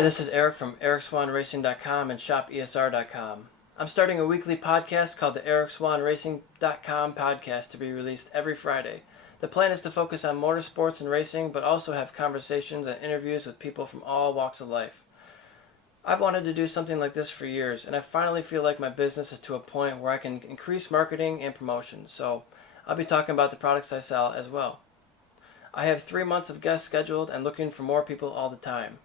Hi, this is Eric from EricSwannRacing.com and ShopESR.com. I'm starting a weekly podcast called the EricSwannRacing.com podcast to be released every Friday. The plan is to focus on motorsports and racing, but also have conversations and interviews with people from all walks of life. I've wanted to do something like this for years, and I finally feel like my business is to a point where I can increase marketing and promotion, so I'll be talking about the products I sell as well. I have 3 months of guests scheduled and looking for more people all the time.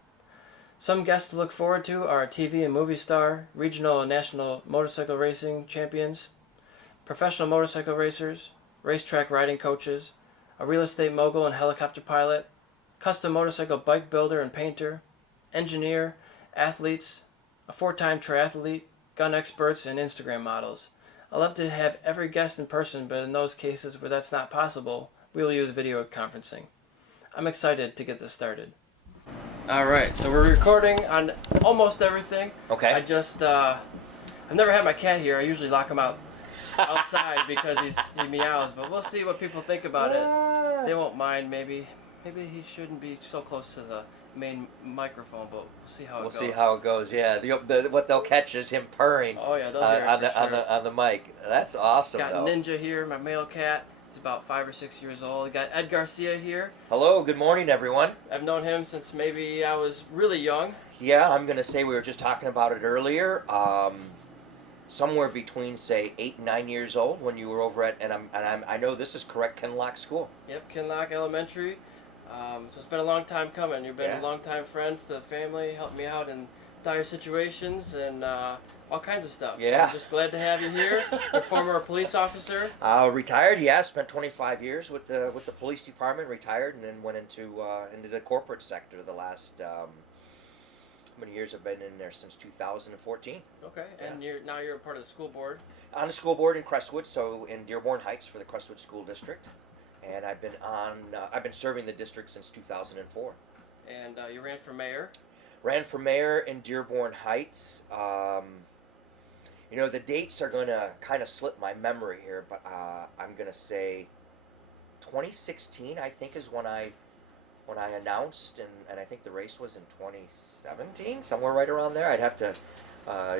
Some guests to look forward to are a TV and movie star, regional and national motorcycle racing champions, professional motorcycle racers, racetrack riding coaches, a real estate mogul and helicopter pilot, custom motorcycle bike builder and painter, engineer, athletes, a 4-time triathlete, gun experts, and Instagram models. I love to have every guest in person, but in those cases where that's not possible, we will use video conferencing. I'm excited to get this started. Alright, so we're recording on almost everything. Okay. I've never had my cat here. I usually lock him outside because he meows, but we'll see what people think about it. They won't mind, maybe. Maybe he shouldn't be so close to the main microphone, but we'll see how it goes. We'll see how it goes. Yeah, what they'll catch is him purring. Oh yeah, they'll hear it on the mic. That's awesome. Got though. Ninja here, my male cat. He's about 5 or 6 years old. Got Ed Garcia here. Hello, good morning, everyone. I've known him since maybe I was really young. Yeah, I'm gonna say we were just talking about it earlier. Somewhere between say 8 and 9 years old when you were over at I know this is correct, Kinloch School. Yep, Kinloch Elementary. So it's been a long time coming. You've been a long time friend to the family, helped me out in dire situations and all kinds of stuff. Yeah. So I'm just glad to have you here. You're a former police officer. Retired, yeah. Spent 25 years with the police department. Retired and then went into the corporate sector. The last how many years I've been in there since 2014. Okay, yeah. And you're a part of the school board. On the school board in Crestwood, so in Dearborn Heights for the Crestwood School District, and I've been serving the district since 2004. And you ran for mayor. Ran for mayor in Dearborn Heights. The dates are going to kind of slip my memory here, but I'm going to say 2016, I think, is when I announced, and I think the race was in 2017, somewhere right around there. I'd have to,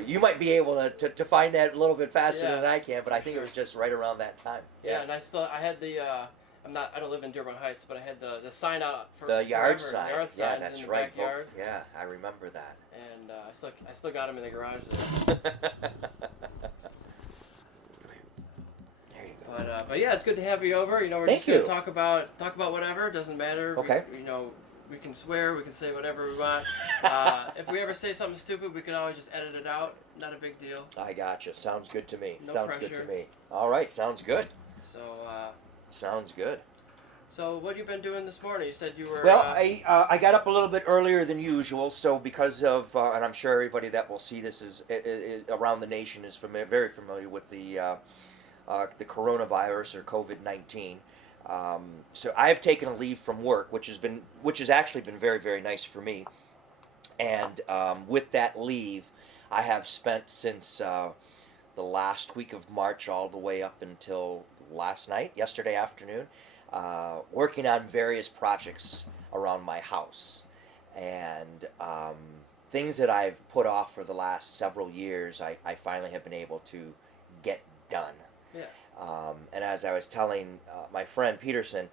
you might be able to find that a little bit faster than I can, but I think it was just right around that time. Yeah, and I had the, I don't live in Dearborn Heights, but I had the sign out for the yard forever, sign. Yard Yeah, signs that's in the right. backyard. Yeah, I remember that. And I still got them in the garage there. There you go. But yeah, it's good to have you over. We're Thank just gonna you. talk about whatever. Doesn't matter. Okay. We can swear. We can say whatever we want. If we ever say something stupid, we can always just edit it out. Not a big deal. I gotcha. Sounds good to me. No sounds pressure. good to me. All right. Sounds good. So. Sounds good. So what have you been doing this morning? You said you were. Well, I got up a little bit earlier than usual, so because of and I'm sure everybody that will see this is around the nation is very familiar with the coronavirus or COVID-19. So I've taken a leave from work, which has actually been very, very nice for me. And with that leave, I have spent since the last week of March all the way up until yesterday afternoon, working on various projects around my house. And things that I've put off for the last several years, I finally have been able to get done. Yeah. And as I was telling my friend Peterson,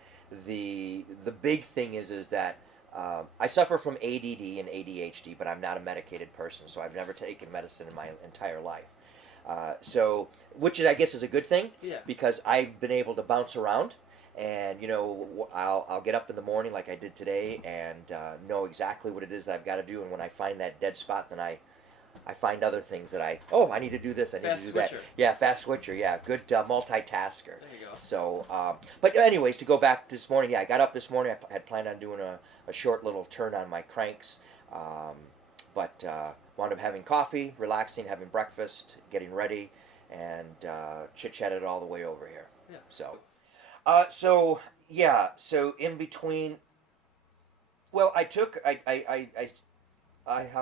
the big thing is that I suffer from ADD and ADHD, but I'm not a medicated person, so I've never taken medicine in my entire life. Which I guess is a good thing, because I've been able to bounce around, and I'll get up in the morning like I did today, and know exactly what it is that I've got to do, and when I find that dead spot, then I find other things that I need to do this, I need to do that. Yeah, fast switcher, yeah, good multitasker. There you go. So, but anyways, to go back this morning, I got up this morning, I had planned on doing a short little turn on my cranks, but wound up having coffee, relaxing, having breakfast, getting ready, and chit-chatted all the way over here. Yeah. So in between, well, how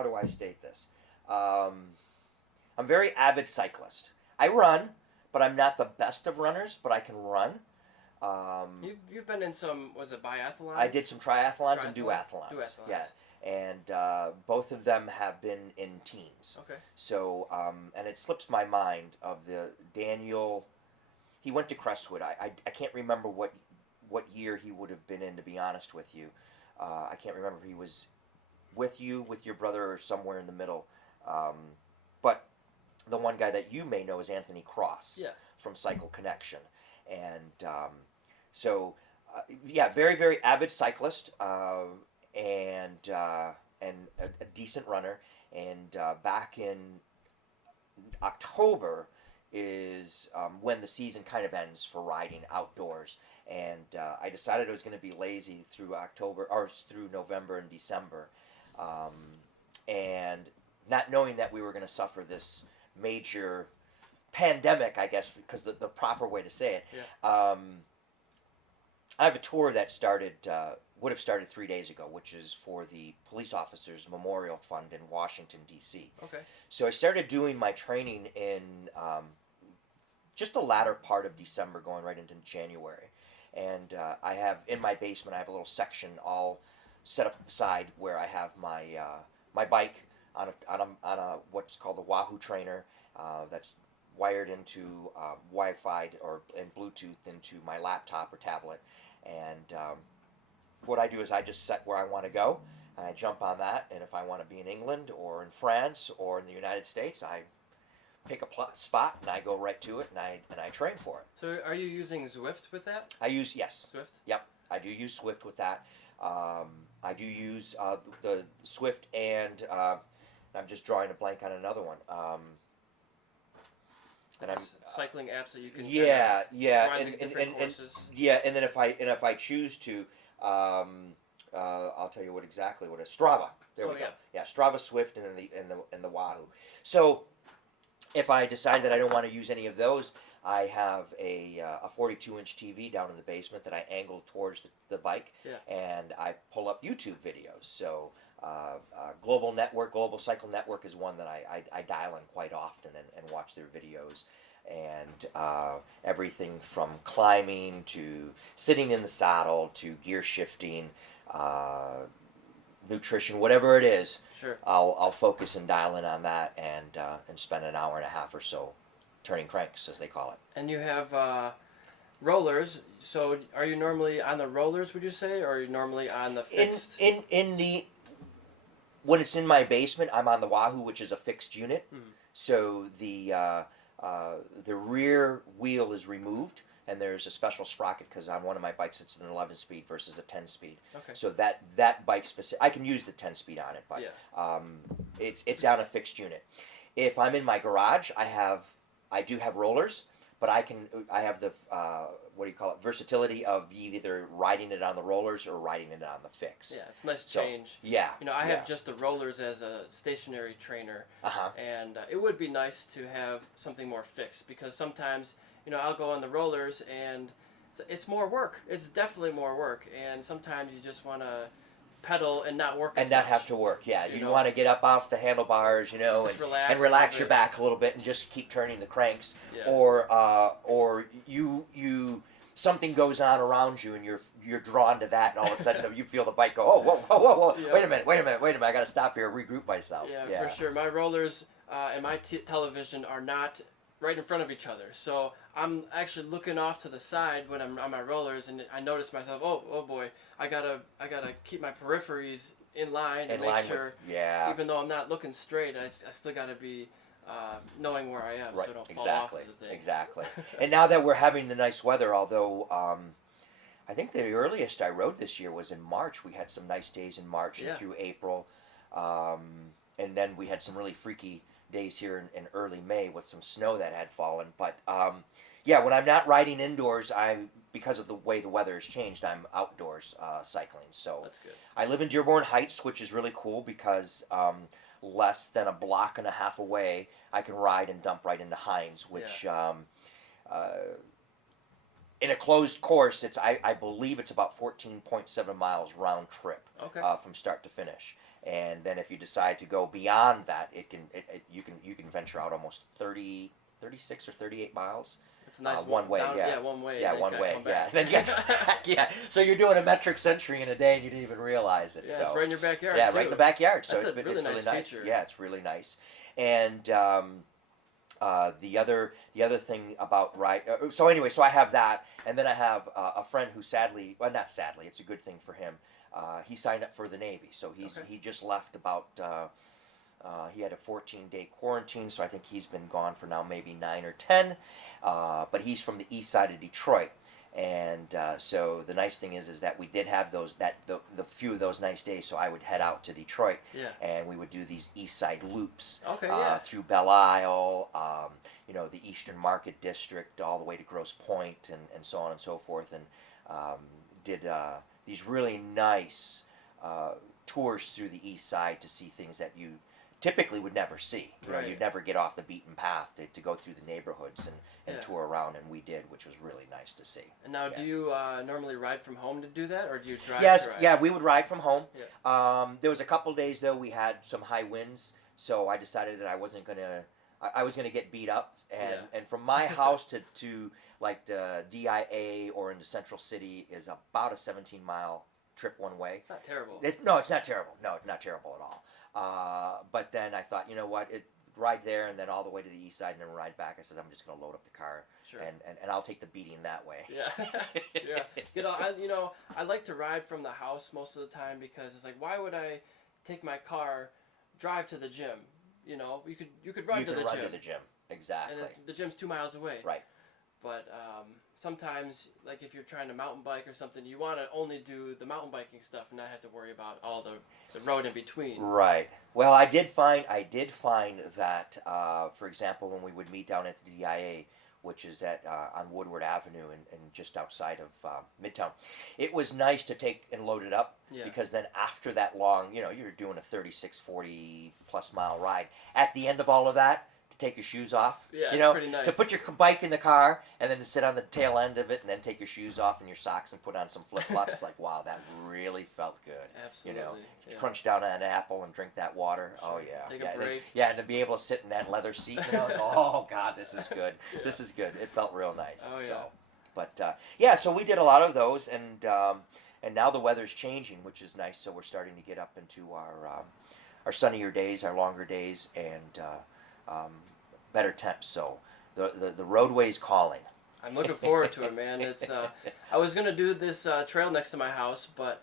do I state this? I'm a very avid cyclist. I run, but I'm not the best of runners, but I can run. You've been in some, was it biathlons? I did some triathlons and duathlons. Yeah. and both of them have been in teams. Okay. So, and it slips my mind of the Daniel. He went to Crestwood. I can't remember what year he would have been in, to be honest with you. I can't remember if he was with you, with your brother, or somewhere in the middle. But the one guy that you may know is Anthony Cross from Cycle Connection. And very, very avid cyclist, and a decent runner. And back in October is when the season kind of ends for riding outdoors. And I decided I was going to be lazy through November and December. And not knowing that we were going to suffer this major pandemic, I guess, because the proper way to say it. Yeah. I have a tour that would have started 3 days ago, which is for the Police Officers Memorial Fund in Washington, D.C. Okay. So I started doing my training in just the latter part of December, going right into January. And I have, in my basement, I have a little section all set up aside where I have my my bike on a what's called a Wahoo trainer that's wired into Wi-Fi and Bluetooth into my laptop or tablet. And what I do is I just set where I want to go, and I jump on that. And if I want to be in England or in France or in the United States, I pick a spot and I go right to it, and I train for it. So are you using Zwift with that? Yes. Zwift? Yep, I do use Zwift with that. I do use the Zwift, and I'm just drawing a blank on another one. And I'm cycling apps that you can and different courses. And then if I choose to, I'll tell you what is Strava. There we go. Yeah, Strava, Zwift, and the Wahoo. So if I decide that I don't want to use any of those, I have a 42-inch TV down in the basement that I angle towards the bike, and I pull up YouTube videos. So Global Cycle Network is one that I dial in quite often and watch their videos. And everything from climbing to sitting in the saddle to gear shifting, nutrition, whatever it is, sure. I'll focus and dial in on that, and spend an hour and a half or so turning cranks, as they call it. And you have rollers. So are you normally on the rollers, would you say, or are you normally on the fixed? When it's in my basement, I'm on the Wahoo, which is a fixed unit. Mm-hmm. So the rear wheel is removed, and there's a special sprocket because on one of my bikes it's an 11-speed versus a 10-speed. Okay. So that bike I can use the 10-speed on it, but it's on a fixed unit. If I'm in my garage, I do have rollers, but I have the versatility of either riding it on the rollers or riding it on the fix. Yeah, it's a nice change. Yeah. I have just the rollers as a stationary trainer, and it would be nice to have something more fixed, because sometimes I'll go on the rollers and it's more work. It's definitely more work, and sometimes you just want to pedal and not work and not have to work. You want to get up off the handlebars, and relax your back a little bit and just keep turning the cranks. Or you something goes on around you and you're drawn to that, and all of a sudden you feel the bike go, oh, whoa, wait a minute, I got to stop here, regroup myself. Yeah, for sure. My rollers and my television are not right in front of each other, so I'm actually looking off to the side when I'm on my rollers, and I notice myself, oh boy, I gotta keep my peripheries in line and make sure, even though I'm not looking straight, I still gotta be knowing where I am, so I don't fall off of the thing. Exactly. And now that we're having the nice weather, although I think the earliest I rode this year was in March. We had some nice days in March and through April, and then we had some really freaky days here in early May with some snow that had fallen. But when I'm not riding indoors, because of the way the weather has changed, I'm outdoors cycling. So that's good. I live in Dearborn Heights, which is really cool because less than a block and a half away, I can ride and dump right into Hines, which in a closed course, I believe it's about 14.7 miles round trip from start to finish. And then if you decide to go beyond that, you can venture out almost 36 or 38 miles. It's a nice one way. Down, yeah, one way. Yeah, one way. Yeah, then you got to come back. Yeah, so you're doing a metric century in a day, and you didn't even realize it. Yeah, so it's right in your backyard. yeah, too. right in the backyard. So That's it's really really nice. feature. Yeah, it's really nice. And the other thing about so anyway, so I have that, and then I have a friend who not sadly, it's a good thing for him. He signed up for the Navy, so he just left about. He had a 14-day quarantine, so I think he's been gone for now maybe 9 or 10. But he's from the east side of Detroit, and so the nice thing is that we did have the few of those nice days. So I would head out to Detroit, and we would do these east side loops through Belle Isle, the Eastern Market District, all the way to Grosse Pointe, and so on and so forth, and did these really nice tours through the east side to see things that you typically would never see. You'd never get off the beaten path to go through the neighborhoods and tour around, and we did, which was really nice to see. And now, do you normally ride from home to do that, or do you drive? Yes, to ride? yeah, we would ride from home. Yeah. There was a couple days though we had some high winds, so I decided that I wasn't gonna. I was gonna get beat up, and from my house to like the DIA or into Central City is about a 17-mile trip one way. It's not terrible. It's not terrible. No, it's not terrible at all. But then I thought, you know what, ride there and then all the way to the east side and then ride back. I said, I'm just going to load up the car and I'll take the beating that way. Yeah. Yeah. I like to ride from the house most of the time because it's like, why would I take my car, drive to the gym? You could run to the gym. You can run to the gym. Exactly. And the gym's 2 miles away. Right. But sometimes, like if you're trying to mountain bike or something, you want to only do the mountain biking stuff and not have to worry about all the road in between. Right. Well, I did find that, for example, when we would meet down at the DIA, which is on Woodward Avenue and just outside of Midtown, it was nice to take and load it up because then after that long, you're doing a 36, 40 plus mile ride. At the end of all of that, to take your shoes off, it's pretty nice. To put your bike in the car and then to sit on the tail end of it and then take your shoes off and your socks and put on some flip-flops. Like, wow, that really felt good. Absolutely. Crunch down on an apple and drink that water. Sure. Oh yeah. Take a break. And to be able to sit in that leather seat, oh God, this is good. This is good. It felt real nice. Oh yeah. So, but so we did a lot of those, and now the weather's changing, which is nice. So we're starting to get up into our sunnier days, our longer days, and better temps. So the roadway's calling. I'm looking forward to it, man. It's I was gonna do this trail next to my house, but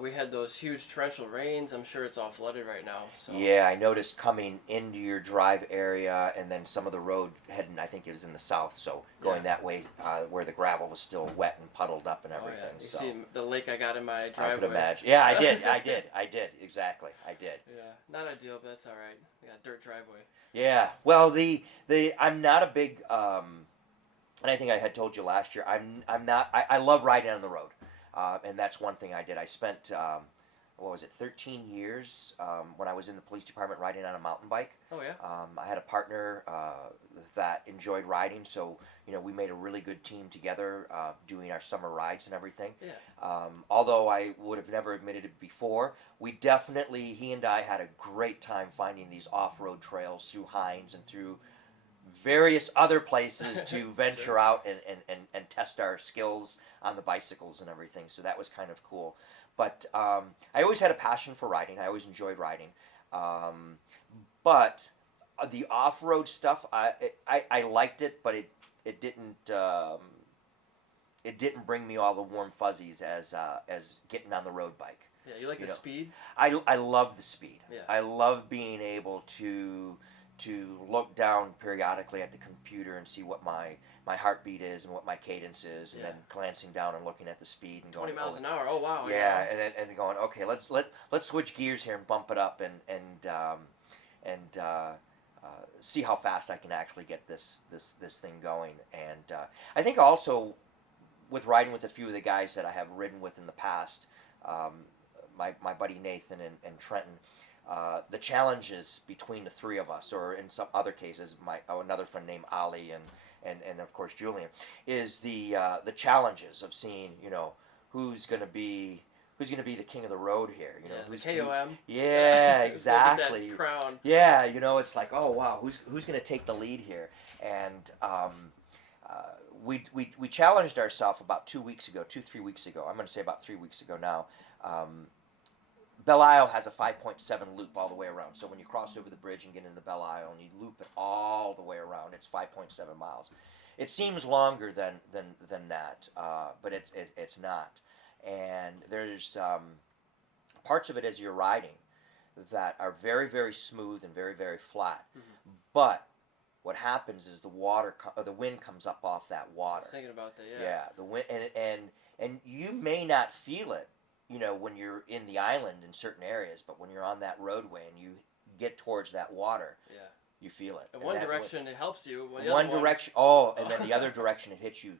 we had those huge torrential rains. I'm sure it's all flooded right now. So. Yeah, I noticed coming into your drive area, and then some of the road heading, I think it was in the south, so going that way where the gravel was still wet and puddled up and everything. You see the lake I got in my driveway. I could imagine. Yeah, I did. Exactly, I did. Yeah, not ideal, but that's all right. We got a dirt driveway. Yeah, well, I'm not a big, and I think I had told you last year, I love riding on the road. And that's one thing I did. I spent, 13 years when I was in the police department riding on a mountain bike. Oh, yeah? I had a partner that enjoyed riding, so, we made a really good team together doing our summer rides and everything. Yeah. Although I would have never admitted it before, he and I had a great time finding these off-road trails through Hines and through various other places to venture out and test our skills on the bicycles and everything. So that was kind of cool. But I always had a passion for riding. I always enjoyed riding. But the off-road stuff, I liked it, but it didn't bring me all the warm fuzzies as getting on the road bike. Yeah, you like the speed? I love the speed. Yeah. I love being able to look down periodically at the computer and see what my heartbeat is and what my cadence is, and then glancing down and looking at the speed and going 20 miles an hour. Oh wow. Yeah, and going, okay, let's switch gears here and bump it up and see how fast I can actually get this thing going. And I think also with riding with a few of the guys that I have ridden with in the past, my buddy Nathan and Trenton. The challenges between the three of us, or in some other cases, another friend named Ali and of course Julian, is the challenges of seeing who's going to be the king of the road here. Who's KOM. Yeah, exactly. That crown. Yeah, it's like, oh wow, who's going to take the lead here? And we challenged ourselves about 3 weeks ago. I'm going to say about 3 weeks ago now. Belle Isle has a 5.7 loop all the way around. So when you cross over the bridge and get into Belle Isle and you loop it all the way around, it's 5.7 miles. It seems longer than that, but it's not. And there's parts of it as you're riding that are very, very smooth and very, very flat. Mm-hmm. But what happens is the wind comes up off that water. I was thinking about that, yeah. Yeah, the wind, and you may not feel it, when you're in the island in certain areas, but when you're on that roadway and you get towards that water, yeah, you feel it. In one direction it helps you. One direction, and then the other direction it hits you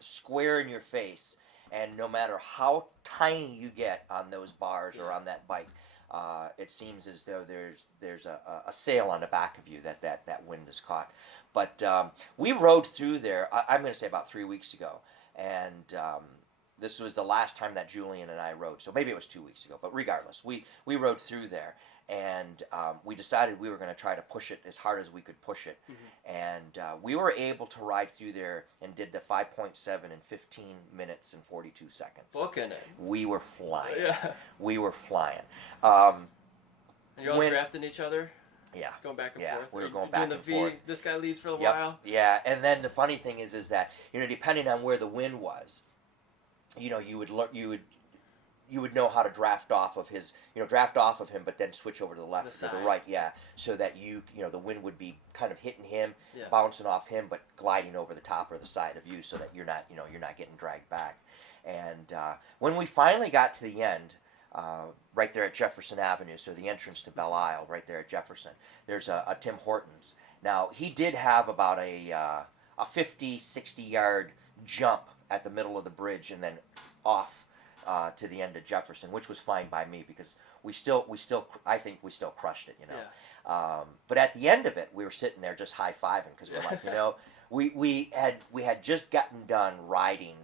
square in your face. And no matter how tiny you get on those bars or on that bike, it seems as though there's a sail on the back of you that wind is caught. But we rode through there, I'm going to say about 3 weeks ago, and this was the last time that Julian and I rode, so maybe it was 2 weeks ago, but regardless, we rode through there, and we decided we were going to try to push it as hard as we could push it, mm-hmm. and we were able to ride through there and did the 5.7 in 15 minutes and 42 seconds. Booking it. We were flying. Yeah. We were flying. You're all drafting each other? Yeah. Going back and forth? forth? We were going back and forth. This guy leads for a while? Yeah, and then the funny thing is that, depending on where the wind was, you would know how to draft off of him, but then switch over to the left or the right, so that the wind would be kind of hitting him, bouncing off him, but gliding over the top or the side of you, so that you're not getting dragged back. And when we finally got to the end, right there at Jefferson Avenue, so the entrance to Belle Isle, right there at Jefferson, there's a Tim Hortons. Now he did have about a 50, 60 yard jump at the middle of the bridge and then off to the end of Jefferson, which was fine by me because I think we still crushed it, Yeah. But at the end of it, we were sitting there just high-fiving because we're like, we had just gotten done riding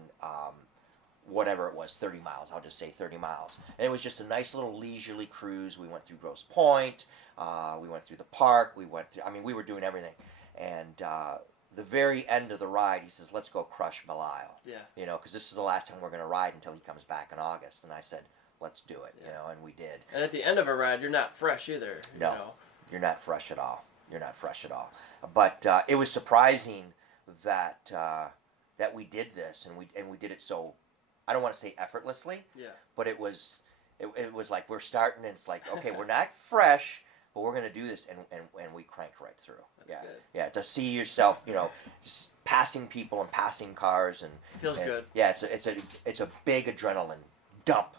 whatever it was, 30 miles. I'll just say 30 miles. And it was just a nice little leisurely cruise. We went through Grosse Pointe. We went through the park. We were doing everything. And the very end of the ride, he says, let's go crush Belle Isle. Yeah. Because this is the last time we're going to ride until he comes back in August. And I said, let's do it, and we did. And at the end of a ride, you're not fresh either. No, you're not fresh at all. But it was surprising that we did this, and we did it so, I don't want to say effortlessly, but it was like we're starting, and it's like, okay, we're not fresh, but we're going to do this, and we cranked right through. That's good. Yeah, to see yourself, just passing people and passing cars, and feels good. Yeah, it's a big adrenaline dump,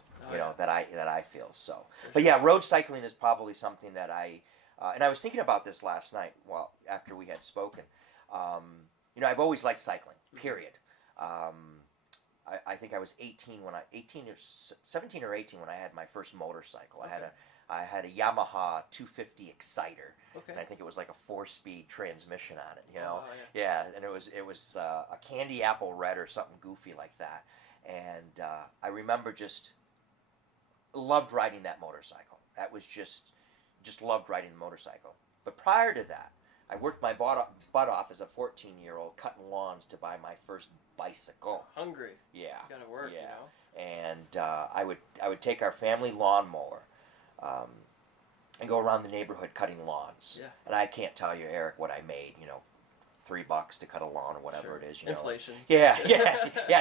that I feel. So, but road cycling is probably something that and I was thinking about this last night, after we had spoken. I've always liked cycling. Period. I think I was 17 or 18 when I had my first motorcycle. Okay. I had a Yamaha 250 Exciter, okay. and I think it was like a 4-speed transmission on it. Oh, and it was a candy apple red or something goofy like that. And I remember just loved riding that motorcycle. That was just loved riding the motorcycle. But prior to that, I worked my butt off as a 14-year-old cutting lawns to buy my first bicycle. Hungry. Yeah. Gotta work, And I would take our family lawnmower and go around the neighborhood cutting lawns. Yeah. And I can't tell you, Eric, what I made, $3 to cut a lawn or whatever it is. Inflation. Yeah.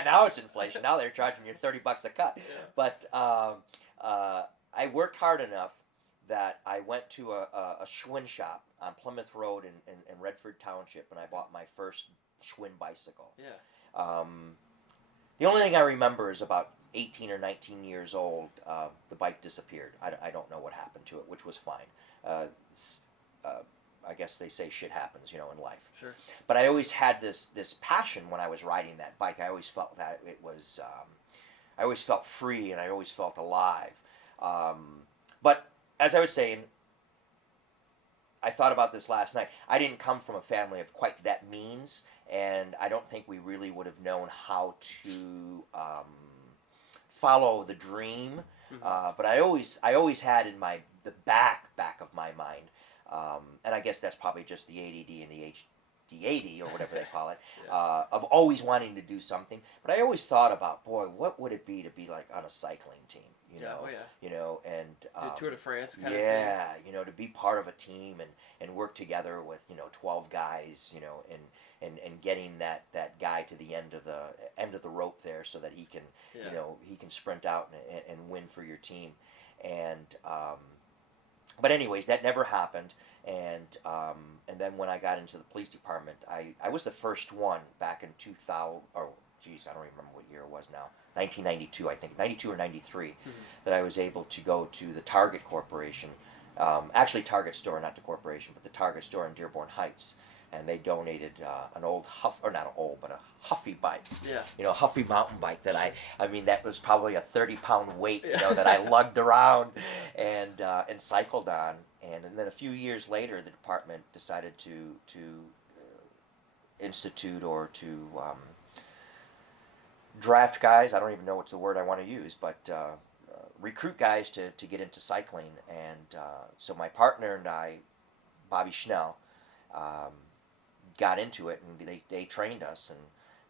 Now it's inflation. Now they're charging you $30 a cut. Yeah. But I worked hard enough that I went to a Swahn shop on Plymouth Road in Redford Township, and I bought my first Swahn bicycle. Yeah. The only thing I remember is about 18 or 19 years old, the bike disappeared. I don't know what happened to it, which was fine. I guess they say shit happens, in life. Sure. But I always had this passion when I was riding that bike. I always felt that it was, I always felt free, and I always felt alive. But as I was saying, I thought about this last night. I didn't come from a family of quite that means, and I don't think we really would have known how to follow the dream. Mm-hmm. But I always had in the back of my mind, and I guess that's probably just the ADD and the 80-80 or whatever they call it, Yeah. of always wanting to do something. But I always thought about, boy, what would it be to be like on a cycling team, you Yeah, know, oh yeah. you know, and Do Tour de France kind of thing. yeah, you know, to be part of a team and work together with 12 guys, and getting that guy to the end of the rope there so that he can Yeah. he can sprint out and win for your team, and but anyways, that never happened. And then when I got into the police department, I was the first one back in 2000, or geez, I don't even remember what year it was now, 1992, I think, 92 or 93, that I was able to go to the Target Corporation, actually Target store, not the corporation, but the Target store in Dearborn Heights, and they donated an old not an old, but a Huffy bike. Yeah. Huffy mountain bike that I mean, that was probably a 30-pound weight, Yeah. that I lugged around and cycled on. And then a few years later, the department decided to institute or to draft guys. I don't even know what's the word I want to use, but recruit guys to get into cycling. And so my partner and I, Bobby Schnell, got into it, and they trained us, and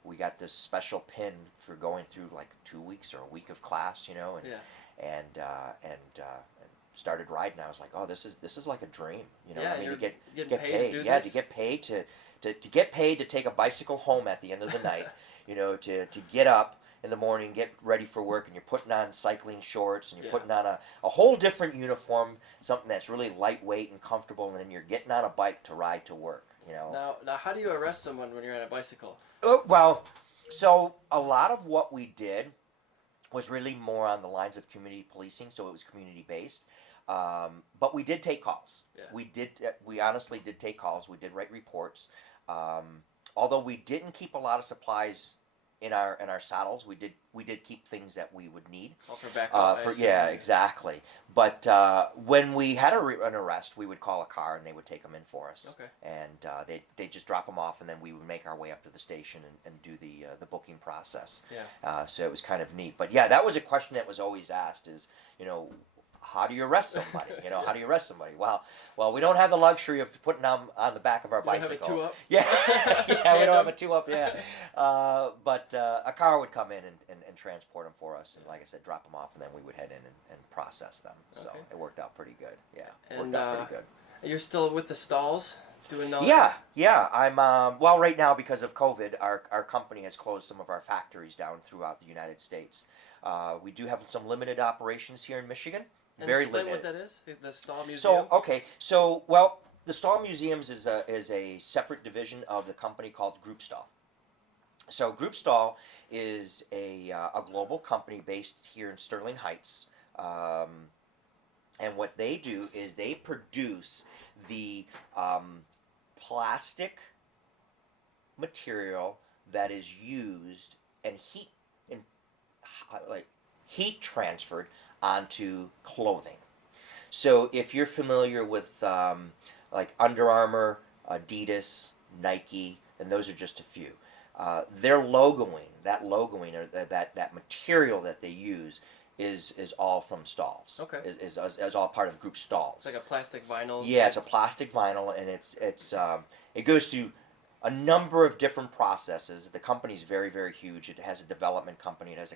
we got this special pin for going through like 2 weeks or a week of class, and Yeah. and started riding. I was like, oh, this is like a dream, Yeah, I mean, you're to getting get paid paid, to do yeah, this? to get paid to get paid to take a bicycle home at the end of the night, to get up in the morning, get ready for work, and you're putting on cycling shorts, and you're Yeah. putting on a whole different uniform, something that's really lightweight and comfortable, and then you're getting on a bike to ride to work, Now, how do you arrest someone when you're on a bicycle? Well, so a lot of what we did was really more on the lines of community policing, so it was community based. But we did take calls. Yeah. We honestly did take calls. We did write reports. Although we didn't keep a lot of supplies in our saddles, we did keep things that we would need. Oh, for backup. Yeah, exactly. But when we had an arrest, we would call a car and they would take them in for us. Okay. And they just drop them off, and then we would make our way up to the station and do the booking process. Yeah. So it was kind of neat. But yeah, that was a question that was always asked: is how do you arrest somebody? Yeah. How do you arrest somebody? Well, we don't have the luxury of putting them on the back of our You don't bicycle. have a 2-up? Yeah, yeah, we don't have a 2-up. Yeah, but a car would come in and transport them for us, and like I said, drop them off, and then we would head in and process them. So Okay. it worked out pretty good. Yeah, And, worked out pretty good. You're still with the stalls doing all Yeah. I'm well right now because of COVID. Our company has closed some of our factories down throughout the United States. We do have some limited operations here in Michigan. And Very explain limited. what that is? The stall museum? So okay, well, the Stall Museums is a separate division of the company called Group Stall. So Group Stall is a global company based here in Sterling Heights, and what they do is they produce the plastic material that is used and heat transferred onto clothing. So if you're familiar with like Under Armour, Adidas, Nike, and those are just a few, their logoing or that material that they use is all from Stalls. Okay. Is all part of Group Stalls. It's like a plastic vinyl. Yeah, it's a plastic vinyl, and it goes through a number of different processes. The company's very, very huge. It has a development company. It has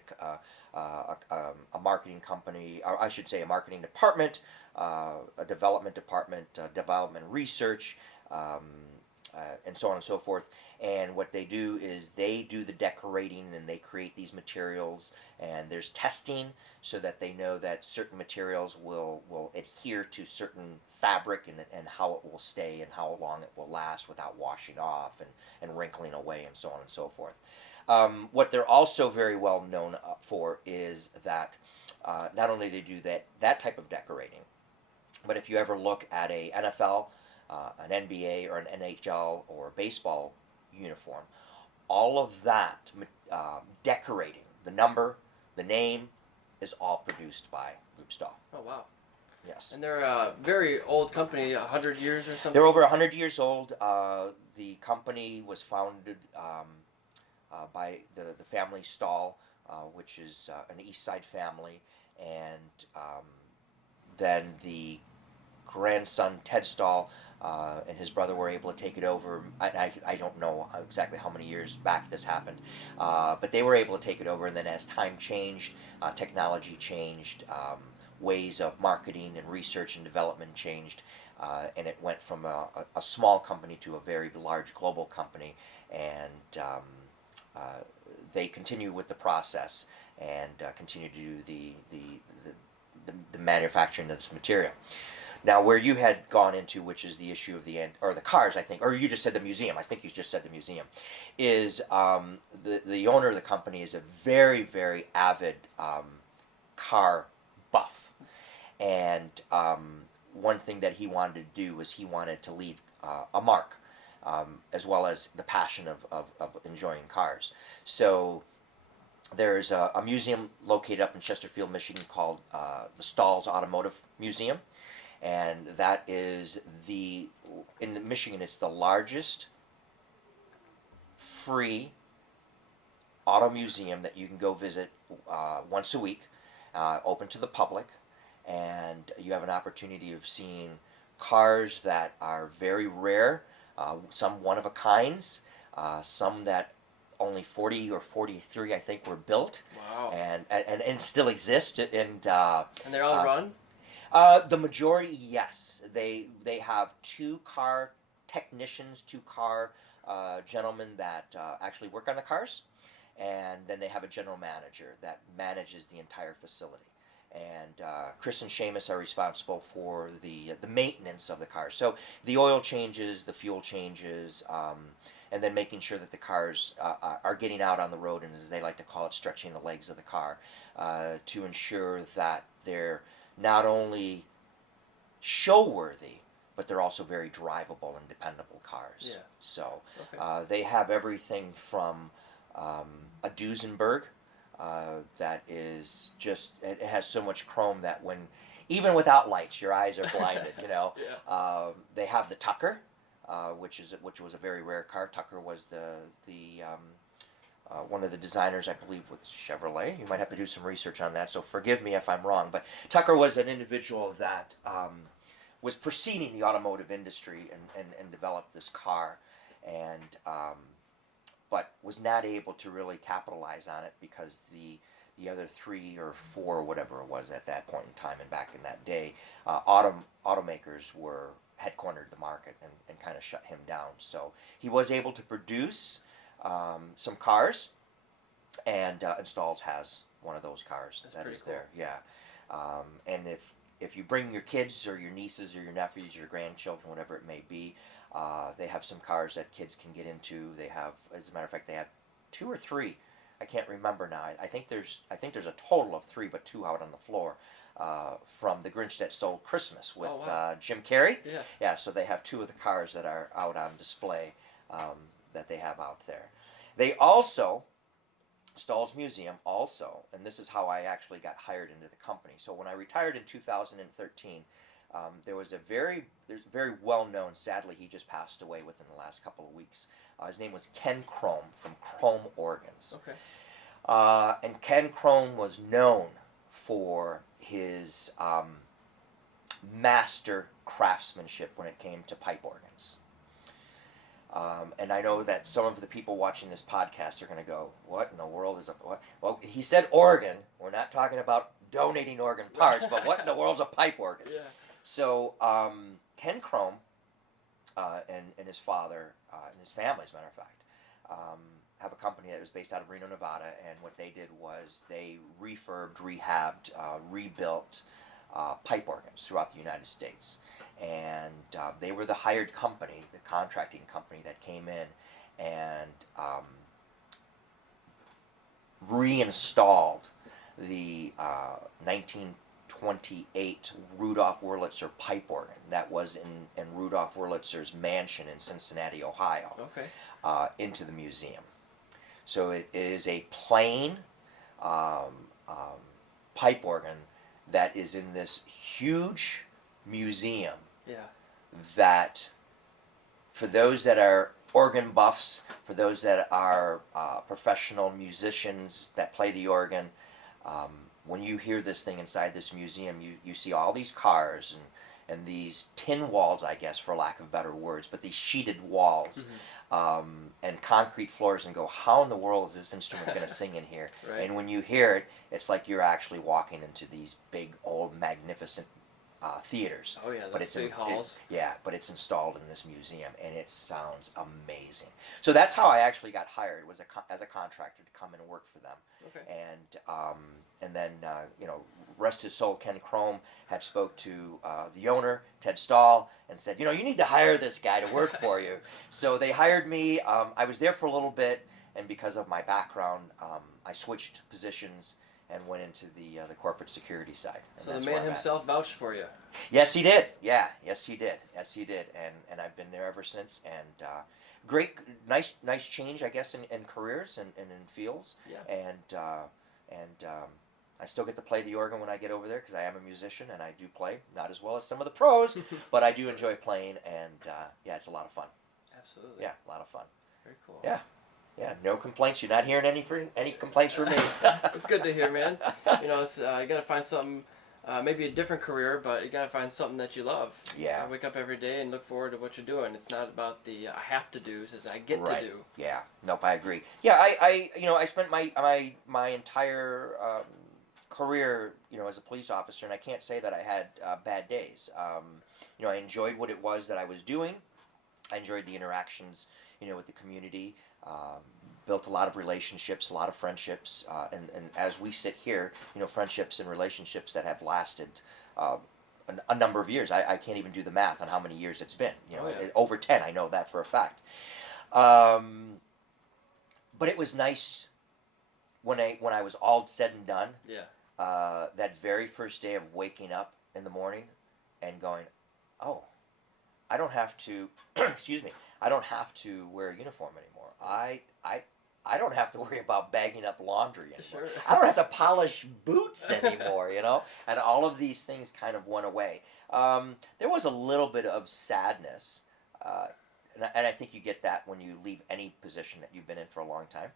a marketing company, or I should say a marketing department, a development department, development research, and so on and so forth. And what they do is they do the decorating, and they create these materials, and there's testing so that they know that certain materials will adhere to certain fabric and how it will stay and how long it will last without washing off and wrinkling away and so on and so forth. What they're also very well known for is that not only they do that type of decorating, but if you ever look at a NFL, an NBA or an NHL or baseball uniform, all of that decorating, the number, the name, is all produced by Group Stall. Oh, wow. Yes. And they're a very old company, 100 years or something? They're over 100 years old. The company was founded by the family Stall, which is an East Side family, and then the grandson Ted Stahl and his brother were able to take it over. I don't know exactly how many years back this happened, but they were able to take it over. And then as time changed, technology changed, ways of marketing and research and development changed, and it went from a small company to a very large global company. And they continue with the process and continue to do the manufacturing of this material. Now, where you had gone into, which is the issue of the cars, I think, or you just said the museum. I think you just said the museum, is the owner of the company is a very, very avid car buff, and one thing that he wanted to do was he wanted to leave a mark, as well as the passion of enjoying cars. So there's a museum located up in Chesterfield, Michigan called the Stahl's Automotive Museum. And that is in Michigan, it's the largest free auto museum that you can go visit once a week, open to the public. And you have an opportunity of seeing cars that are very rare, some one-of-a-kinds, some that only 40 or 43, I think, were built. Wow. And still exist. And they're all run? The majority, yes. They have 2 car technicians, 2 car gentlemen that actually work on the cars, and then they have a general manager that manages the entire facility. And Chris and Seamus are responsible for the maintenance of the cars. So the oil changes, the fuel changes, and then making sure that the cars are getting out on the road, and as they like to call it, stretching the legs of the car, to ensure that they're not only show-worthy, but they're also very drivable and dependable cars. Yeah. So Okay. they have everything from a Duesenberg that is just, it has so much chrome that even without lights, your eyes are blinded, you know. Yeah. They have the Tucker, which was a very rare car. Tucker was the one of the designers, I believe, with Chevrolet. You might have to do some research on that, so forgive me if I'm wrong. But Tucker was an individual that was preceding the automotive industry and developed this car, and but was not able to really capitalize on it because the other 3 or 4, or whatever it was at that point in time and back in that day, automakers had cornered the market and kind of shut him down. So he was able to produce some cars, and Stahl's has one of those cars. That's that pretty is cool. there, yeah. And if you bring your kids or your nieces or your nephews, your grandchildren, whatever it may be, they have some cars that kids can get into. They have, as a matter of fact, they have 2 or 3. I can't remember now. I think there's a total of 3, but 2 out on the floor. From The Grinch That Stole Christmas with Jim Carrey. Yeah. Yeah, so they have 2 of the cars that are out on display that they have out there. They also, Stahl's Museum also, and this is how I actually got hired into the company. So when I retired in 2013, there's a very well-known, sadly he just passed away within the last couple of weeks. His name was Ken Chrome from Chrome Organs. Okay. And Ken Chrome was known for his master craftsmanship when it came to pipe organs. And I know that some of the people watching this podcast are going to go, what in the world is a... What? Well, he said organ. We're not talking about donating organ parts, but what in the world's a pipe organ? Yeah. So Ken Chrome and his father and his family, as a matter of fact, have a company that was based out of Reno, Nevada, and what they did was they rehabbed, rebuilt pipe organs throughout the United States. And they were the hired company, the contracting company that came in and reinstalled the 1928 Rudolf Wurlitzer pipe organ that was in Rudolf Wurlitzer's mansion in Cincinnati, Ohio, Okay. into the museum. So it is a plain pipe organ that is in this huge museum. Yeah. That for those that are organ buffs, for those that are professional musicians that play the organ, when you hear this thing inside this museum, you see all these cars and these tin walls, I guess, for lack of better words, but these sheeted walls, and concrete floors, and go, how in the world is this instrument going to sing in here? Right. And when you hear it, it's like you're actually walking into these big, old, magnificent theaters. Oh yeah, but those big halls. but it's installed in this museum, and it sounds amazing. So that's how I actually got hired, was as a contractor to come and work for them. Okay. And then rest his soul, Ken Crome had spoke to the owner, Ted Stahl, and said, you need to hire this guy to work for you. So they hired me. I was there for a little bit, and because of my background, I switched positions and went into the corporate security side. So the man himself vouched for you. Yes, he did. Yeah, yes, he did. Yes, he did. And I've been there ever since. And great, nice change, I guess, in careers and in fields. Yeah. And I still get to play the organ when I get over there, because I am a musician and I do play, not as well as some of the pros, but I do enjoy playing. And yeah, it's a lot of fun. Absolutely. Yeah, a lot of fun. Very cool. Yeah. Yeah, no complaints. You're not hearing any complaints from me. It's good to hear, man. It's you got to find something, maybe a different career, but you got to find something that you love. Yeah. I wake up every day and look forward to what you're doing. It's not about the I have to do, it's I get right. to do. Yeah. Nope, I agree. Yeah, I spent my entire career, as a police officer, and I can't say that I had bad days. I enjoyed what it was that I was doing. I enjoyed the interactions, with the community. Built a lot of relationships, a lot of friendships, and as we sit here, friendships and relationships that have lasted a number of years. I can't even do the math on how many years it's been. Over 10. I know that for a fact. But it was nice when I was all said and done. Yeah. That very first day of waking up in the morning and going, oh, I don't have to. Excuse me. I don't have to wear a uniform anymore. I don't have to worry about bagging up laundry anymore. Sure. I don't have to polish boots anymore, And all of these things kind of went away. There was a little bit of sadness, and I think you get that when you leave any position that you've been in for a long time.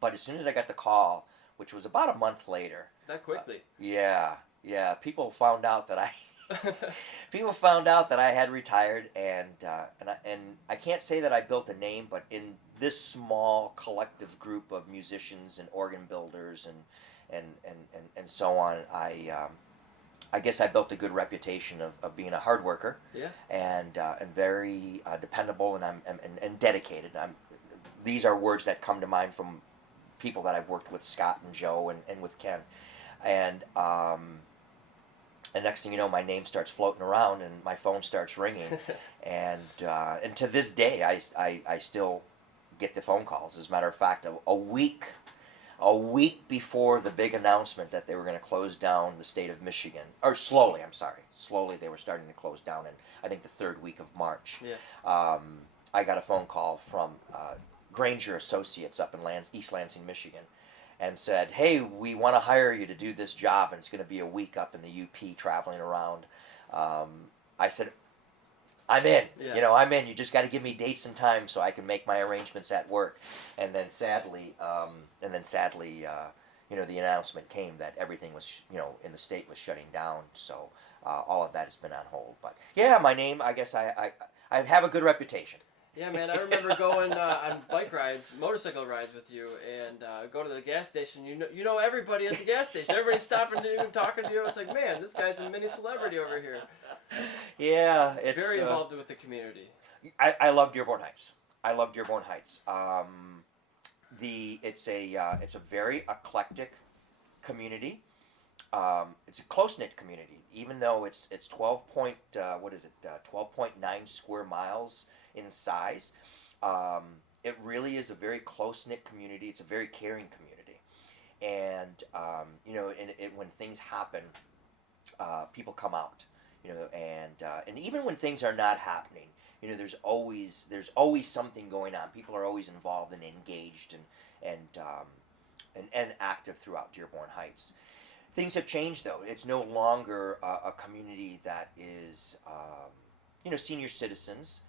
But as soon as I got the call, which was about a month later. That quickly. Yeah. People found out that I had retired, and I can't say that I built a name, but in this small collective group of musicians and organ builders and so on, I guess I built a good reputation of being a hard worker. Yeah. And very dependable and dedicated. These are words that come to mind from people that I've worked with, Scott and Joe and with Ken, and next thing you know, my name starts floating around and my phone starts ringing, and to this day, I still get the phone calls. As a matter of fact, a week before the big announcement that they were going to close down the state of Michigan, or slowly they were starting to close down in, I think, the third week of March. Yeah. I got a phone call from Granger Associates up in East Lansing, Michigan, and said, hey, we want to hire you to do this job, and it's going to be a week up in the UP traveling around. I said, I'm in. Yeah. I'm in. You just got to give me dates and times so I can make my arrangements at work. And then sadly, the announcement came that everything was, in the state was shutting down. So all of that has been on hold. But yeah, my name, I guess I have a good reputation. Yeah, man, I remember going on bike rides, motorcycle rides with you, and go to the gas station. You know everybody at the gas station. Everybody's stopping to you and talking to you. It's like, man, this guy's a mini celebrity over here. Yeah, it's very involved with the community. I love Dearborn Heights. It's a very eclectic community. It's a close-knit community, even though it's 12.9 square miles in size. It really is a very close-knit community. It's a very caring community, and when things happen, people come out, and even when things are not happening, there's always something going on. People are always involved and engaged and active throughout Dearborn Heights. Things have changed, though. It's no longer a community that is, senior citizens.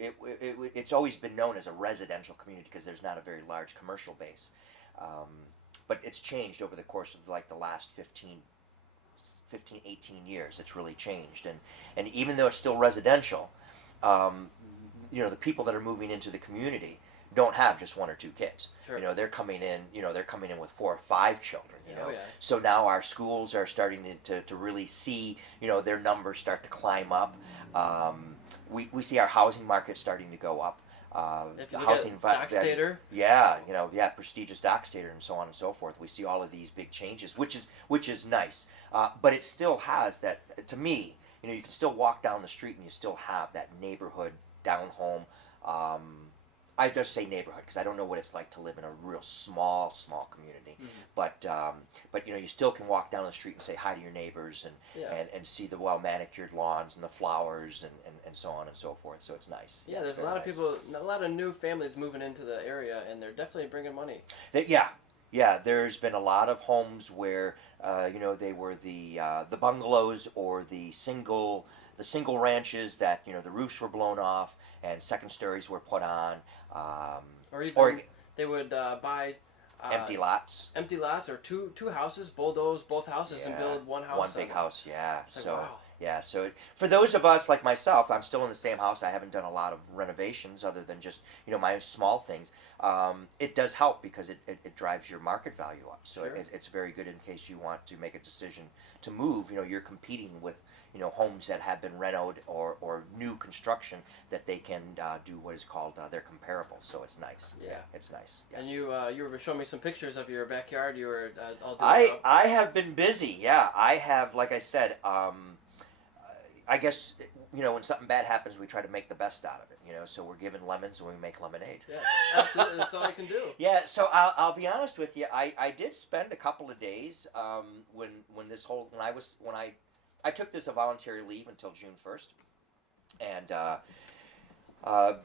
It's always been known as a residential community because there's not a very large commercial base. But it's changed over the course of the last 15, last 15, 18 years. It's really changed, and even though it's still residential, you know, the people that are moving into the community don't have just one or two kids. Sure. You know, they're coming in. You know, they're coming in with 4 or 5 children. You know, Oh, yeah. so now our schools are starting to really see, you know, their numbers start to climb up. We see our housing market starting to go up. If you The look at Dockstader, yeah, you know, yeah, prestigious Dockstader and so on and so forth. We see all of these big changes, which is nice. But it still has that. To me, you know, you can still walk down the street and you still have that neighborhood down home. I just say neighborhood because I don't know what it's like to live in a real small community. But you know, you still can walk down the street and say hi to your neighbors and see the well manicured lawns and the flowers and so on and so forth. So it's nice. Yeah, there's a lot of people, a lot of new families moving into the area, and they're definitely bringing money. Yeah. There's been a lot of homes where you know, they were the bungalows or the single ranches that, you know, the roofs were blown off and second stories were put on. Or even they would buy empty lots or two houses, bulldoze both houses and build one house. One big house, yeah. Like, So wow. yeah, so for those of us like myself, I'm still in the same house. I haven't done a lot of renovations other than just, you know, my small things. It does help because it drives your market value up. So Sure. it's very good in case you want to make a decision to move. You know, you're competing with, you know, homes that have been renovated or new construction that they can do what is called they're comparable. So it's nice. Yeah. It's nice. Yeah. And you were showing me some pictures of your backyard. You were all doing I have been busy. Yeah, I have. Like I said, I guess, you know, when something bad happens, we try to make the best out of it. You know, so we're given lemons and we make lemonade. Yeah, absolutely. That's all you can do. Yeah. So I'll be honest with you. I did spend a couple of days when I took this a voluntary leave until June 1st, and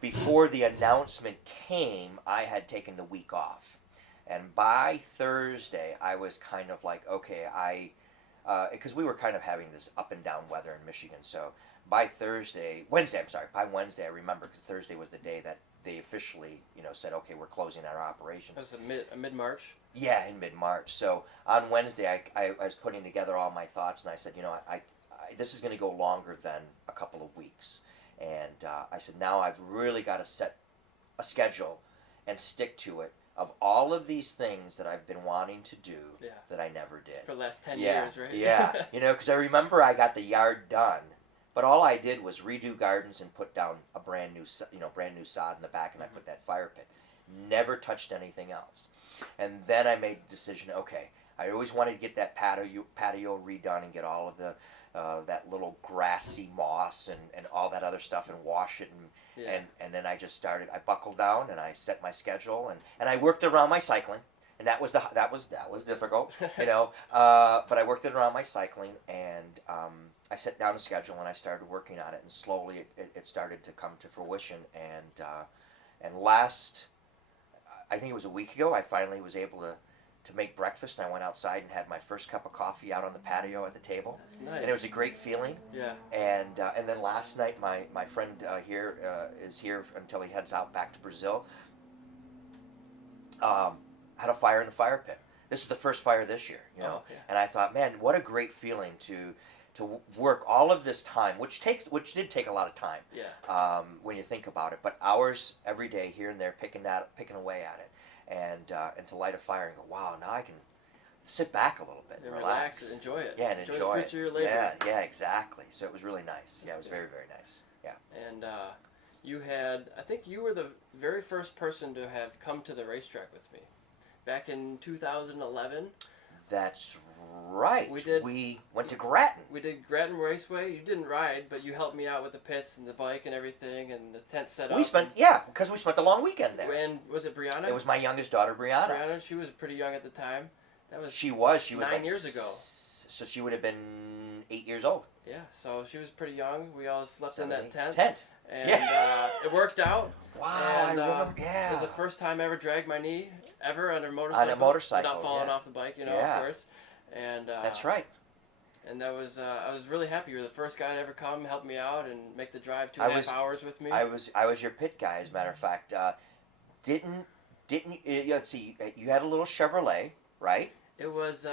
before the announcement came, I had taken the week off, and by Thursday I was kind of like, okay, because we were kind of having this up and down weather in Michigan. So by Wednesday, I remember because Thursday was the day that they officially, you know, said, okay, we're closing our operations. That was mid-March? Yeah, in mid-March. So on Wednesday, I was putting together all my thoughts, and I said, you know, I this is going to go longer than a couple of weeks. And I said, now I've really got to set a schedule and stick to it of all of these things that I've been wanting to do that I never did. For the last 10 years, right? Yeah, you know, because I remember I got the yard done, but all I did was redo gardens and put down a brand new sod in the back, and I put that fire pit. Never touched anything else. And then I made the decision, okay, I always wanted to get that patio redone and get all of the that little grassy moss and all that other stuff and wash it and then I just started. I buckled down and I set my schedule and I worked around my cycling, and that was difficult, you know. But I worked it around my cycling, and I set down a schedule and I started working on it, and slowly it started to come to fruition. And last, I think it was a week ago, I finally was able to make breakfast, and I went outside and had my first cup of coffee out on the patio at the table. That's nice. And it was a great feeling. Yeah. And then last night, my friend here is here until he heads out back to Brazil. Had a fire in the fire pit. This is the first fire this year, you know. Oh, yeah. And I thought, man, what a great feeling to work all of this time, which did take a lot of time. Yeah. When you think about it, but hours every day here and there, picking away at it. And to light a fire and go, wow, now I can sit back a little bit and relax. And enjoy it. Yeah, and enjoy the fruits it. Of your labor. Yeah, exactly. So it was really nice. Yeah, it was very, very nice. Yeah. And I think you were the very first person to have come to the racetrack with me. Back in 2011. That's right. We went to Grattan. We did Grattan Raceway. You didn't ride, but you helped me out with the pits and the bike and everything and the tent set up. Because we spent a long weekend there. And was it Brianna? It was my youngest daughter, Brianna. She was pretty young at the time. She was 9 like years ago. So she would have been 8 years old. Yeah, so she was pretty young. We all slept in that tent. And it worked out. Wow, and, I remember. Yeah. It was the first time I ever dragged my knee ever on a motorcycle. Without falling off the bike, of course. And that's right. And that was I was really happy. You were the first guy to ever come, help me out, and make the drive 2.5 hours with me. I was your pit guy, as a matter of fact. Didn't let's see, you had a little Chevrolet, right? It was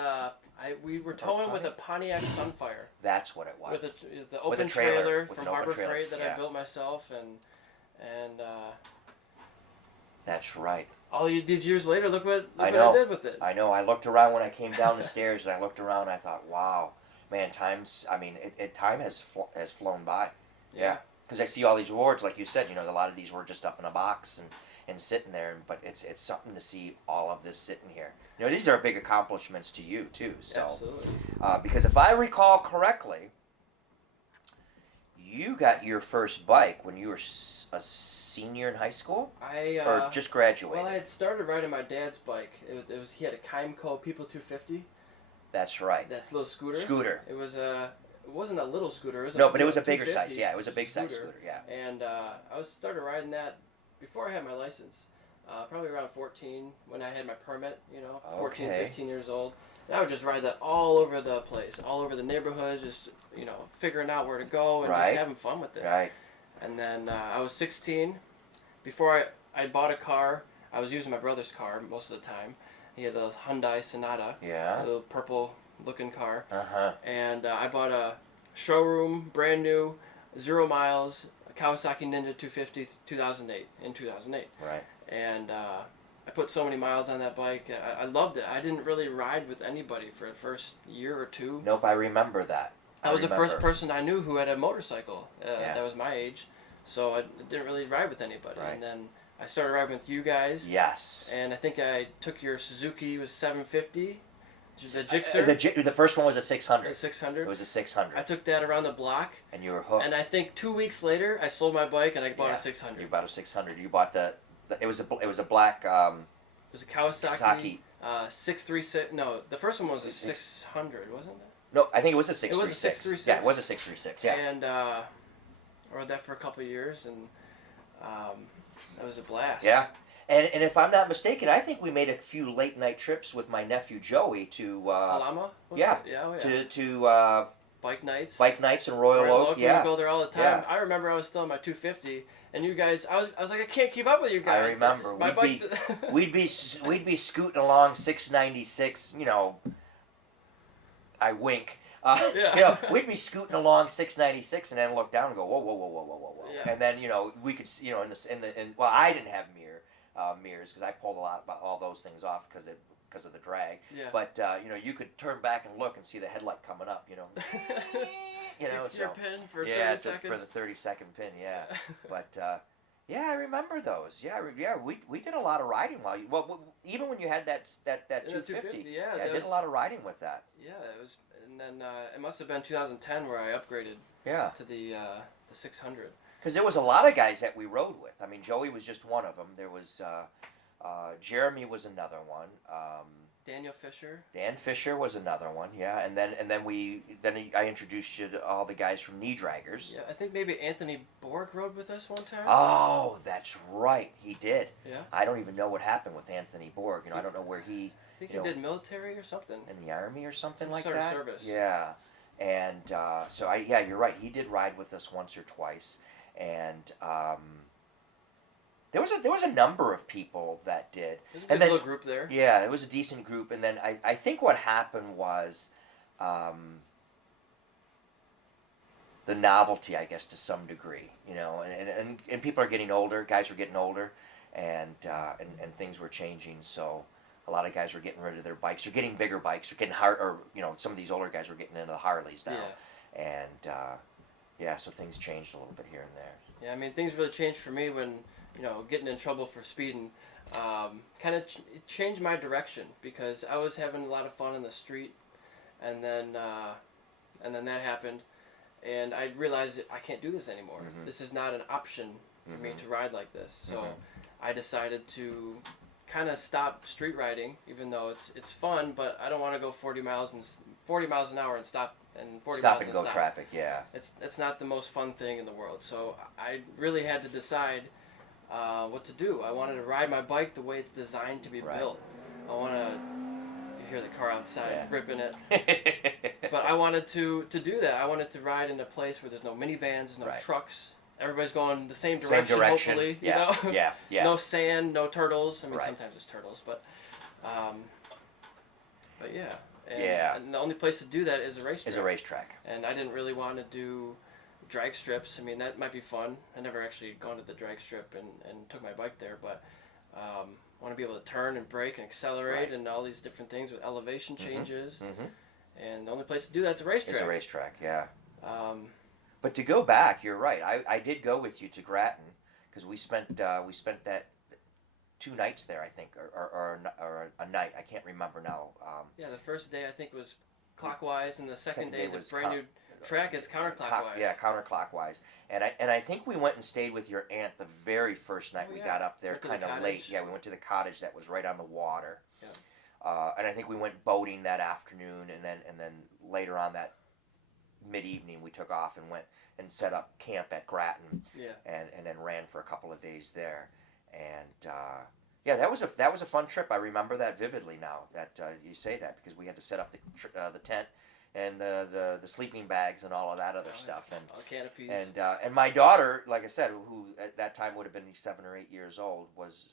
We were towing with a Pontiac Sunfire. That's what it was. With the open trailer from Harbor Freight that yeah. I built myself, and that's right. All these years later, look what I did with it. I know. I looked around when I came down the stairs, and I looked around, and I thought, wow, man, time has flown by. Yeah. Because I see all these awards, like you said, a lot of these were just up in a box and sitting there, but it's something to see all of this sitting here. These are big accomplishments to you too. So, absolutely. Because if I recall correctly, you got your first bike when you were a senior in high school, or just graduated? Well, I had started riding my dad's bike. It was he had a Kymco People 250. That's right. That's a little scooter. It was It wasn't a little scooter. But it was a bigger size. Yeah, it was a big size scooter. Yeah. And I started riding that before I had my license. Probably around 14 when I had my permit. 14, 15 years old. And I would just ride that all over the place, all over the neighborhood, just figuring out where to go and just having fun with it. Right. And then I was 16. Before I bought a car, I was using my brother's car most of the time. He had a Hyundai Sonata. Yeah. A little purple-looking car. Uh-huh. And I bought a showroom, brand new, 0 miles, Kawasaki Ninja 250 2008. Right. And I put so many miles on that bike. I loved it. I didn't really ride with anybody for the first year or two. Nope, I remember that. I was the first person I knew who had a motorcycle that was my age. So I didn't really ride with anybody. Right. And then I started riding with you guys. Yes. And I think I took your Suzuki, was 750. The Gixxer. The first one was a 600. The 600. It was a 600. I took that around the block. And you were hooked. And I think 2 weeks later, I sold my bike and I bought a 600. You bought a 600. You bought it was a black. It was a Kawasaki. 636. No, the first one was a 600, wasn't it? No, I think it was a 636. It was a 636. Yeah, it was a 636. Yeah. And I rode that for a couple of years, and that was a blast. Yeah. And if I'm not mistaken, I think we made a few late night trips with my nephew Joey to. Alama? Yeah. To bike nights. Bike nights in Royal Oak. Yeah. We go there all the time. Yeah. I remember I was still on my 250, and you guys, I was like, I can't keep up with you guys. I remember we'd be scooting along 696. I wink. We'd be scooting along 696 and then look down and go, whoa. Yeah. And then we could, well, I didn't have mirrors because I pulled a lot about all those things off because of the drag. Yeah. But you could turn back and look and see the headlight coming up. 6-year pin for 30 seconds. For the 30-second pin. Yeah. But yeah, I remember those. Yeah. We did a lot of riding even when you had that 250. Yeah, I did a lot of riding with that. Yeah, it was. And then it must have been 2010 where I upgraded to the 600. Because there was a lot of guys that we rode with. I mean, Joey was just one of them. There was Jeremy was another one. Daniel Fisher. Dan Fisher was another one. Yeah, and then I introduced you to all the guys from Knee Draggers. Yeah, I think maybe Anthony Borg rode with us one time. Oh, that's right, he did. Yeah. I don't even know what happened with Anthony Borg. I don't know where he. I think he did military or something. In the Army or something like that. Service. Yeah, and you're right. He did ride with us once or twice, and there was a number of people that did. There's a good little group there. Yeah, it was a decent group, and then I think what happened was the novelty, I guess, to some degree, and people are getting older. Guys were getting older, and things were changing. So a lot of guys were getting rid of their bikes. They're getting bigger bikes. They're getting some of these older guys were getting into the Harleys now, and so things changed a little bit here and there. Yeah, I mean things really changed for me when getting in trouble for speeding. Kind of changed my direction because I was having a lot of fun in the street, and then that happened, and I realized that I can't do this anymore. Mm-hmm. This is not an option for me to ride like this. So I decided to kind of stop street riding, even though it's fun, but I don't want to go 40 miles an hour and stop and 40 stop miles and go stop. Traffic. Yeah. It's not the most fun thing in the world. So I really had to decide what to do. I wanted to ride my bike the way it's designed to be built. I want to. You hear the car outside gripping it. But I wanted to do that. I wanted to ride in a place where there's no minivans, there's no trucks. Everybody's going the same direction. Hopefully. Yeah. Yeah. No sand, no turtles. I mean, sometimes there's turtles, but yeah. And the only place to do that is a racetrack. Is a racetrack. And I didn't really want to do drag strips. I mean, that might be fun. I never actually gone to the drag strip and took my bike there, but I want to be able to turn and brake and accelerate and all these different things with elevation changes. And the only place to do that's a racetrack. Is a racetrack, yeah. But to go back, you're right. I did go with you to Grattan because we spent that 2 nights there, I think, or a night. I can't remember now. Yeah, the first day I think was clockwise, and the second day is a brand new track is counterclockwise. Counterclockwise. And I think we went and stayed with your aunt the very first night we got up there, kind of late. Yeah, we went to the cottage that was right on the water. Yeah. And I think we went boating that afternoon, and then later on that mid-evening we took off and went and set up camp at Grattan. Yeah. And then ran for a couple of days there. And yeah, that was a fun trip. I remember that vividly now that you say that, because we had to set up the tent and the sleeping bags and all of that other stuff, and all canopies. And my daughter, like I said, who at that time would have been 7 or 8 years old, was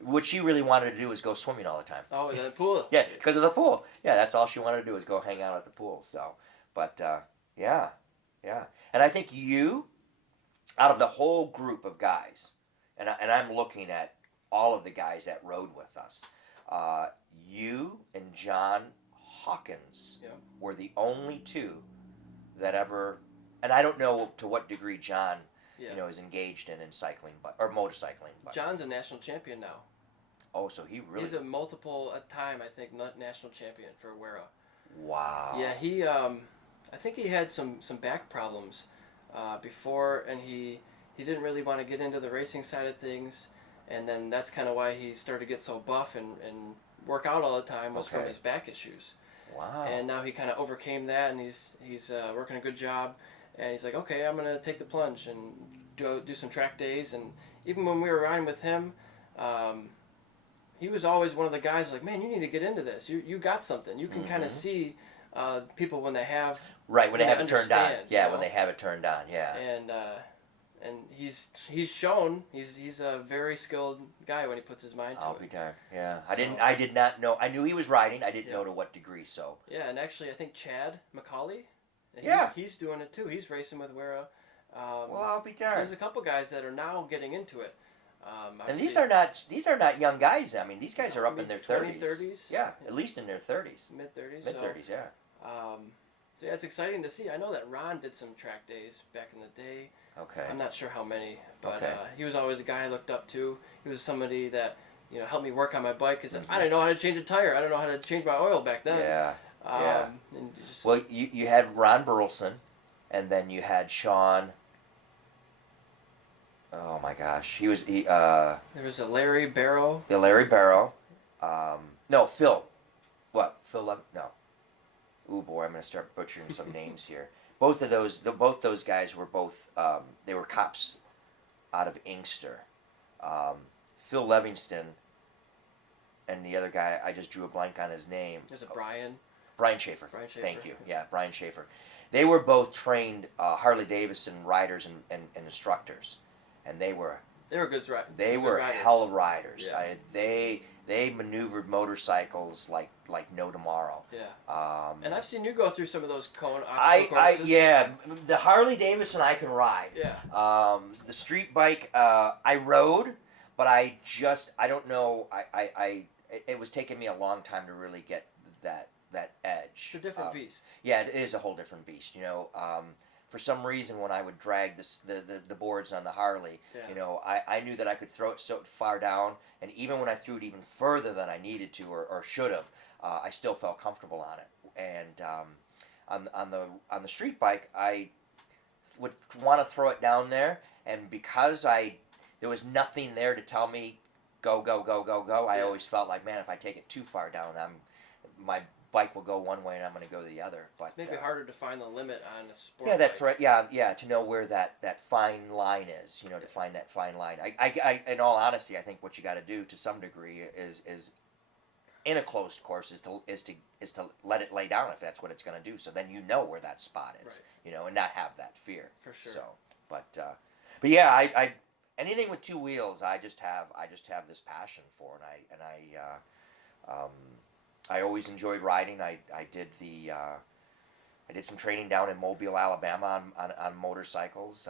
what she really wanted to do was go swimming all the time. Oh, in the pool. Yeah, because of the pool. Yeah, that's all she wanted to do was go hang out at the pool. So, but yeah, and I think you, out of the whole group of guys, and I'm looking at all of the guys that rode with us, you and John Hawkins were the only 2 that ever, and I don't know to what degree John, is engaged in cycling, or motorcycling. But John's a national champion now. Oh, so he really... He's a multiple time, I think, national champion for Wera. Wow. Yeah, he, I think he had some back problems before, and he didn't really want to get into the racing side of things, and then that's kind of why he started to get so buff and work out all the time was from his back issues. Wow. And now he kind of overcame that, and he's working a good job, and he's like, okay, I'm going to take the plunge and do some track days. And even when we were riding with him, he was always one of the guys like, man, you need to get into this. You got something. You can kind of see people when they have... Right, when they have it turned on. Yeah, you know? when they have it turned on, yeah. And he's shown he's a very skilled guy when he puts his mind to it. I'll be darned. Yeah, so, I did not know. I knew he was riding. I didn't know to what degree. So. Yeah, and actually, I think Chad McCauley. He's doing it too. He's racing with Wera. Well, I'll be darned. There's a couple guys that are now getting into it. And these are not young guys. I mean, these guys are up in their 30s. 30s. Yeah, at least in their 30s. Mid-30s. Mid-30s, yeah. So yeah, it's exciting to see. I know that Ron did some track days back in the day. Okay. I'm not sure how many, but he was always a guy I looked up to. He was somebody that helped me work on my bike because I didn't know how to change a tire. I didn't know how to change my oil back then. Yeah. And just, well, you had Ron Burleson, and then you had Sean. Oh my gosh, he. There was a Larry Barrow. Yeah, Larry Barrow. No, Phil. What? Phil? No. Ooh boy, I'm gonna start butchering some names here. Both those guys were both. They were cops out of Inkster. Phil Livingston and the other guy, I just drew a blank on his name. There's a Brian. Brian Schaefer. Thank you. Yeah, Brian Schaefer. They were both trained Harley Davidson riders and instructors, and they were good riders. They were hell of riders. Yeah. They maneuvered motorcycles like no tomorrow. Yeah. And I've seen you go through some of those courses. Yeah. The Harley Davidson I can ride. Yeah. The street bike I rode, but I don't know. It was taking me a long time to really get that edge. It's a different beast. Yeah, it is a whole different beast. For some reason, when I would drag the boards on the Harley, I knew that I could throw it so far down, and even when I threw it even further than I needed to or should have, I still felt comfortable on it. And on the street bike, I would want to throw it down there, and because there was nothing there to tell me go go go go go, I always felt like, man, if I take it too far down, my bike will go one way and I'm going to go the other. But it's maybe harder to find the limit on a sport. Yeah, that's right. Yeah, to know where that fine line is. To find that fine line. I in all honesty, I think what you got to do to some degree is in a closed course is to let it lay down if that's what it's going to do. So then where that spot is. Right. And not have that fear. For sure. So, but yeah, I anything with two wheels, I just have this passion for, and I I always enjoyed riding. I did I did some training down in Mobile, Alabama on motorcycles.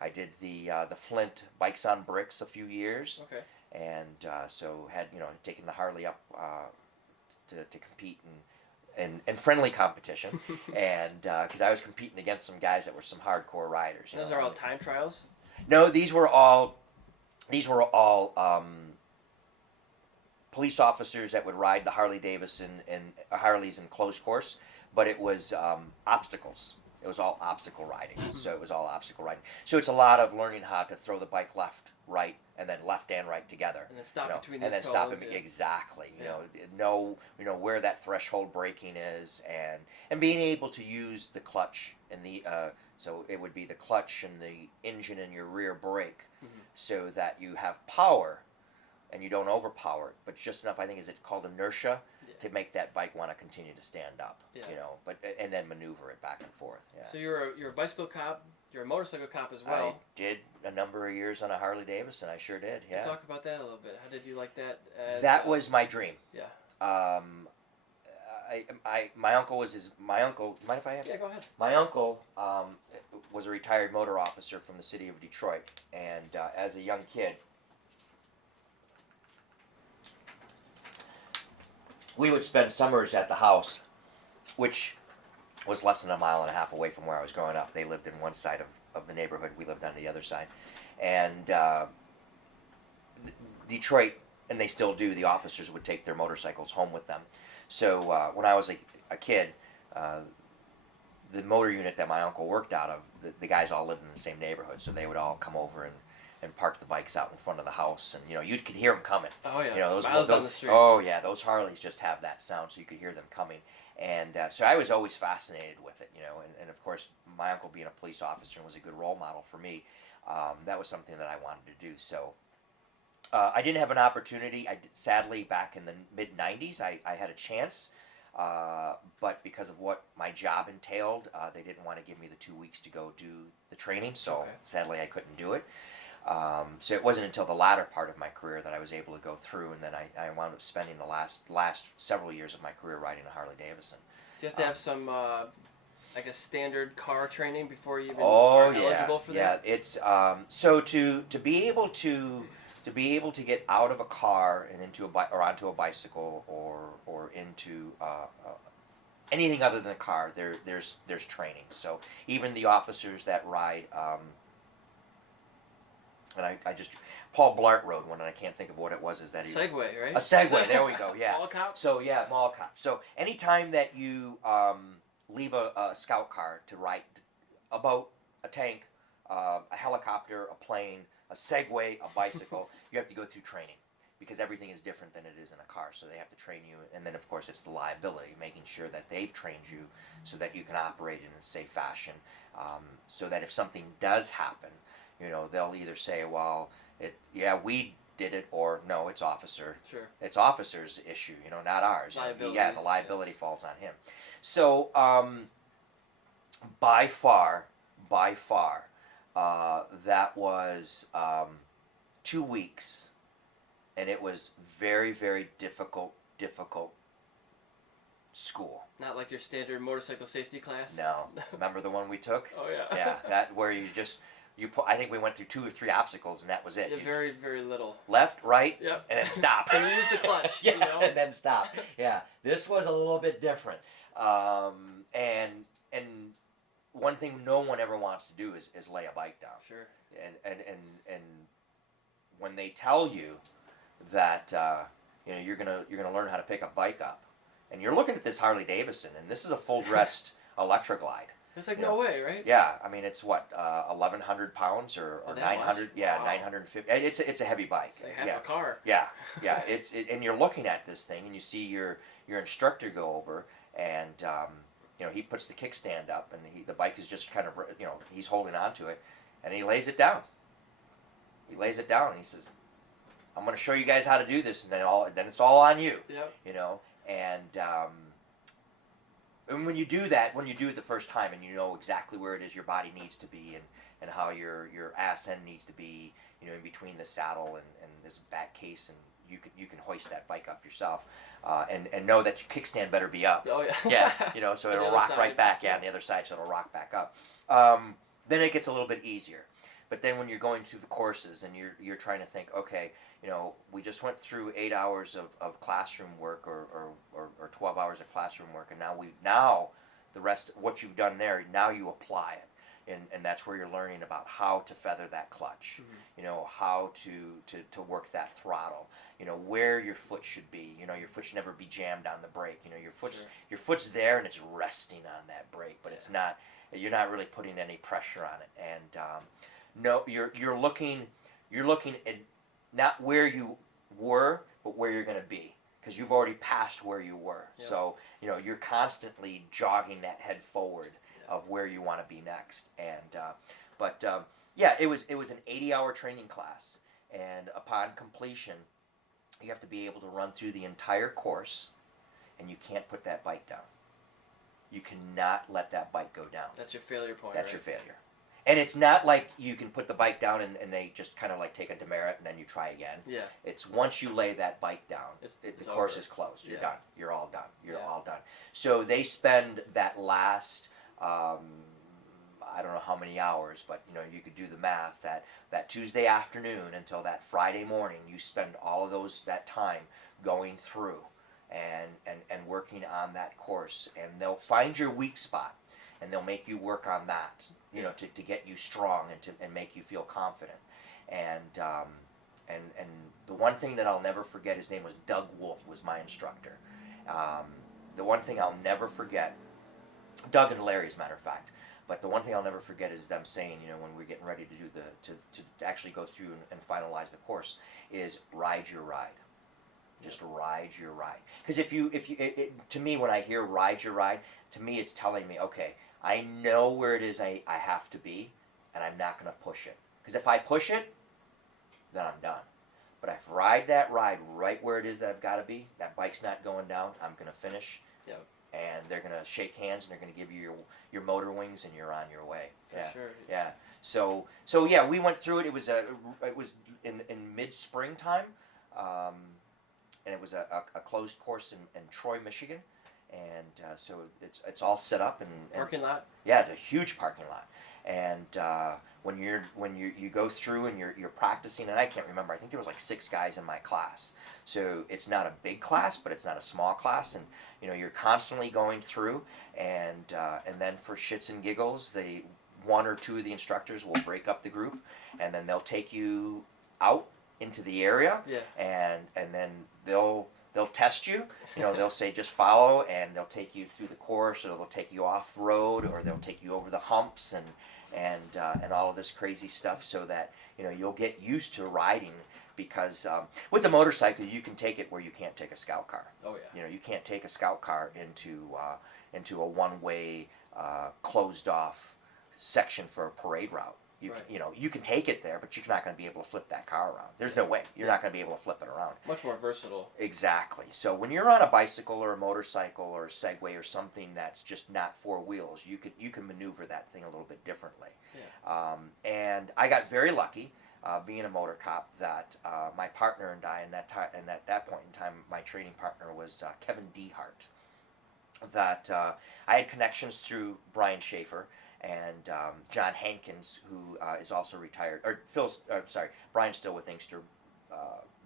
I did the Flint Bikes on Bricks a few years. Okay. And so had taken the Harley up to compete in friendly competition, and because I was competing against some guys that were some hardcore riders. Those are all time trials? No, these were all police officers that would ride the Harley Davidson and Harleys in closed course, but it was obstacles. It was all obstacle riding. So it was all obstacle riding. So it's a lot of learning how to throw the bike left, right, and then left and right together. And then stop between and these then stop cones, it yeah. exactly. Know where that threshold braking is, and being able to use the clutch and the so it would be the clutch and the engine and your rear brake, so that you have power, and you don't overpower it, but just enough. I think is it called inertia. To make that bike want to continue to stand up, but and then maneuver it back and forth. Yeah. So you're a bicycle cop, you're a motorcycle cop as well. I did a number of years on a Harley Davidson. I sure did. Yeah. Talk about that a little bit. How did you like that? That was my dream. Yeah. My uncle was my uncle. Mind if I have? Yeah, go ahead. My uncle was a retired motor officer from the city of Detroit, and as a young kid, we would spend summers at the house, which was less than a mile and a half away from where I was growing up. They lived in one side of the neighborhood. We lived on the other side. And Detroit, and they still do, the officers would take their motorcycles home with them. So when I was a kid, the motor unit that my uncle worked out of, the guys all lived in the same neighborhood. So they would all come over and park the bikes out in front of the house, and you could hear them coming. Oh yeah, those down the street. Oh yeah, those Harleys just have that sound, so you could hear them coming. And so I was always fascinated with it, and of course my uncle being a police officer was a good role model for me. That was something that I wanted to do. So I didn't have an opportunity. Sadly, back in the mid '90s, I had a chance, but because of what my job entailed, they didn't want to give me the 2 weeks to go do the training. So sadly, I couldn't do it. So it wasn't until the latter part of my career that I was able to go through, and then I wound up spending the last several years of my career riding a Harley Davidson. Do you have to have some, I guess, standard car training before you even are eligible for that? Yeah, it's so to be able to get out of a car and into or onto a bicycle or into anything other than a car, there's training. So even the officers that ride. And I just, Paul Blart rode one, and I can't think of what it was. Is that Segway, right? A Segway. There we go. Yeah. Mall cop. So yeah, mall cop. So anytime that you leave a scout car to ride a boat, a tank, a helicopter, a plane, a Segway, a bicycle, you have to go through training, because everything is different than it is in a car. So they have to train you, and then of course it's the liability, making sure that they've trained you so that you can operate in a safe fashion, so that if something does happen, they'll either say, well, we did it, or no, it's officer. Sure. It's officer's issue, not ours. Liabilities, the liability falls on him. So by far, that was 2 weeks, and it was very, very difficult school. Not like your standard motorcycle safety class? No. Remember the one we took? Oh yeah. Yeah, that where I think we went through 2 or 3 obstacles, and that was it. Yeah, very, very little. Left, right, yep. And then stop. And you use the clutch. Yeah, and then stop. Yeah, this was a little bit different. And one thing no one ever wants to do is lay a bike down. Sure. And when they tell you that you're gonna learn how to pick a bike up, and you're looking at this Harley Davidson, and this is a full dressed Electroglide. It's like no way, right? Yeah, I mean it's what 1,100 pounds or 900. Yeah, wow. 950. It's a heavy bike. It's like half a car. Yeah. And you're looking at this thing, and you see your instructor go over, and he puts the kickstand up, and the bike is just kind of he's holding onto it, and he lays it down. And he says, "I'm going to show you guys how to do this, and then it's all on you." Yep. And when you do it the first time, and you know exactly where it is your body needs to be, and how your ass end needs to be, in between the saddle and this back case, and you can hoist that bike up yourself, and know that your kickstand better be up. Oh yeah. Yeah, so it'll rock right back. Yeah, on the other side, so it'll rock back up. Then it gets a little bit easier. But then when you're going through the courses and you're trying to think, okay, we just went through 8 hours of classroom work or 12 hours of classroom work, and now the rest, what you've done there, now you apply it. And that's where you're learning about how to feather that clutch, how to work that throttle, where your foot should be. Your foot should never be jammed on the brake. Your foot's there and it's resting on that brake, but it's not. You're not really putting any pressure on it. And no, you're looking at not where you were, but where you're going to be, because you've already passed where you were. Yep. So you're constantly jogging that head forward of where you want to be next. And it was an 80-hour training class, and upon completion you have to be able to run through the entire course, and you can't put that bike down. You cannot let that bike go down. That's your failure point. That's right? your failure. And it's not like you can put the bike down and they just kind of like take a demerit and then you try again. Yeah. It's once you lay that bike down, the course is closed. You're done. You're all done. You're all done. So they spend that last, I don't know how many hours, but you could do the math, that Tuesday afternoon until that Friday morning, you spend all of that time going through and working on that course. And they'll find your weak spot and they'll make you work on that, to get you strong and make you feel confident. And the one thing that I'll never forget, his name was Doug Wolf, was my instructor. The one thing I'll never forget, Doug and Larry, as a matter of fact, but the one thing I'll never forget is them saying, when we're getting ready to do to actually go through and finalize the course, is ride your ride. Just ride your ride. Because to me, when I hear ride your ride, to me it's telling me, okay, I know where it is I have to be, and I'm not going to push it. Because if I push it, then I'm done. But if I ride that ride right where it is that I've got to be, that bike's not going down, I'm going to finish. Yep. And they're going to shake hands, and they're going to give you your motor wings, and you're on your way. Yeah. For sure. Yeah. So yeah, we went through it. It was in mid-spring time. And it was a closed course in Troy, Michigan, and so it's all set up and parking lot. Yeah, it's a huge parking lot, and when you go through and you're practicing, and I can't remember, I think there was like 6 guys in my class, so it's not a big class, but it's not a small class, and you're constantly going through, and then for shits and giggles, one or two of the instructors will break up the group, and then they'll take you out into the area, and then they'll test you. They'll say just follow, and they'll take you through the course, or they'll take you off road, or they'll take you over the humps and all of this crazy stuff, so that you'll get used to riding. Because with a motorcycle, you can take it where you can't take a scout car. Oh yeah. You can't take a scout car into a one-way closed off section for a parade route. You can take it there, but you're not going to be able to flip that car around. There's no way. You're not going to be able to flip it around. Much more versatile. Exactly. So when you're on a bicycle or a motorcycle or a Segway or something that's just not 4 wheels, you can maneuver that thing a little bit differently. Yeah. And I got very lucky, being a motor cop, that my partner and I, at that point in time, my training partner was Kevin Dehart. That I had connections through Brian Schaefer and John Hankins, who is also retired, or Brian's still with Inkster,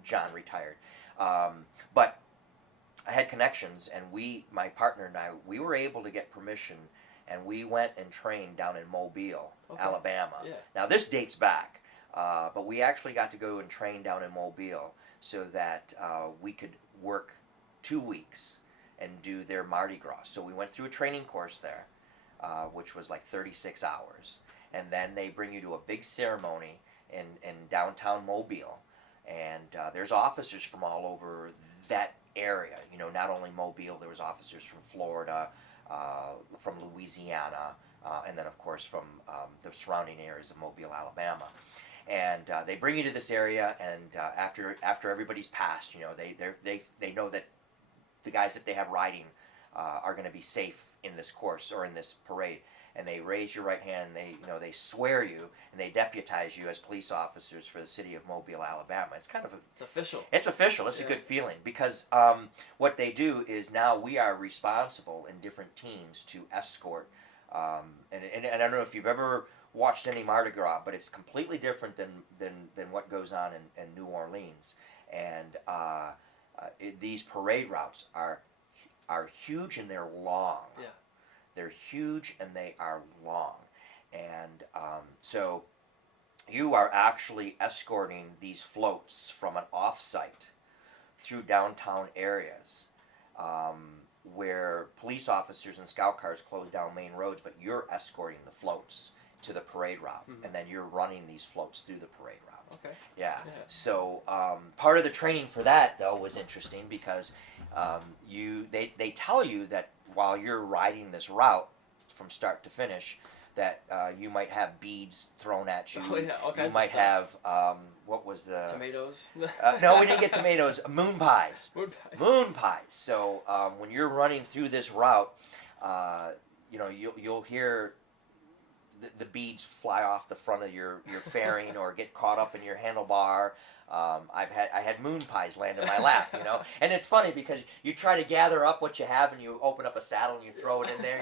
John retired. But I had connections, and my partner and I, we were able to get permission, and we went and trained down in Mobile, Alabama. Yeah. Now this dates back, but we actually got to go and train down in Mobile so that we could work 2 weeks and do their Mardi Gras. So we went through a training course there, which was like 36 hours. And then they bring you to a big ceremony in downtown Mobile. And there's officers from all over that area. Not only Mobile, there was officers from Florida, from Louisiana, and then of course from the surrounding areas of Mobile, Alabama. And they bring you to this area, and after everybody's passed, they know that the guys that they have riding are going to be safe in this course or in this parade. and they raise your right hand, and they swear you, and they deputize you as police officers for the city of Mobile, Alabama. It's kind of it's official. It's official. It's a good feeling because what they do is now we are responsible in different teams to escort. And I don't know if you've ever watched any Mardi Gras, but it's completely different than what goes on in New Orleans. And these parade routes are huge and they're long. Yeah. They're huge and they are long. And so you are actually escorting these floats from an off-site through downtown areas where police officers and scout cars close down main roads, but you're escorting the floats to the parade route, and then you're running these floats through the parade route. Okay. Yeah. So part of the training for that, though, was interesting because they tell you that while you're riding this route from start to finish, that you might have beads thrown at you. Oh, yeah, all kinds you might of stuff. have what was the Tomatoes. no, we didn't get tomatoes. Moon pies. Moon pie. Moon pies. So when you're running through this route, you'll hear the beads fly off the front of your fairing or get caught up in your handlebar. I had moon pies land in my lap, and it's funny because you try to gather up what you have and you open up a saddle and you throw it in there,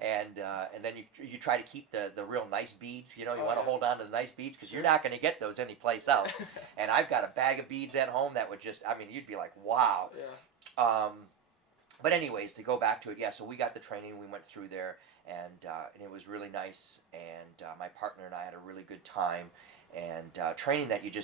and then you try to keep the real nice beads, you want to hold on to the nice beads because you're not going to get those anyplace else. And I've got a bag of beads at home that would just, you'd be like, wow. Yeah. But anyways, to go back to it, so we got the training, we went through there, and it was really nice, and my partner and I had a really good time, and training that you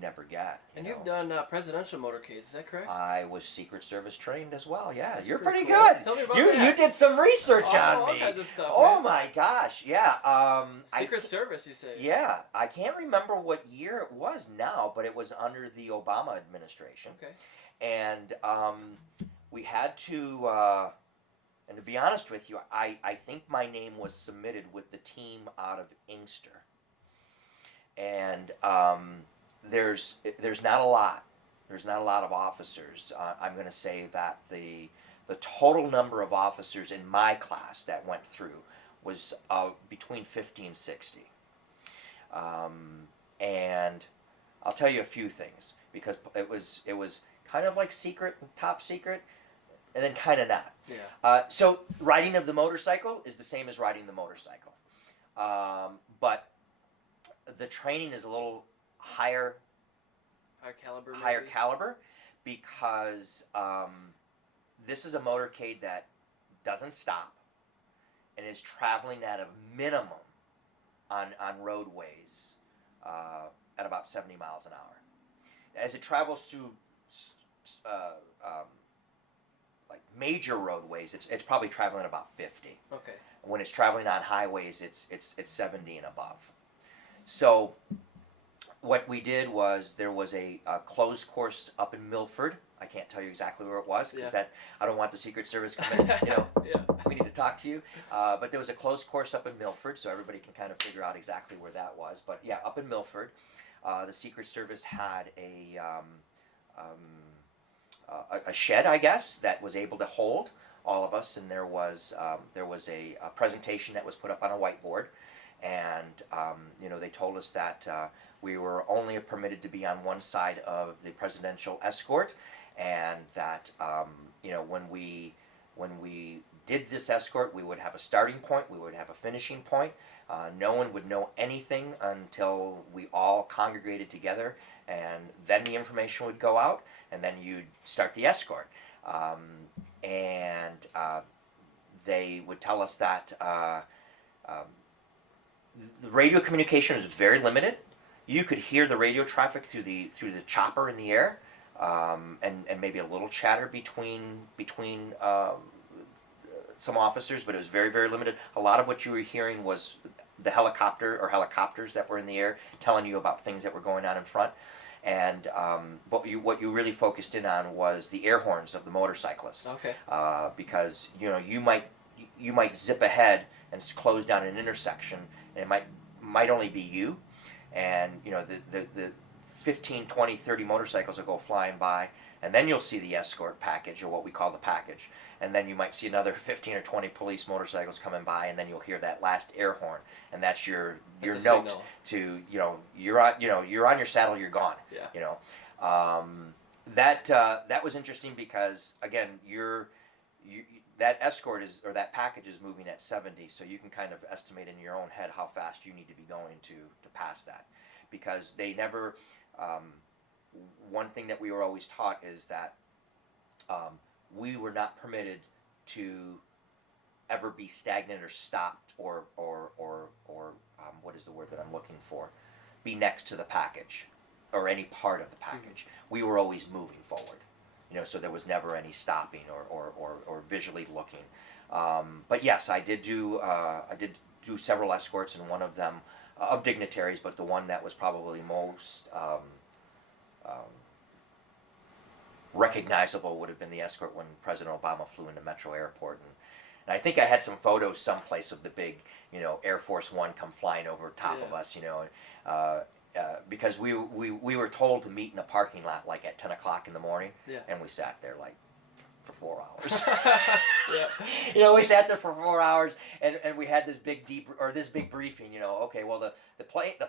never get. And you've done presidential motorcades, is that correct? I was Secret Service trained as well. Yeah, That's you're pretty pretty cool. good. Tell me about you that. You did some research on all me. kinds of stuff, Oh man. my gosh, yeah. Secret Service, you say? Yeah, I can't remember what year it was now, but it was under the Obama administration. Okay. And we had to, and to be honest with you, I think my name was submitted with the team out of Inkster. And there's not a lot. There's not a lot of officers. I'm going to say that the total number of officers in my class that went through was between 50 and 60. And I'll tell you a few things because it was kind of like secret, top secret, and then kind of not. Yeah. So riding of the motorcycle is the same as riding the motorcycle, but the training is a little higher caliber because this is a motorcade that doesn't stop and is traveling at a minimum on roadways at about 70 miles an hour. As it travels through like major roadways, it's probably traveling at about 50. Okay. When it's traveling on highways, it's 70 and above. So what we did was there was a closed course up in Milford. I can't tell you exactly where it was because I don't want the Secret Service coming. Yeah. We need to talk to you. But there was a closed course up in Milford, so everybody can kind of figure out exactly where that was. But yeah, up in Milford, the Secret Service had a shed, I guess, that was able to hold all of us, and there was a presentation that was put up on a whiteboard, and they told us that we were only permitted to be on one side of the presidential escort, and that when we did this escort, we would have a starting point, we would have a finishing point. No one would know anything until we all congregated together, and then the information would go out, and then you'd start the escort. And they would tell us that the radio communication is very limited. You could hear the radio traffic through the chopper in the air, and maybe a little chatter between some officers, but it was very, very limited. A lot of what you were hearing was the helicopters that were in the air telling you about things that were going on in front. And what you really focused in on was the air horns of the motorcyclists. Okay. Because you might zip ahead and close down an intersection, and it might only be you, and the 15, 20, 30 motorcycles will go flying by, and then you'll see the escort package, or what we call the package, and then you might see another 15 or 20 police motorcycles coming by, and then you'll hear that last air horn, and that's your note signal. To, you're on your saddle, you're gone. Yeah. That was interesting because, again, that escort that package is moving at 70, so you can kind of estimate in your own head how fast you need to be going to pass that, because they never. One thing that we were always taught is that we were not permitted to ever be stagnant or stopped or what is the word that I'm looking for? Be next to the package or any part of the package. We were always moving forward. So there was never any stopping or visually looking. But yes, I did do several escorts, and one of them of dignitaries, but the one that was probably most recognizable would have been the escort when President Obama flew into Metro Airport, and I think I had some photos someplace of the big, Air Force One come flying over top of us, because we were told to meet in a parking lot like at 10 o'clock in the morning, and we sat there like for 4 hours. We sat there for 4 hours, and we had this big briefing. Okay, well the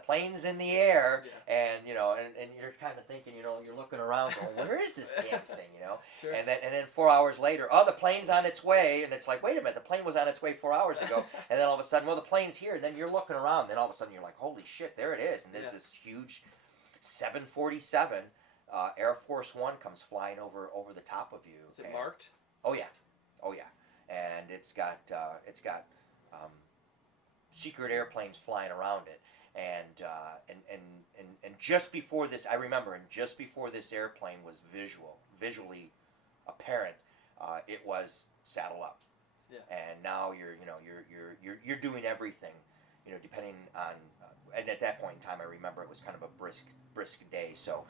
plane's in the air, and and you're kind of thinking, you're looking around, going, where is this damn thing, Sure. and then 4 hours later, the plane's on its way, and it's like, wait a minute, the plane was on its way 4 hours ago, and then all of a sudden, the plane's here, and then you're looking around, and then all of a sudden you're like, holy shit, there it is, and there's this huge 747. Air Force One comes flying over the top of you. Is it marked? Oh yeah, and it's got secret airplanes flying around it, and just before this, I remember, and just before this airplane was visually apparent, it was saddle up. Yeah. And now you're doing everything, depending on. And at that point in time, I remember it was kind of a brisk day, so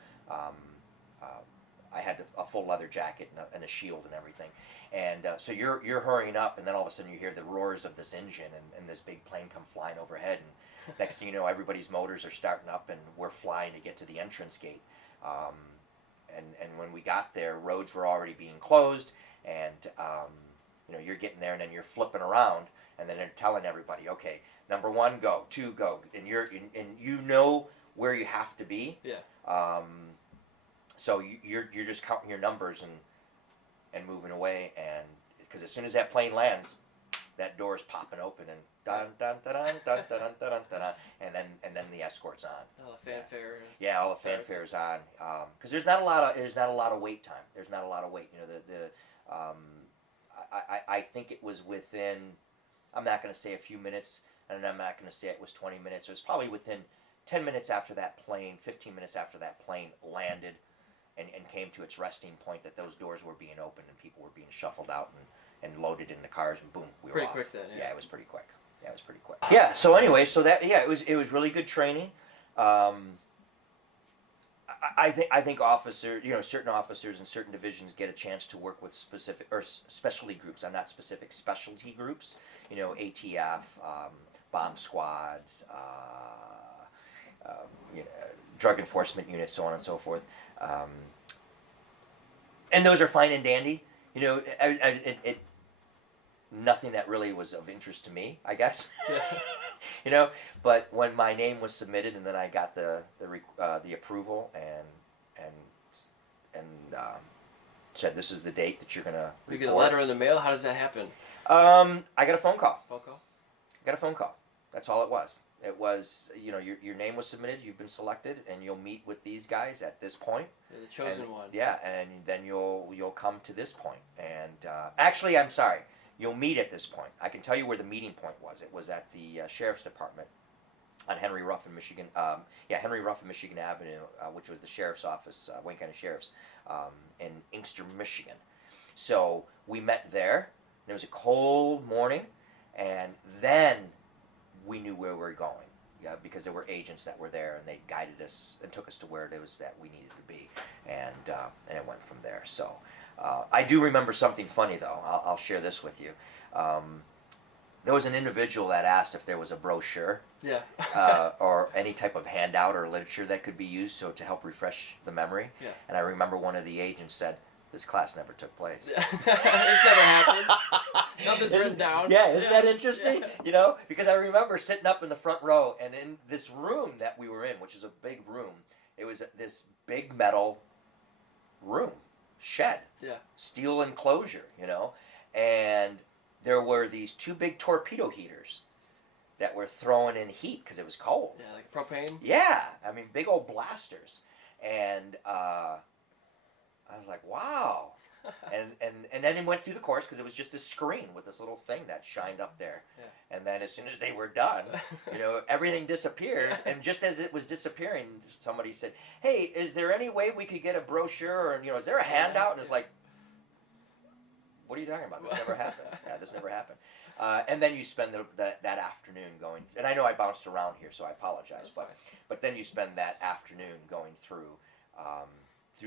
I had a full leather jacket and a shield and everything, and so you're hurrying up, and then all of a sudden you hear the roars of this engine and this big plane come flying overhead, and next thing you know, everybody's motors are starting up, and we're flying to get to the entrance gate, and when we got there, roads were already being closed, and you're getting there, and then you're flipping around, and then they're telling everybody, okay, number 1, go, 2, go, and you know where you have to be. Yeah. So you're just counting your numbers and moving away, and because as soon as that plane lands, that door's popping open, and dun dun dun dun dun dun dun dun dun, and then the escort's on. All the fanfare. Yeah, all the fanfare's on. Because there's not a lot of wait time. There's not a lot of wait. I think it was within. I'm not going to say a few minutes, and I'm not going to say it was 20 minutes. It was probably within 10 minutes after that plane, 15 minutes after that plane landed and came to its resting point, that those doors were being opened and people were being shuffled out and loaded in the cars, and boom, we were pretty off. Quick then. Yeah, it was pretty quick. Yeah, so anyway, it was really good training. I think officers, certain officers in certain divisions get a chance to work with specific or specialty groups. I'm not specific specialty groups. ATF, bomb squads, drug enforcement units, so on and so forth. And those are fine and dandy. Nothing that really was of interest to me, I guess. Yeah. But when my name was submitted, and then I got the approval and said, this is the date that you're gonna report. You get a letter in the mail. How does that happen? I got a phone call. Phone call. Got a phone call. That's all it was. It was, your name was submitted, you've been selected, and you'll meet with these guys at this point. You're the chosen one. Yeah, and then you'll come to this point. And actually, I'm sorry. You'll meet at this point. I can tell you where the meeting point was. It was at the Sheriff's Department on Henry Ruff and Michigan. Henry Ruff and Michigan Avenue, which was the Sheriff's Office, Wayne County Sheriff's, in Inkster, Michigan. So we met there. And it was a cold morning, and then we knew where we were going. Yeah, because there were agents that were there, and they guided us and took us to where it was that we needed to be, and it went from there. So. I do remember something funny, though. I'll share this with you. there was an individual that asked if there was a brochure Yeah. or any type of handout or literature that could be used to help refresh the memory. Yeah. And I remember one of the agents said, "This class never took place." It's never happened. Nothing's written down. Yeah, isn't that interesting? Yeah. You know, because I remember sitting up in the front row, and in this room that we were in, which is a big room, it was this big metal room, shed, Yeah. steel enclosure, you know, and there were these two big torpedo heaters that were throwing in heat because it was cold. Yeah, like propane. Yeah, I mean, big old blasters, and I was like, wow. And then he went through the course because it was just a screen with this little thing that shined up there. Yeah. And then as soon as they were done, you know, everything disappeared. And just as it was disappearing, somebody said, "Hey, is there any way we could get a brochure, or, you know, is there a handout?" And it's like, what are you talking about? This never happened. Yeah, this never happened. And then you spend that afternoon going, and I know I bounced around here, so I apologize, but then you spend that afternoon going through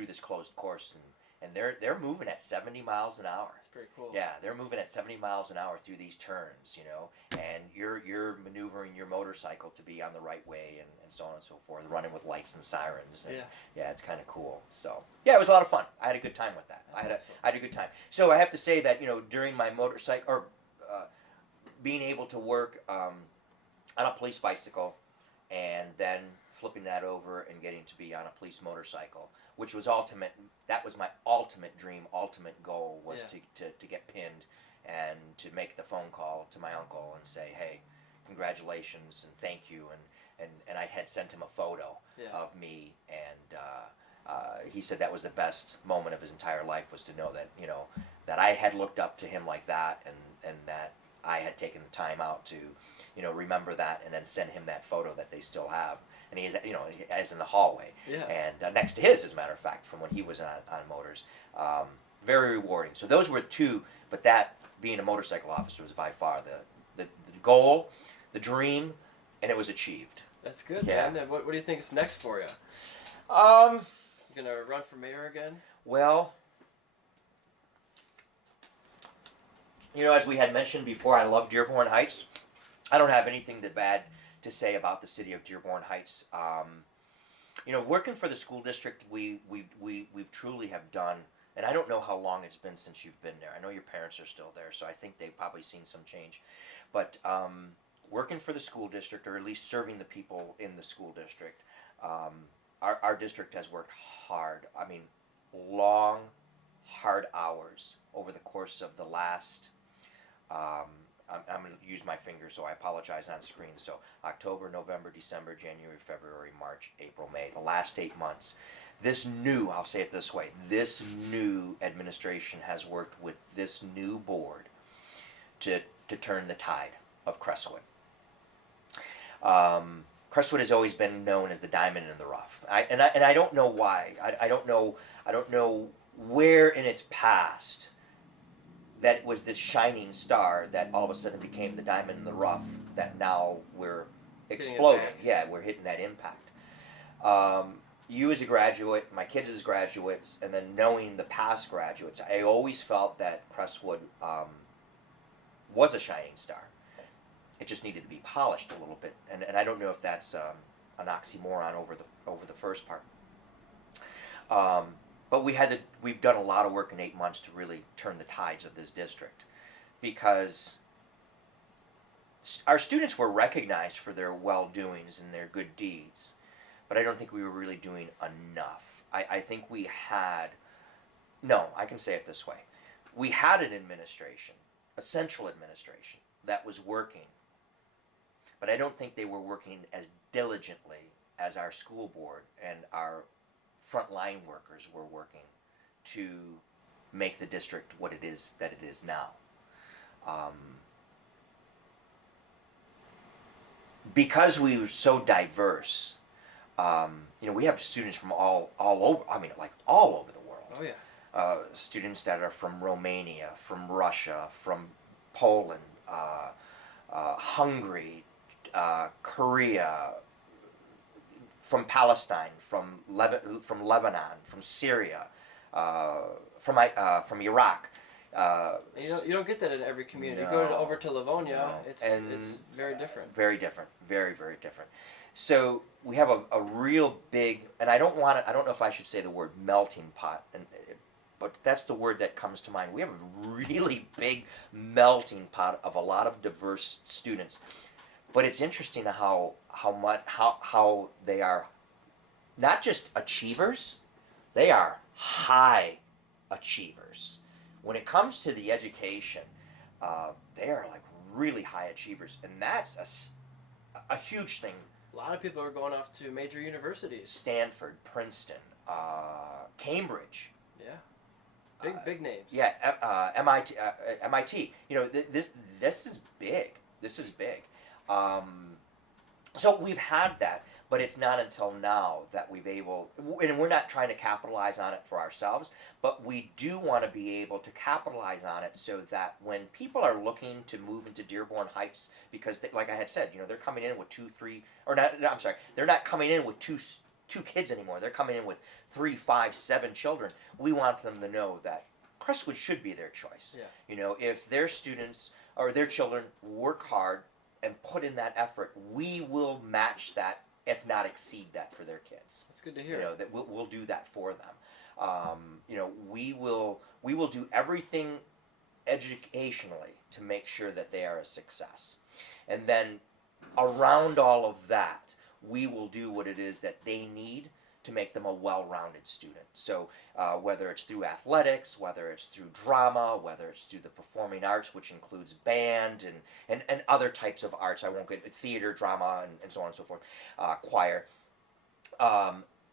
this closed course, and they're moving at 70 miles an hour. That's pretty cool. Yeah, they're moving at 70 miles an hour through these turns, you know, and you're maneuvering your motorcycle to be on the right way, and so on and so forth, running with lights and sirens. And yeah, it's kind of cool. So yeah, it was a lot of fun. I had a good time with that. I had a good time. So I have to say that, you know, during my motorcycle, or being able to work on a police bicycle, and then flipping that over and getting to be on a police motorcycle, which was ultimate. That was my ultimate dream, ultimate goal, was to get pinned and to make the phone call to my uncle and say, "Hey, congratulations and thank you." And I had sent him a photo of me, and he said that was the best moment of his entire life, was to know that, you know, that I had looked up to him like that, and that I had taken the time out to, you know, remember that, and then send him that photo that they still have. And he's, you know, as in the hallway, and next to his, as a matter of fact, from when he was on motors. Very rewarding. So those were two, but that, being a motorcycle officer, was by far the goal, the dream, and it was achieved. That's good, man. And what do you think is next for you? You gonna run for mayor again? Well, you know, as we had mentioned before, I love Dearborn Heights. I don't have anything bad to say about the city of Dearborn Heights. You know, working for the school district, we've truly have done, and I don't know how long it's been since you've been there. I know your parents are still there, so I think they've probably seen some change. But working for the school district, or at least serving the people in the school district, our district has worked hard. I mean, long, hard hours over the course of the last, I'm going to use my fingers, so I apologize on screen. So October, November, December, January, February, March, April, May, the last 8 months. I'll say it this way, this new administration has worked with this new board to turn the tide of Crestwood. Crestwood has always been known as the diamond in the rough. I don't know why. I don't know where in its past that it was this shining star that all of a sudden became the diamond in the rough, that now we're exploding. Yeah, we're hitting that impact. You as a graduate, my kids as graduates, and then knowing the past graduates, I always felt that Crestwood was a shining star. It just needed to be polished a little bit, and I don't know if that's an oxymoron over the first part. But we've done a lot of work in 8 months to really turn the tides of this district, because our students were recognized for their well-doings and their good deeds, but I don't think we were really doing enough. I think I can say it this way. We had an administration, a central administration, that was working, but I don't think they were working as diligently as our school board and our frontline workers were working to make the district what it is that it is now. Because we were so diverse, you know, we have students from all over. I mean, like all over the world. Oh yeah. Students that are from Romania, from Russia, from Poland, Hungary, Korea, from Palestine, from Lebanon, from Syria, from Iraq. You don't get that in every community. No, you go over to Livonia, no. it's very different. Very different. Very, very different. So we have a real big, and I don't know if I should say the word melting pot, but that's the word that comes to mind. We have a really big melting pot of a lot of diverse students. But it's interesting how they are not just achievers, they are high achievers. When it comes to the education, they are like really high achievers, and that's a huge thing. A lot of people are going off to major universities. Stanford, Princeton, Cambridge. Yeah, big names. Yeah, MIT. MIT. You know, this is big. This is big. So we've had that, but it's not until now that and we're not trying to capitalize on it for ourselves, but we do want to be able to capitalize on it so that when people are looking to move into Dearborn Heights, because like I had said, you know, they're coming in with they're not coming in with two kids anymore. They're coming in with 3, 5, 7 children. We want them to know that Crestwood should be their choice. Yeah. You know, if their students or their children work hard and put in that effort, we will match that, if not exceed that, for their kids. That's good to hear. You know, that we'll do that for them. You know, we will do everything educationally to make sure that they are a success, and then around all of that, we will do what it is that they need to make them a well-rounded student. So whether it's through athletics, whether it's through drama, whether it's through the performing arts, which includes band and other types of arts, I won't get theater, drama, and so on and so forth, choir.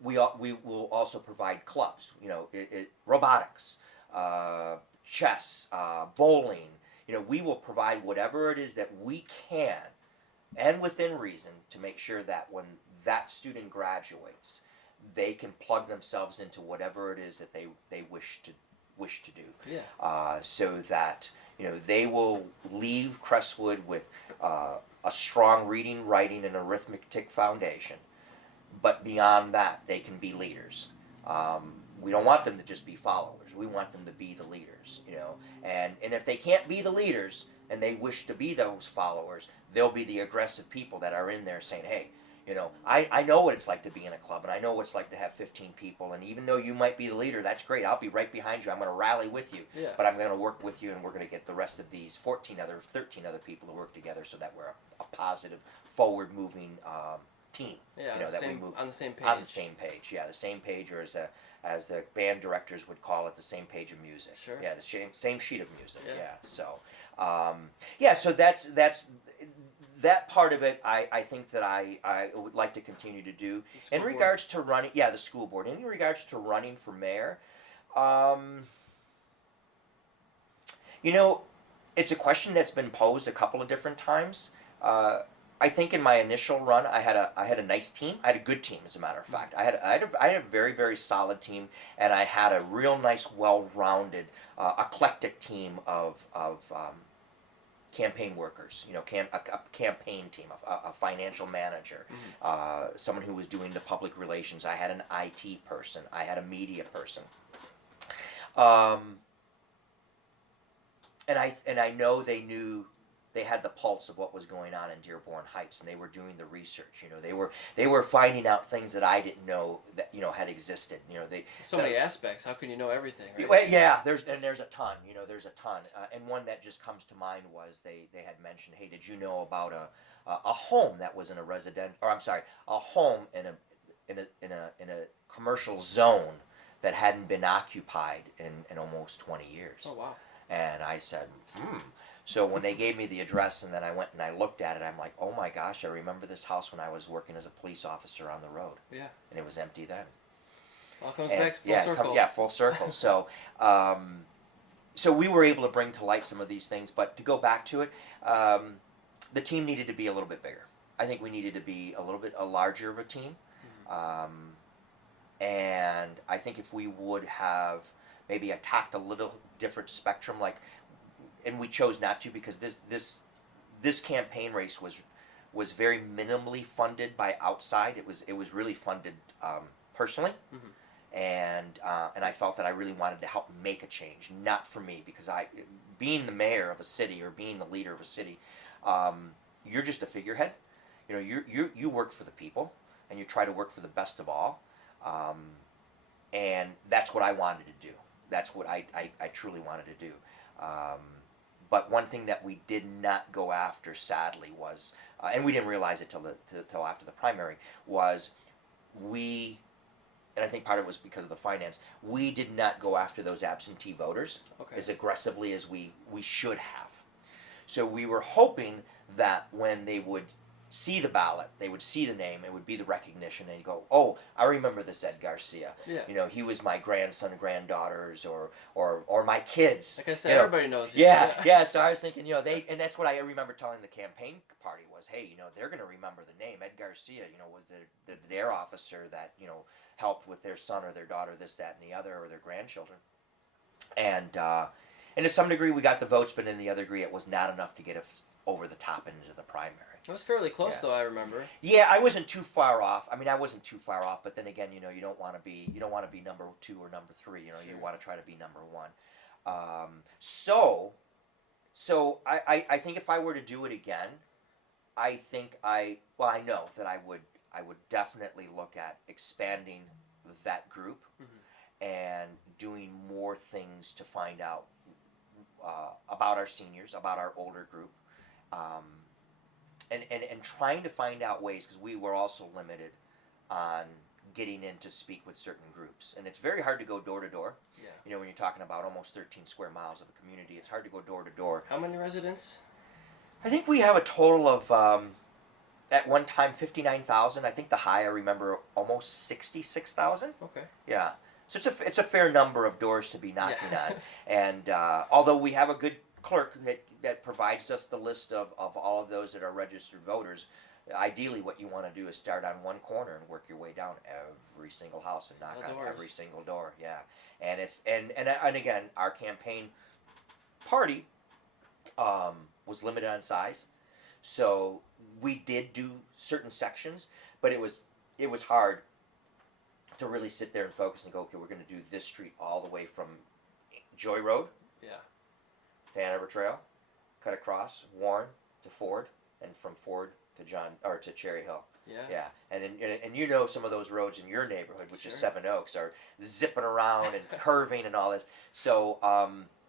We will also provide clubs, you know, robotics, chess, bowling. You know, we will provide whatever it is that we can, and within reason, to make sure that when that student graduates, they can plug themselves into whatever it is that they wish to do. Yeah. So that, you know, they will leave Crestwood with a strong reading, writing, and arithmetic foundation. But beyond that, they can be leaders. We don't want them to just be followers. We want them to be the leaders. You know, and if they can't be the leaders and they wish to be those followers, they'll be the aggressive people that are in there saying, hey, you know, I know what it's like to be in a club, and I know what it's like to have 15 people, and even though you might be the leader, that's great. I'll be right behind you. I'm going to rally with you, Yeah. but I'm going to work with you, and we're going to get the rest of these 13 other people to work together so that we're a positive, forward-moving team. Yeah, you know, that we move on the same page. On the same page, yeah, the same page, or as the band directors would call it, the same page of music. Sure. Yeah, the same sheet of music. Yeah. Yeah. So, so that's that part of it. I think that I would like to continue to do. In regards to running, the school board. In regards to running for mayor, you know, it's a question that's been posed a couple of different times. I think in my initial run, I had a nice team. I had a good team, as a matter of fact. I had a very, very solid team, and I had a real nice, well-rounded, eclectic team of campaign workers. You know, a campaign team, a financial manager, someone who was doing the public relations. I had an IT person. I had a media person. And I know they had the pulse of what was going on in Dearborn Heights, and they were doing the research. You know, they were finding out things that I didn't know that, you know, had existed. You know, many aspects. How can you know everything? Right? Well, yeah, there's a ton. You know, there's a ton. And one that just comes to mind was they had mentioned, hey, did you know about a home that was in a home in a commercial zone that hadn't been occupied in almost 20 years. Oh wow. And I said, So when they gave me the address and then I went and I looked at it, I'm like, oh my gosh, I remember this house when I was working as a police officer on the road. Yeah. And it was empty then. All comes back full circle. Full circle. So, so we were able to bring to light some of these things. But to go back to it, the team needed to be a little bit bigger. I think we needed to be a little bit larger of a team. And I think if we would have maybe attacked a little different spectrum, and we chose not to because this campaign race was very minimally funded by outside. It was really funded personally, and I felt that I really wanted to help make a change, not for me, because being the mayor of a city or being the leader of a city, you're just a figurehead. You know, you work for the people, and you try to work for the best of all, and that's what I wanted to do. That's what I truly wanted to do. But one thing that we did not go after, sadly, was, and we didn't realize it till after the primary, was and I think part of it was because of the finance, we did not go after those absentee voters as aggressively as we should have. So we were hoping that when they would see the ballot, they would see the name, it would be the recognition, and you go, oh, I remember this Ed Garcia. Yeah. You know, he was my grandson, granddaughters, or my kids. Like I said, everybody knows you. Yeah. So I was thinking, and that's what I remember telling the campaign party was, hey, they're going to remember the name Ed Garcia. Was their officer that helped with their son or their daughter, this, that, and the other, or their grandchildren, and to some degree we got the votes, but in the other degree it was not enough to get us over the top and into the primary. It was fairly close, though. I remember. Yeah, I wasn't too far off. I mean, I wasn't too far off, but then again, you don't want to be number 2 or number 3. Sure. You want to try to be number 1. So I think if I were to do it again, I know that I would definitely look at expanding that group and doing more things to find out about our seniors, about our older group. And trying to find out ways, because we were also limited on getting in to speak with certain groups. And it's very hard to go door to door. Yeah. When you're talking about almost 13 square miles of a community, it's hard to go door to door. How many residents? I think we have a total of, at one time, 59,000. I think the high, I remember, almost 66,000. Okay. Yeah. So it's a fair number of doors to be knocking on. And although we have a good clerk that provides us the list of all of those that are registered voters, ideally what you want to do is start on one corner and work your way down every single house and knock on every single door. Yeah. And and again, our campaign party was limited on size, so we did do certain sections, but it was hard to really sit there and focus and go, okay, we're going to do this street all the way from Joy Road, to Hanover Trail, cut across Warren to Ford, and from Ford to Cherry Hill. Yeah. And some of those roads in your neighborhood, which is Seven Oaks, are zipping around and curving and all this. So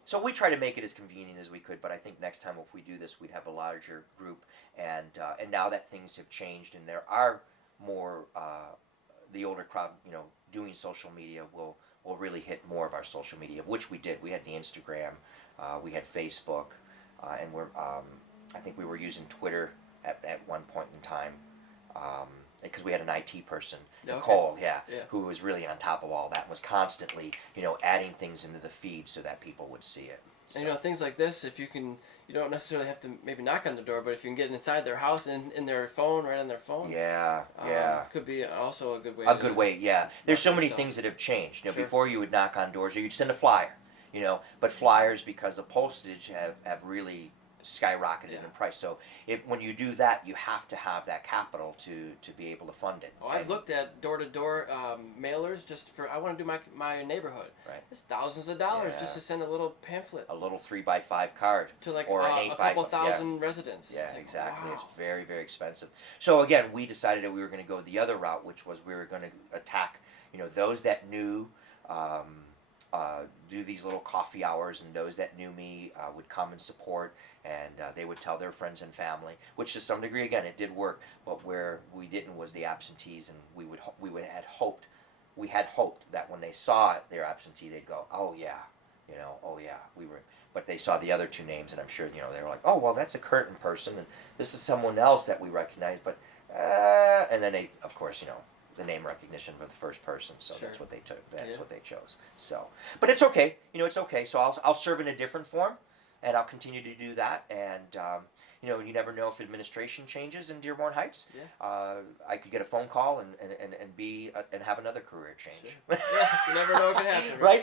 so we try to make it as convenient as we could, but I think next time if we do this, we'd have a larger group. And now that things have changed and there are more the older crowd, doing social media will really hit more of our social media, which we did. We had the Instagram, we had Facebook, and I think we were using Twitter at one point in time, because we had an IT person, Nicole, who was really on top of all that, was constantly, adding things into the feed so that people would see it. So. And things like this, if you can, you don't necessarily have to maybe knock on the door, but if you can get inside their house and in their phone, right on their phone. Could be also a good way. A good way. There's so many things that have changed. Before you would knock on doors or you'd send a flyer, but flyers, because of postage, have really skyrocketed in price. So when you do that, you have to have that capital to be able to fund it. I've looked at door-to-door mailers just for, I want to do my neighborhood. Right. It's thousands of dollars just to send a little pamphlet. A little 3x5 card. To like or an 8x5. A couple thousand residents. Yeah, exactly. Wow. It's very, very expensive. So again, we decided that we were going to go the other route, which was we were going to attack, those that knew, do these little coffee hours, and those that knew me would come and support, and they would tell their friends and family, which to some degree, again, it did work, but where we didn't was the absentees, and we had hoped that when they saw their absentee, they'd go, oh yeah, we were, but they saw the other 2 names, and I'm sure, they were like, oh, well, that's a Curtin person, and this is someone else that we recognize, but, and then they, of course, the name recognition for the first person, so that's what they took. That's what they chose. So, but it's okay. It's okay. So I'll serve in a different form, and I'll continue to do that. And you never know if administration changes in Dearborn Heights. I could get a phone call and have another career change. Sure. You never know what can happen. Right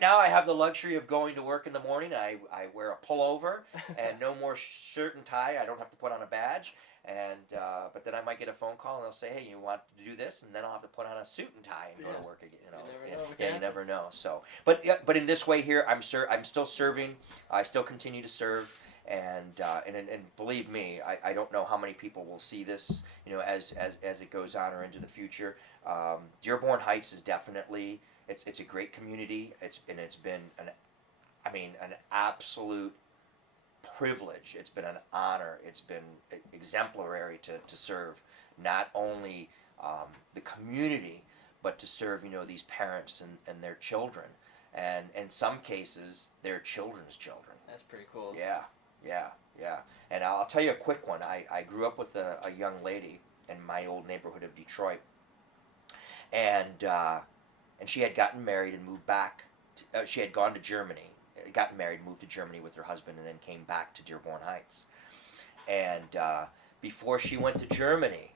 now, I have the luxury of going to work in the morning. I wear a pullover and no more shirt and tie. I don't have to put on a badge. And but then I might get a phone call and they'll say, hey, you want to do this, and then I'll have to put on a suit and tie and go to work again. You never know. Yeah, you never know. So, but in this way here, I'm still serving. I still continue to serve. And believe me, I don't know how many people will see this, as it goes on or into the future. Dearborn Heights is definitely it's a great community. It's been an absolute privilege. It's been an honor. It's been exemplary to serve not only the community, but to serve these parents and their children, and in some cases their children's children. That's pretty cool. Yeah. And I'll tell you a quick one. I grew up with a young lady in my old neighborhood of Detroit, and she had gotten married and moved back. She had gone to Germany, gotten married, moved to Germany with her husband, and then came back to Dearborn Heights. And before she went to Germany,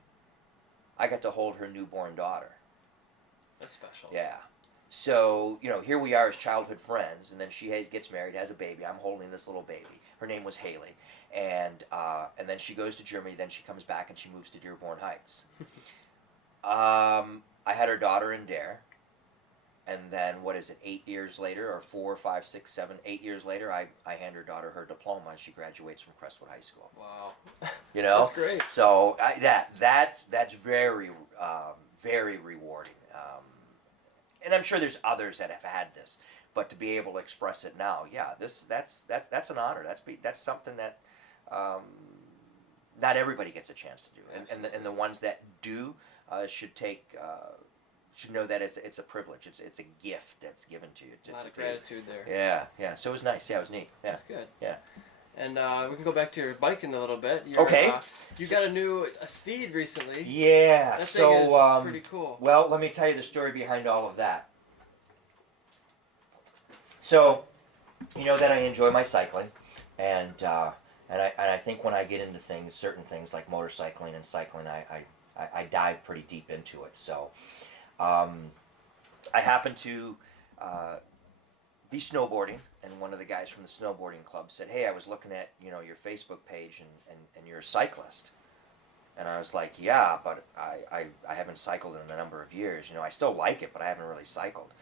I got to hold her newborn daughter. That's special. Yeah. So, here we are as childhood friends, and then she gets married, has a baby. I'm holding this little baby. Her name was Haley. And then she goes to Germany, then she comes back and she moves to Dearborn Heights. I had her daughter in Dare, and then, 8 years later, or 4, 5, 6, 7, 8 years later, I hand her daughter her diploma, and she graduates from Crestwood High School. Wow. That's great. So that's very, very rewarding. And I'm sure there's others that have had this, but to be able to express it now, that's an honor. That's something that not everybody gets a chance to do, and the ones that do should know that it's a privilege. It's a gift that's given to you. A lot of gratitude there. Yeah. So it was nice. Yeah, it was neat. Yeah. That's good. Yeah. And we can go back to your biking a little bit. Okay. You got a steed recently. Yeah. That thing is pretty cool. Well, let me tell you the story behind all of that. So, that I enjoy my cycling, and I think when I get into certain things like motorcycling and cycling, I dive pretty deep into it. So, I happen to be snowboarding, and one of the guys from the snowboarding club said, hey, I was looking at your Facebook page, and you're a cyclist. And I was like, yeah, but I haven't cycled in a number of years. I still like it, but I haven't really cycled.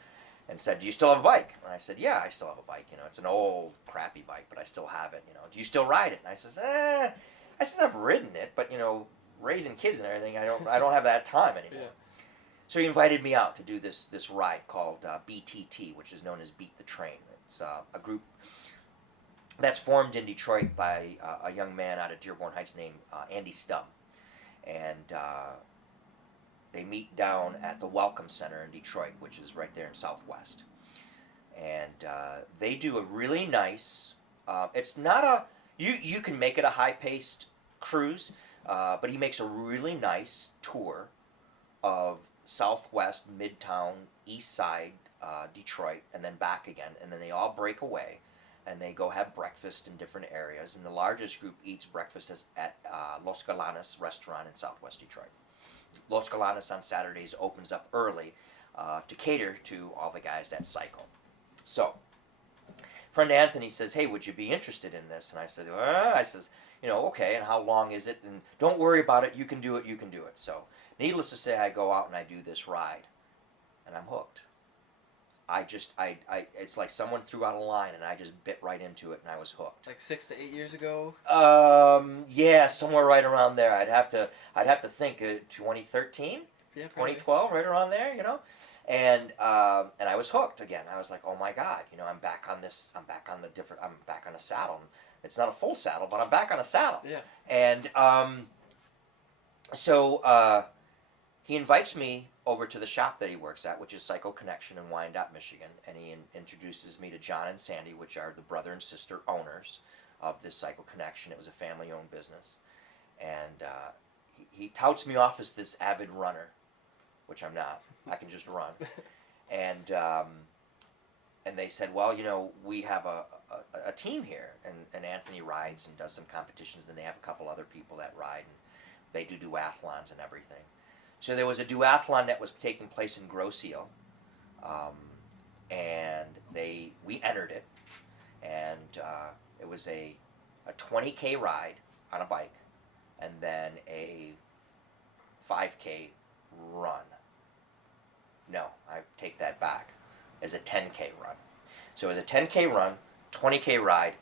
And said, do you still have a bike? And I said, yeah, I still have a bike. It's an old, crappy bike, but I still have it. Do you still ride it? And I says, I've ridden it, but raising kids and everything, I don't have that time anymore. Yeah. So he invited me out to do this ride called BTT, which is known as Beat the Train. It's a group that's formed in Detroit by a young man out of Dearborn Heights named Andy Stubb. And they meet down at the Welcome Center in Detroit, which is right there in Southwest. And they do a really nice, it's not you can make it a high-paced cruise, but he makes a really nice tour of Southwest, Midtown, East Side, Detroit, and then back again. And then they all break away, and they go have breakfast in different areas. And the largest group eats breakfast at Los Galanes restaurant in Southwest Detroit. Los Galanes on Saturdays opens up early to cater to all the guys that cycle. So, friend Anthony says, hey, would you be interested in this? And I said, okay, and how long is it? And don't worry about it, you can do it. So, needless to say, I go out and I do this ride, and I'm hooked. It's like someone threw out a line, and I just bit right into it, and I was hooked. Like 6 to 8 years ago? Yeah, somewhere right around there. I'd have to think 2013, yeah, probably. 2012, right around there, and I was hooked again. I was like, oh my God, I'm back on a saddle. It's not a full saddle, but I'm back on a saddle. Yeah. And so he invites me over to the shop that he works at, which is Cycle Connection in Wyandotte, Michigan, and he introduces me to John and Sandy, which are the brother and sister owners of this Cycle Connection. It was a family-owned business, and he touts me off as this avid runner, which I'm not. I can just run, and they said, well, we have a team here, and Anthony rides and does some competitions, and they have a couple other people that ride, and they do duathlons and everything. So there was a duathlon that was taking place in Grosse Ile, and we entered it, and it was a 20K ride on a bike, and then a 5K run. No, I take that back. As a 10K run. So it was a 10K run, 20K ride,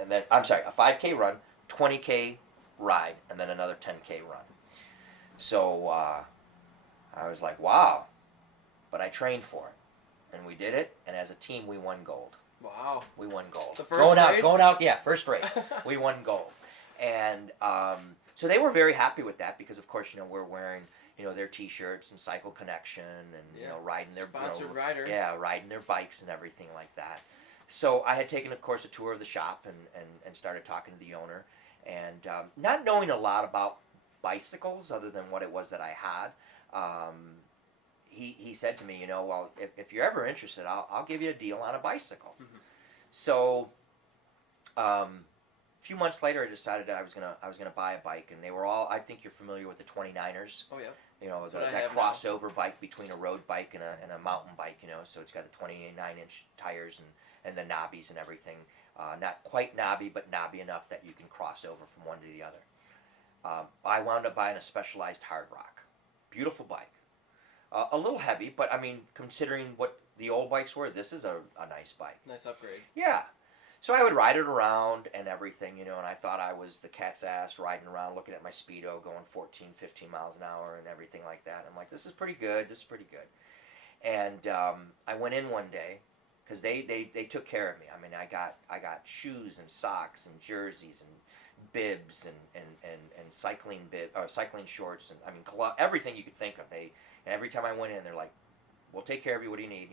and then, I'm sorry, a 5K run, 20K ride, and then another 10K run. So I was like, wow. But I trained for it. And we did it, and as a team, we won gold. Wow. We won gold. The first race? Going out, yeah, first race. We won gold. And so they were very happy with that because, of course, we're wearing, their T-shirts and Cycle Connection and, riding their... Sponsored rider. Yeah, riding their bikes and everything like that. So I had taken, of course, a tour of the shop and started talking to the owner. And not knowing a lot about bicycles other than what it was that I had, he said to me, well, if you're ever interested, I'll give you a deal on a bicycle. Mm-hmm. So a few months later, I decided I was gonna buy a bike, and they were all. I think you're familiar with the 29ers. Oh yeah. That crossover bike between a road bike and a mountain bike. So it's got the 29-inch tires and the knobbies and everything. Not quite knobby, but knobby enough that you can cross over from one to the other. I wound up buying a Specialized Hard Rock. Beautiful bike. A little heavy, but I mean, considering what the old bikes were, this is a nice bike. Nice upgrade. Yeah. So I would ride it around and everything, and I thought I was the cat's ass riding around looking at my speedo going 14, 15 miles an hour and everything like that. I'm like, this is pretty good. And I went in one day because they took care of me. I mean, I got shoes and socks and jerseys and bibs and cycling cycling shorts and I mean everything you could think of. And every time I went in, they're like, "We'll take care of you. What do you need?"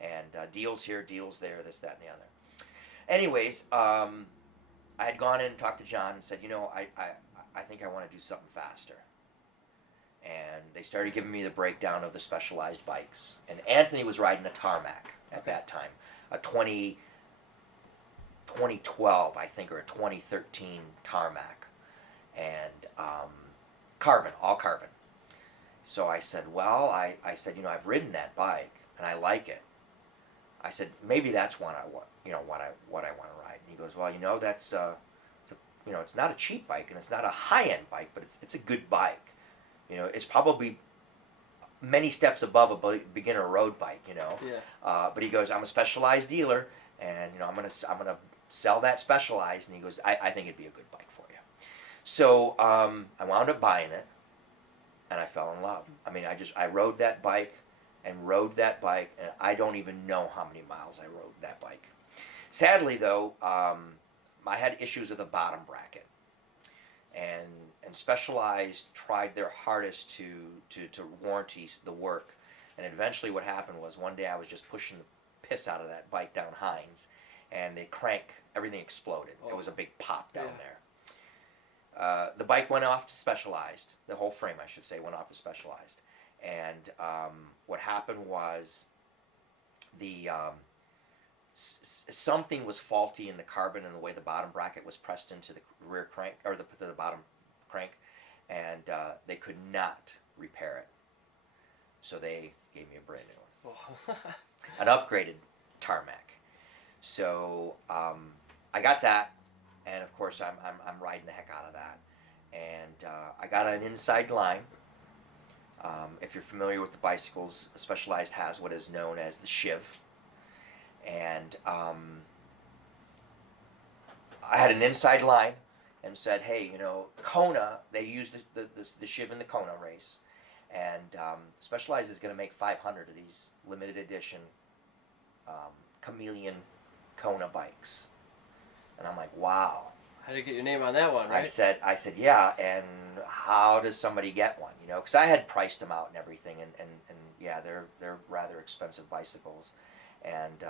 And deals here, deals there, this, that, and the other. Anyways, I had gone in and talked to John and said, I think I want to do something faster. And they started giving me the breakdown of the Specialized bikes. And Anthony was riding a Tarmac at that time, a 2012, I think, or a 2013 Tarmac, and carbon, all carbon. So I said, well, I said, I've ridden that bike and I like it. I said, maybe that's what I want, what I want to ride. And he goes, well, that's it's not a cheap bike and it's not a high-end bike, but it's a good bike. It's probably many steps above a beginner road bike, Yeah. But he goes, I'm a Specialized dealer, and I'm gonna sell that Specialized. And he goes, I think it'd be a good bike for you. So I wound up buying it, and I fell in love. I mean, I rode that bike, and I don't even know how many miles I rode that bike. Sadly, though, I had issues with the bottom bracket, and Specialized tried their hardest to warranty the work, and eventually what happened was one day I was just pushing the piss out of that bike down Hines, and everything exploded. Oh. It was a big pop down there. The bike went off to Specialized. The whole frame, I should say, went off to Specialized. And what happened was something was faulty in the carbon and the way the bottom bracket was pressed into the rear crank, or the bottom crank, and they could not repair it. So they gave me a brand new one. An upgraded Tarmac. So I got that, and of course I'm riding the heck out of that. And I got an inside line. If you're familiar with the bicycles, Specialized has what is known as the shiv. And I had an inside line and said, hey, Kona, they used the shiv in the Kona race. And Specialized is going to make 500 of these limited edition chameleon Kona bikes. And I'm like, wow. How did you get your name on that one, right? I said, yeah, and how does somebody get one? Because I had priced them out and everything, and yeah, they're rather expensive bicycles. And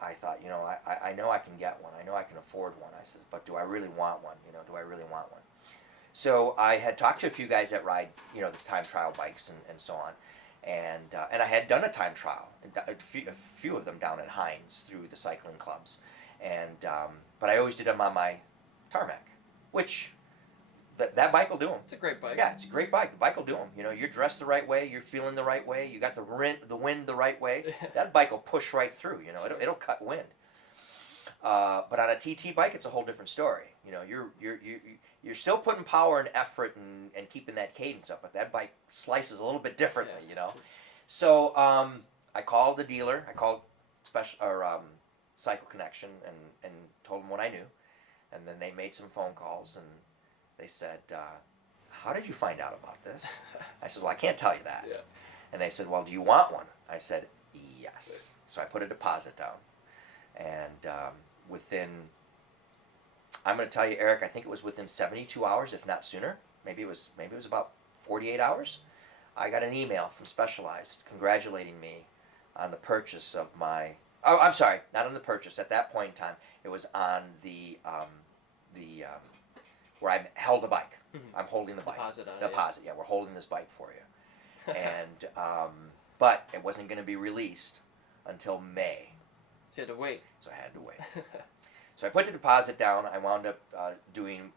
I thought, I know I can get one. I know I can afford one. I said, but do I really want one? Do I really want one? So I had talked to a few guys that ride, the time trial bikes and so on. And I had done a time trial, a few of them down at Hines through the cycling clubs. And but I always did them on my Tarmac, which that bike will do them. It's a great bike. Yeah, it's a great bike. The bike will do them. You're dressed the right way, you're feeling the right way, you got the wind the right way. That bike will push right through. It'll cut wind. But on a TT bike, it's a whole different story. You know, you're still putting power and effort and keeping that cadence up, but that bike slices a little bit differently. Yeah. You know, so I called the dealer. I called Cycle Connection and told them what I knew, and then they made some phone calls and they said, "How did you find out about this?" I said, "Well, I can't tell you that." Yeah. And they said, "Well, do you want one?" I said, "Yes." So I put a deposit down, and within, I'm going to tell you, Eric, I think it was within 72 hours, if not sooner. Maybe it was about 48 hours. I got an email from Specialized congratulating me on the purchase of my. Oh, I'm sorry, not on the purchase. At that point in time, it was on the where I held the bike. Mm-hmm. I'm holding the bike. Deposit. Yeah, we're holding this bike for you. And but it wasn't going to be released until May. So you had to wait. So I had to wait. So I put the deposit down. I wound up doing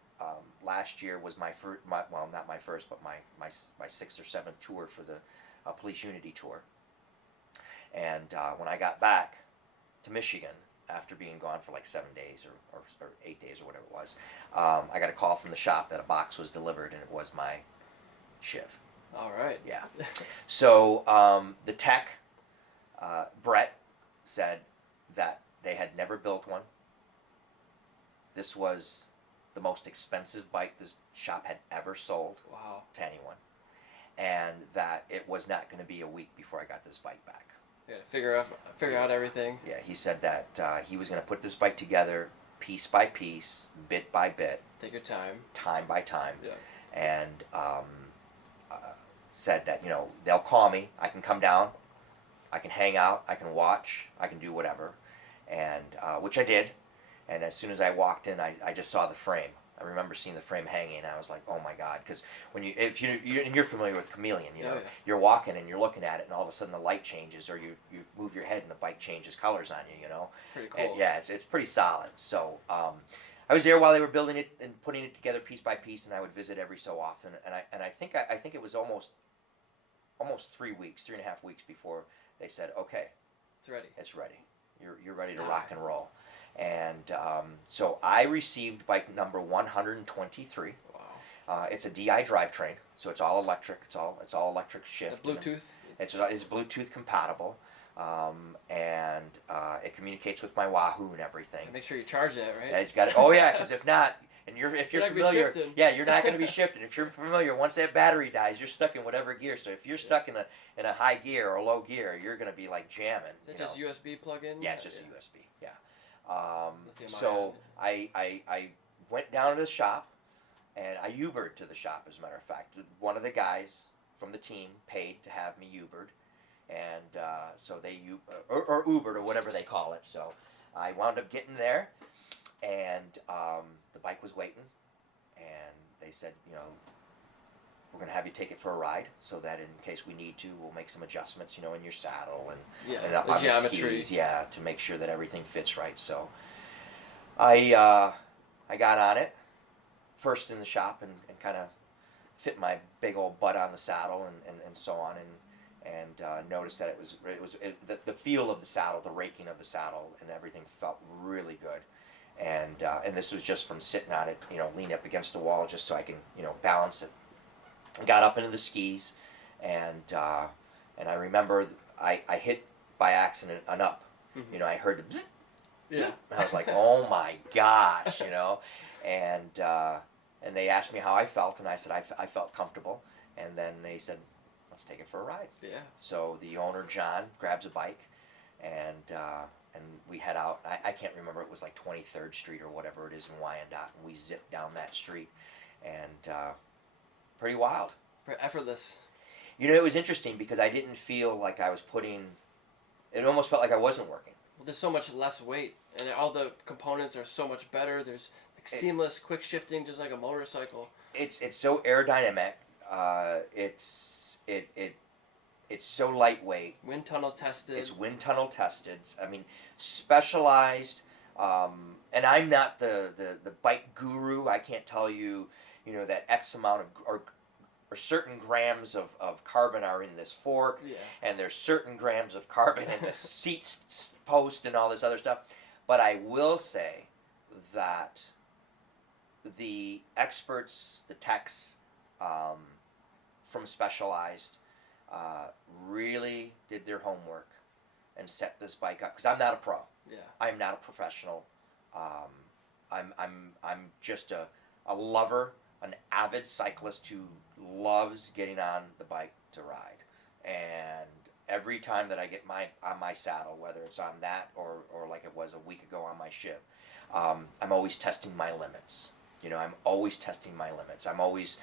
last year was my first, well, not my first, but my sixth or seventh tour for the Police Unity Tour. And when I got back to Michigan after being gone for like 7 days or 8 days or whatever it was, I got a call from the shop that a box was delivered and it was my Shiv. All right. Yeah. So the tech, Brett, said that they had never built one. This was the most expensive bike this shop had ever sold. Wow. To anyone. And that it was not going to be a week before I got this bike back. You had to figure out everything. Yeah, he said that he was going to put this bike together piece by piece, bit by bit. Take your time. Time by time. Yeah. And said that, you know, they'll call me. I can come down. I can hang out. I can watch. I can do whatever. And which I did. And as soon as I walked in, I just saw the frame. I remember seeing the frame hanging, and I was like, "Oh my God!" Because if you're familiar with Chameleon, you know, you're walking and you're looking at it, and all of a sudden the light changes, or you move your head and the bike changes colors on you, you know. Pretty cool. And yeah, it's pretty solid. So I was there while they were building it and putting it together piece by piece, and I would visit every so often. And I think it was almost 3 weeks, 3.5 weeks before they said, "Okay, it's ready. It's ready. You're ready to rock and roll." And so I received bike number 123. Wow. It's a DI drivetrain, so it's all electric. It's all electric shift. Bluetooth. It's Bluetooth compatible, and it communicates with my Wahoo and everything. And make sure you charge that, right? Yeah, you got it. Oh yeah, because if not, and if you're You're familiar, yeah, you're not going to be shifting. If you're familiar, once that battery dies, you're stuck in whatever gear. So if you're stuck in a high gear or low gear, you're going to be like jamming. Is it just USB plug-in? Yeah, it's just a USB. Yeah. So I went down to the shop, and I Ubered to the shop. As a matter of fact, one of the guys from the team paid to have me Ubered, and so they or Ubered or whatever they call it. So I wound up getting there, and the bike was waiting, and they said, you know, we're going to have you take it for a ride, so that in case we need to, we'll make some adjustments, you know, in your saddle and up on the skis, yeah, to make sure that everything fits right. So I got on it first in the shop and kind of fit my big old butt on the saddle and so on, and noticed that the feel of the saddle, the raking of the saddle, and everything felt really good. And this was just from sitting on it, you know, leaning up against the wall just so I can, you know, balance it. Got up into the skis, and I remember I hit by accident an up. Mm-hmm. You know, I heard the bzz, bzz, and I was like, oh my gosh, you know, and they asked me how I felt, and I said I felt comfortable, and then they said, let's take it for a ride. Yeah. So the owner, John, grabs a bike, and we head out. I can't remember, it was like 23rd Street or whatever it is in Wyandotte, and we zipped down that street, and pretty wild. Effortless. You know, it was interesting because I didn't feel like I was it almost felt like I wasn't working. Well, there's so much less weight, and all the components are so much better. There's like seamless, quick shifting, just like a motorcycle. It's so aerodynamic. It's so lightweight. Wind tunnel tested. It's wind tunnel tested. I mean, Specialized. And I'm not the bike guru. I can't tell you, you know, that X amount of or certain grams of carbon are in this fork, yeah, and there's certain grams of carbon in the seat post and all this other stuff. But I will say that the experts, the techs from Specialized, really did their homework and set this bike up. Because I'm not a pro. Yeah. I'm not a professional. I'm just a lover, an avid cyclist who loves getting on the bike to ride. And every time that I get on my saddle, whether it's on that or like it was a week ago on my ship, I'm always testing my limits. I'm always testing my limits. I'm always,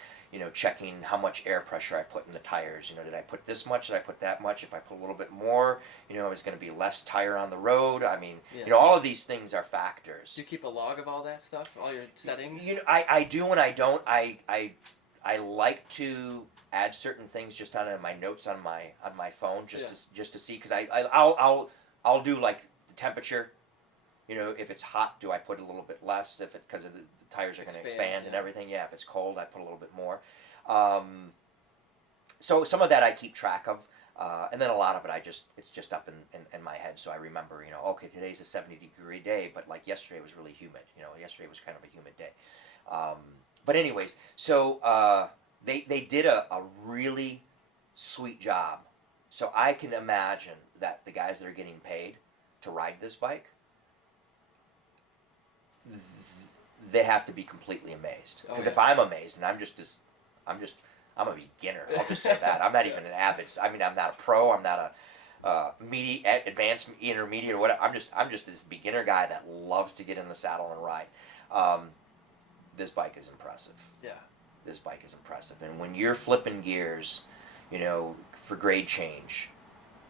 checking how much air pressure I put in the tires. Did I put this much? Did I put that much? If I put a little bit more, I was going to be less tire on the road. I mean, all of these things are factors. Do you keep a log of all that stuff, all your settings? I do and I don't. I like to add certain things just on my notes on my phone just to see, because I'll do like the temperature. If it's hot, do I put a little bit less? If it, because the tires are going to expand and everything. Yeah, if it's cold, I put a little bit more. So some of that I keep track of, and then a lot of it it's just up in my head, so I remember. Okay, today's a 70-degree day, but like yesterday was really humid. Yesterday was kind of a humid day. But anyways, so they did a really sweet job. So I can imagine that the guys that are getting paid to ride this bike, they have to be completely amazed. Because if I'm amazed, and I'm a beginner. I'll just say that. I'm not even an avid. I'm not a pro. I'm not a advanced, intermediate, or whatever. I'm just this beginner guy that loves to get in the saddle and ride. This bike is impressive. Yeah. This bike is impressive, and when you're flipping gears, for grade change,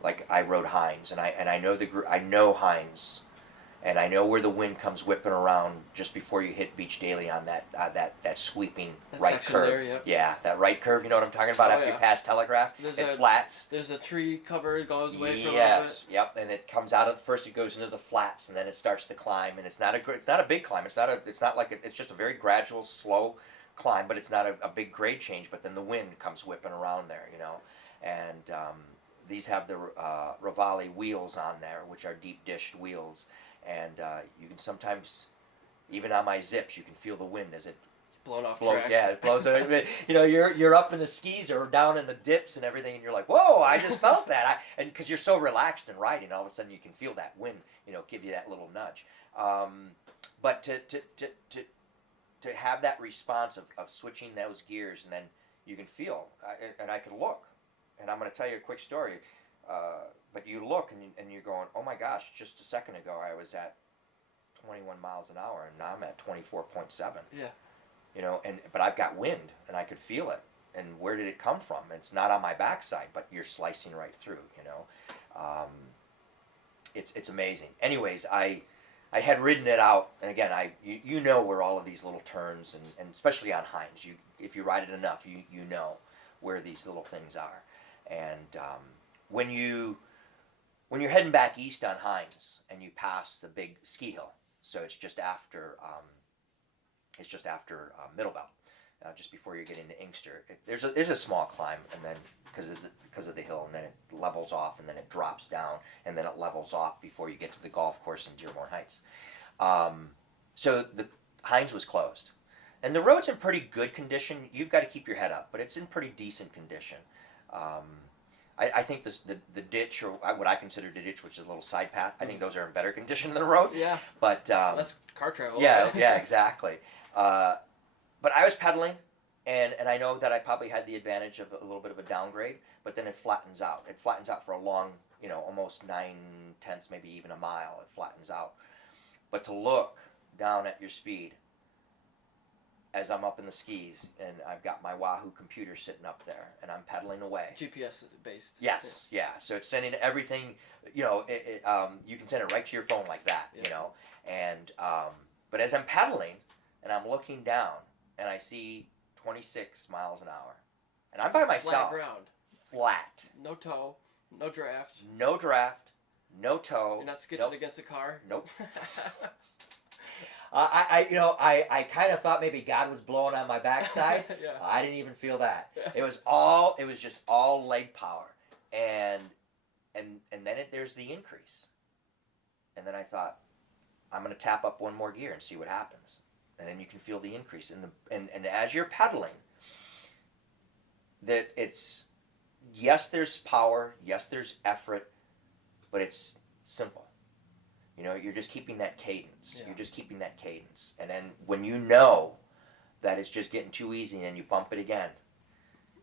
like I rode Hines, and I know Hines. And I know where the wind comes whipping around just before you hit Beach Daily on that sweeping right curve. There, Yeah, that right curve. You know what I'm talking about? After you pass Telegraph, flats. There's a tree cover. It goes away for a little bit. Yes, yep. And it comes out of first. It goes into the flats, and then it starts to climb. And it's not a big climb. It's just a very gradual, slow climb. But it's not a big grade change. But then the wind comes whipping around there. And these have the Rivali wheels on there, which are deep dished wheels. And you can sometimes, even on my zips, you can feel the wind as it blown off track. Yeah, it blows. You're up in the skis or down in the dips and everything, and you're like, whoa! I just felt that. And because you're so relaxed and riding, all of a sudden you can feel that wind, give you that little nudge. But to have that response of switching those gears, and then you can feel, and I can look, and I'm going to tell you a quick story. But you look and you're going, oh my gosh, just a second ago I was at 21 miles an hour and now I'm at 24.7. Yeah. But I've got wind and I could feel it. And where did it come from? It's not on my backside, but you're slicing right through, It's amazing. Anyways, I had ridden it out, and again, you know where all of these little turns, and especially on Hines, if you ride it enough, you know where these little things are. And when you're heading back east on Hines and you pass the big ski hill, so it's just after Middlebelt, just before you get into Inkster. There's a small climb, and then because of the hill, and then it levels off, and then it drops down, and then it levels off before you get to the golf course in Dearborn Heights. So the Hines was closed, and the road's in pretty good condition. You've got to keep your head up, but it's in pretty decent condition. I think the ditch, or what I consider the ditch, which is a little side path, I think those are in better condition than the road. Yeah. But that's car travel. Yeah, exactly. But I was pedaling, and I know that I probably had the advantage of a little bit of a downgrade, but then it flattens out. It flattens out for a long, almost 9/10, maybe even a mile. It flattens out. But to look down at your speed as I'm up in the skis, and I've got my Wahoo computer sitting up there, and I'm pedaling away. GPS based. Yes, yeah. So it's sending everything, you can send it right to your phone like that, And, but as I'm pedaling, and I'm looking down, and I see 26 miles an hour, and I'm by myself. Flat ground. Flat. No tow, no draft. No draft, no tow. You're not skitching against a car? Nope. I kind of thought maybe God was blowing on my backside. Yeah. I didn't even feel that. It was just all leg power, and then there's the increase, and then I thought, I'm going to tap up one more gear and see what happens. And then you can feel the increase in and as you're pedaling, that it's, yes, there's power, yes, there's effort, but it's simple. You know, you're just keeping that cadence. Yeah. You're just keeping that cadence. And then when you know that it's just getting too easy and you bump it again,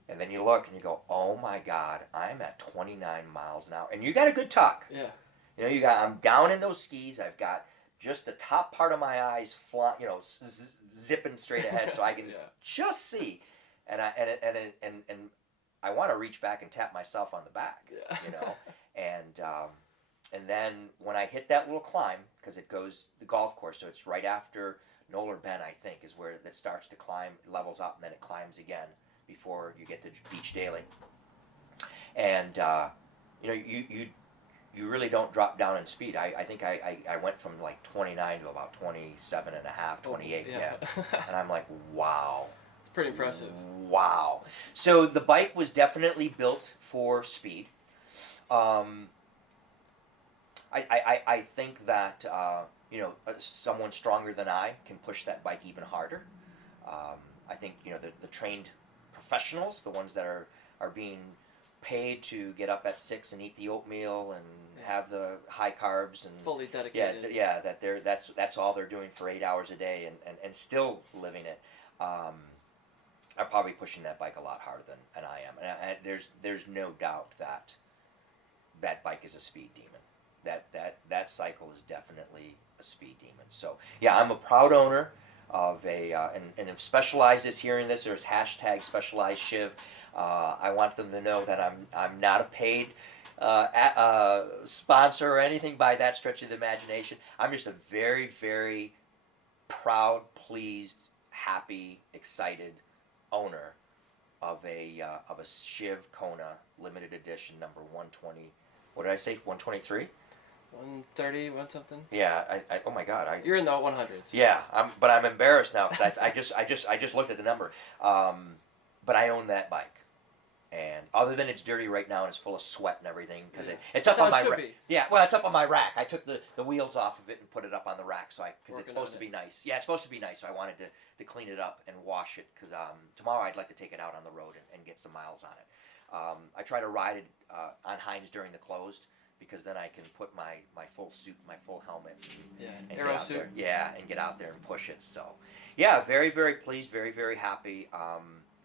and then you look and you go, oh my God, I'm at 29 miles an hour. And you got a good tuck. Yeah. You know, I'm down in those skis. I've got just the top part of my eyes zipping straight ahead so I can just see. And I want to reach back and tap myself on the back, you know. And then when I hit that little climb, because it goes the golf course, so it's right after Noller Bend, I think, is where it starts to climb, levels up, and then it climbs again before you get to Beach Daily. And you know, you really don't drop down in speed. I think I went from like 29 to about 27 and a half, 28, yeah. And I'm like, wow. It's pretty impressive. Wow. So the bike was definitely built for speed. I think that, you know, someone stronger than I can push that bike even harder. I think, you know, the trained professionals, the ones that are being paid to get up at 6 and eat the oatmeal and have the high carbs and fully dedicated. That's all they're doing for 8 hours a day and still living it. Are probably pushing that bike a lot harder than I am, and there's no doubt that bike is a speed demon. That cycle is definitely a speed demon. So yeah, I'm a proud owner of a and if Specialized is hearing this, there's hashtag Specialized Shiv. I want them to know that I'm not a paid sponsor or anything by that stretch of the imagination. I'm just a very, very proud, pleased, happy, excited owner of a Shiv Kona limited edition number 120. What did I say? 123? 130, what something? Yeah, I oh my God, you're in the 100s. Yeah, but I'm embarrassed now because I just looked at the number. But I own that bike. And other than it's dirty right now and it's full of sweat and everything because it's up on my rack. Yeah, well, it's up on my rack. I took the wheels off of it and put it up on the rack because it's supposed to be nice. Yeah, it's supposed to be nice. So I wanted to clean it up and wash it because tomorrow I'd like to take it out on the road and get some miles on it. I try to ride it on Hines during the closed because then I can put my full suit, my full helmet, and aero suit. And get out there and push it. So yeah, very, very pleased, very, very happy.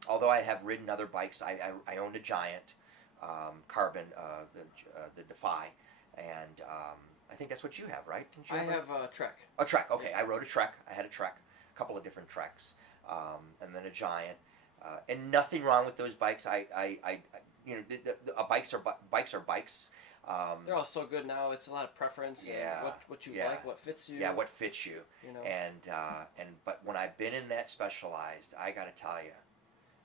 Although I have ridden other bikes, I owned a Giant Carbon, the Defy, and I think that's what you have, right? Didn't you have a Trek. A Trek, okay. I rode a Trek. I had a Trek, a couple of different Treks, and then a Giant. And nothing wrong with those bikes. You know, bikes are bikes. They're all so good now. It's a lot of preference. Yeah. And what you like, what fits you. Yeah, what fits you. You know. But when I've been in that Specialized, I got to tell you.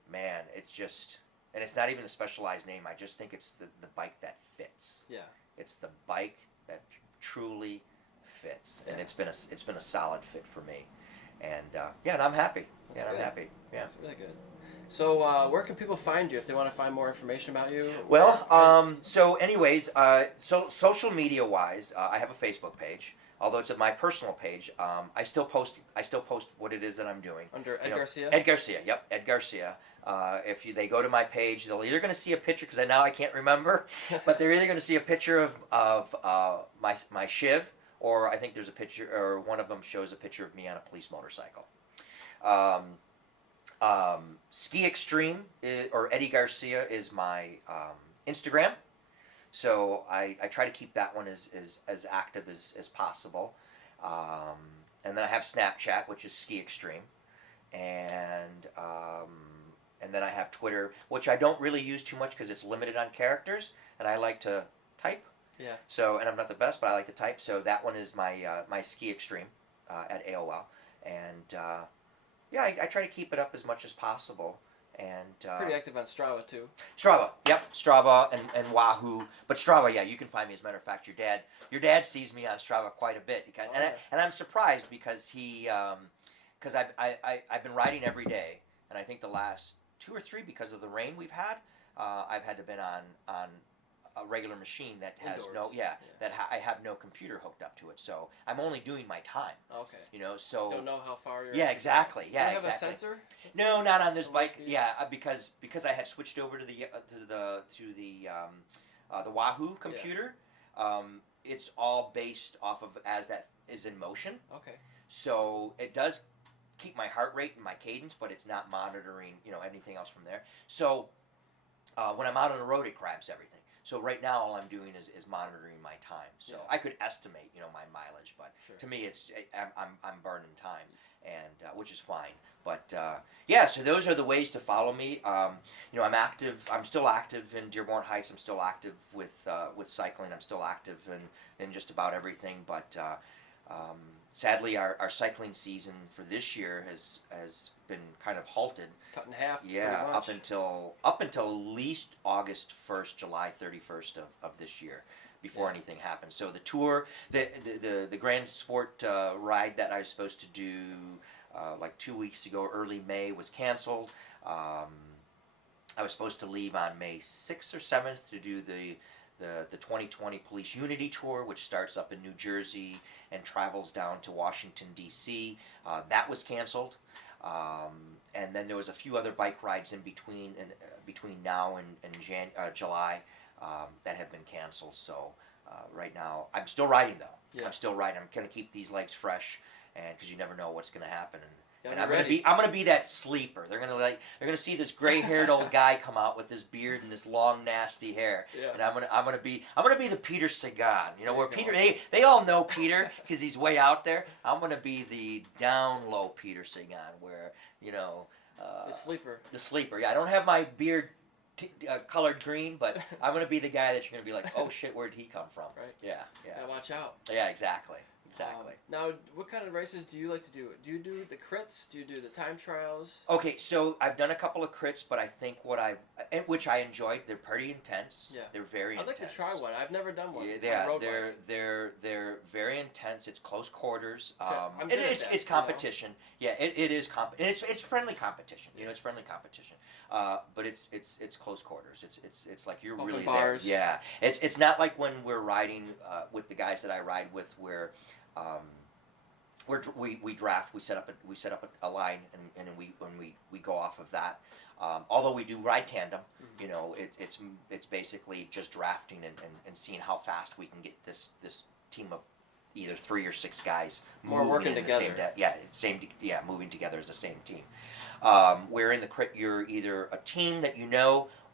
Man, it's just, and it's not even the Specialized name. I just think it's the bike that fits. Yeah. It's the bike that truly fits, and it's been a solid fit for me, and and I'm happy. I'm happy. Yeah. That's really good. So where can people find you if they want to find more information about you? Well, so anyways, so social media wise, I have a Facebook page. Although it's at my personal page, I still post what it is that I'm doing. Under Ed Garcia? Ed Garcia, yep, Ed Garcia. If they go to my page, they'll either going to see a picture, because now I can't remember, but they're either going to see a picture of my Shiv, or I think there's a picture, or one of them shows a picture of me on a police motorcycle. Ski Extreme, or Eddie Garcia, is my Instagram. So I try to keep that one as active as possible. And then I have Snapchat, which is Ski Extreme. And then I have Twitter, which I don't really use too much because it's limited on characters, and I like to type. Yeah. So, and I'm not the best, but I like to type. So that one is my Ski Extreme at AOL. And I try to keep it up as much as possible. And pretty active on Strava too. Strava, yep, Strava and Wahoo. But Strava, yeah, you can find me. As a matter of fact, your dad sees me on Strava quite a bit, and I'm surprised because because I've been riding every day, and I think the last 2 or 3, because of the rain we've had, I've had to been on a regular machine that has Indoors. I have no computer hooked up to it, so I'm only doing my time. Okay. So Don't know how far you're. yeah, exactly. Do Yeah, you have exactly. a sensor? No, not on this For bike. speed? Yeah, because I had switched over to the Wahoo computer. It's all based off of as that is in motion. Okay. So it does keep my heart rate and my cadence, but it's not monitoring anything else from there. So when I'm out on the road, it grabs everything. So right now, all I'm doing is monitoring my time. So I could estimate my mileage, but to me, I'm burning time, and which is fine. But so those are the ways to follow me. I'm active. I'm still active in Dearborn Heights. I'm still active with cycling. I'm still active in just about everything. But sadly, our cycling season for this year has been kind of halted. Cut in half. Yeah, up until at least August 1st, July 31st of this year, before anything happens. So the tour, the Grand Sport ride that I was supposed to do like 2 weeks ago, early May, was canceled. I was supposed to leave on May 6th or 7th to do the 2020 Police Unity Tour, which starts up in New Jersey and travels down to Washington, D.C. That was canceled. And then there was a few other bike rides in between now and July that have been canceled. So right now, I'm still riding though. Yeah. I'm still riding. I'm going to keep these legs fresh, and because you never know what's going to happen. And I'm gonna be that sleeper. They're gonna see this gray-haired old guy come out with his beard and this long, nasty hair. Yeah. And I'm gonna be the Peter Sagan. Where Peter they all know Peter because he's way out there. I'm gonna be the down low Peter Sagan, where the sleeper. The sleeper. Yeah, I don't have my beard colored green, but I'm gonna be the guy that you're gonna be like, oh shit, where'd he come from? Right. Yeah. Gotta watch out. Yeah, exactly. Exactly. Now, what kind of races do you like to do? Do you do the crits? Do you do the time trials? Okay, so I've done a couple of crits, but I think which I enjoyed. They're pretty intense. Yeah. They're very intense. I'd like to try one. I've never done one. Yeah, they're very intense. It's close quarters. It's competition. Yeah, it is it's friendly competition. It's friendly competition. But it's close quarters. It's like you're really bars. There. Yeah. It's not like when we're riding with the guys that I ride with where we draft. We set up a line, and we go off of that. Although we do ride tandem, it's basically just drafting and seeing how fast we can get this team of either 3 or 6 guys working together. Moving together as the same team. Where in the crit you're either a team that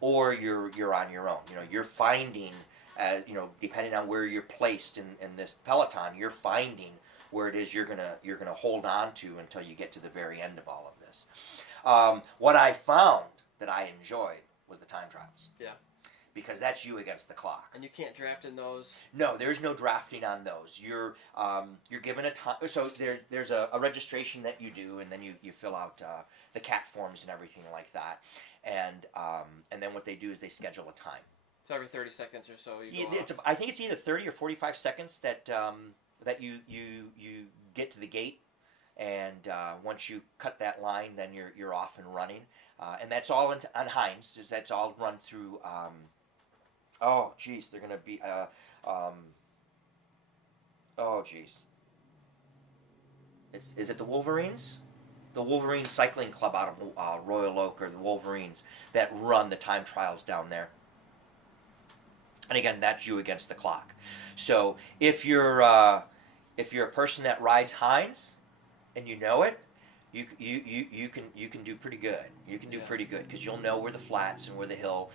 or you're on your own. You're finding. Depending on where you're placed in this peloton, you're finding where it is you're gonna hold on to until you get to the very end of all of this. What I found that I enjoyed was the time trials. Yeah. Because that's you against the clock. And you can't draft in those? No, there's no drafting on those. You're given a time. So there's a registration that you do, and then you fill out the CAT forms and everything like that, and then what they do is they schedule a time. So every 30 seconds or so I think it's either 30 or 45 seconds that you get to the gate, and once you cut that line, then you're off and running, and that's all on Heinz. That's all run through. They're gonna be. Is it the Wolverines? The Wolverines Cycling Club out of Royal Oak, or the Wolverines that run the time trials down there. And again, that's you against the clock. So if you're a person that rides Heinz, and you know it, you can do pretty good. You can do pretty good because you'll know where the flats and where the hill.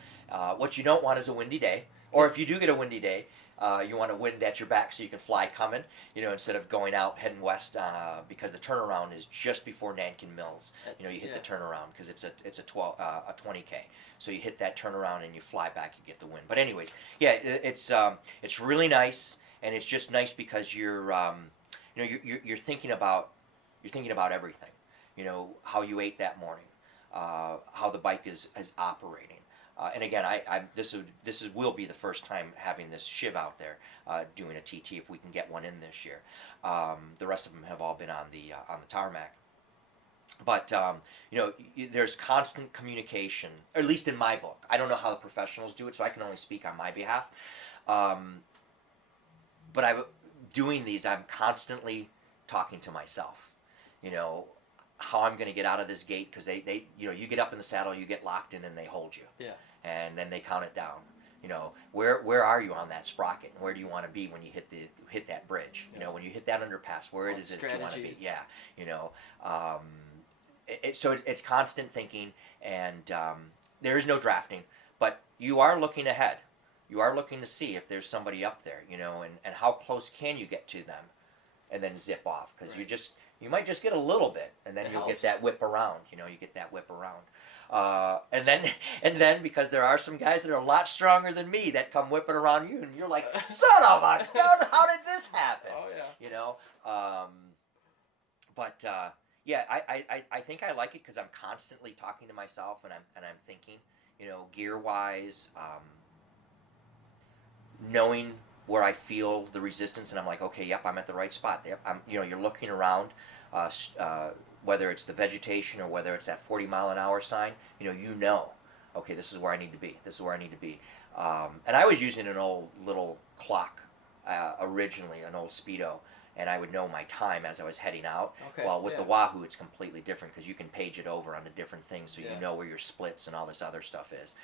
What you don't want is a windy day, or if you do get a windy day, you want a wind at your back so you can fly coming. Instead of going out heading west, because the turnaround is just before Nankin Mills. You hit the turnaround because it's a 20K. So you hit that turnaround and you fly back, you get the wind. But anyways, it's really nice, and it's just nice because you're thinking about everything. How you ate that morning, how the bike is operating. And again, this will be the first time having this Shiv out there doing a TT if we can get one in this year. The rest of them have all been on the tarmac. But there's constant communication, or at least in my book. I don't know how the professionals do it, so I can only speak on my behalf. But doing these, I'm constantly talking to myself. How I'm going to get out of this gate, because they you get up in the saddle, you get locked in, and they hold you. Yeah. And then they count it down. Where are you on that sprocket? Where do you want to be when you hit that bridge? When you hit that underpass, where is it that you want to be? Yeah. So it's constant thinking, and there is no drafting, but you are looking ahead. You are looking to see if there's somebody up there, and how close can you get to them, and then zip off, because you might just get a little bit, and then you'll get that whip around. You get that whip around. And then because there are some guys that are a lot stronger than me that come whipping around you, and you're like, son of a gun, how did this happen? Oh yeah. Yeah, I think I like it because I'm constantly talking to myself, and I'm thinking, gear wise, knowing where I feel the resistance, and I'm like, okay, yep, I'm at the right spot. Yep, you're looking around, whether it's the vegetation or whether it's that 40-mile-an-hour sign. Okay, this is where I need to be. This is where I need to be. And I was using an old little clock originally, an old Speedo, and I would know my time as I was heading out. Okay, well, with the Wahoo, it's completely different because you can page it over onto different things, so you know where your splits and all this other stuff is.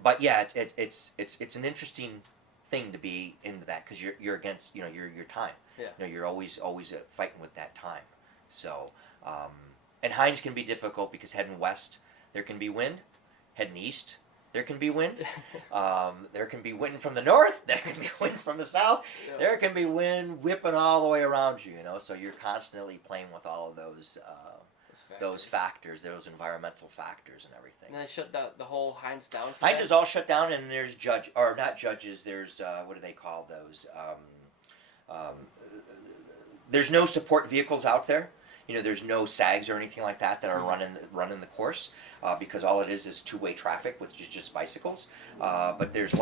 But yeah, it's an interesting thing to be into that, because you're against your time. Yeah. You're always fighting with that time. So and Hinds can be difficult because heading west there can be wind, heading east there can be wind. There can be wind from the north. There can be wind from the south. Yeah. There can be wind whipping all the way around you. So you're constantly playing with all of those factors, those environmental factors, and everything. And they shut the whole Hinds down. Hinds is all shut down, and there's not judges. There's what do they call those? There's no support vehicles out there. There's no SAGs or anything like that are running the course, because all it is two-way traffic, which is just bicycles. But there's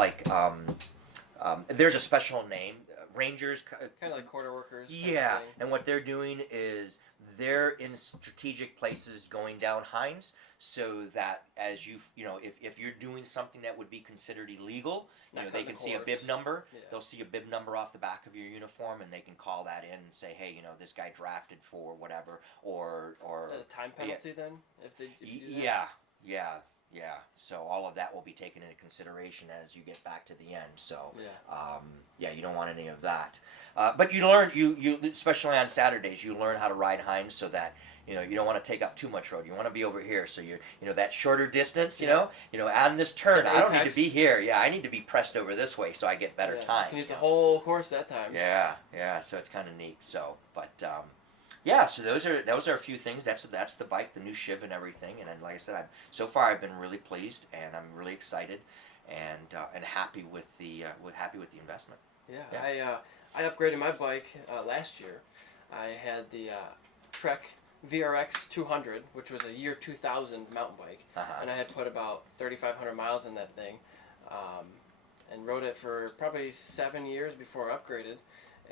there's a special name, rangers. Kind of like quarter workers. Yeah, and what they're doing is they're in strategic places going down Hinds, so that as if you're doing something that would be considered illegal, they can see a bib number. Yeah. They'll see a bib number off the back of your uniform, and they can call that in and say, hey, this guy drafted for whatever, or is that a time penalty then? If you do that? Yeah. So all of that will be taken into consideration as you get back to the end. So you don't want any of that. But you learn, you especially on Saturdays, you learn how to ride Hinds so that you don't want to take up too much road. You want to be over here, so you're that shorter distance. On this turn, I don't need to be here. Yeah, I need to be pressed over this way so I get better time. You can use the whole course that time. Yeah. So it's kind of neat. So, but. So those are a few things. That's the bike, the new shib, and everything. And then, like I said, so far I've been really pleased, and I'm really excited, and happy with the investment. Yeah. I upgraded my bike last year. I had the Trek VRX 200, which was a year 2000 mountain bike, and I had put about 3,500 miles in that thing, and rode it for probably 7 years before I upgraded,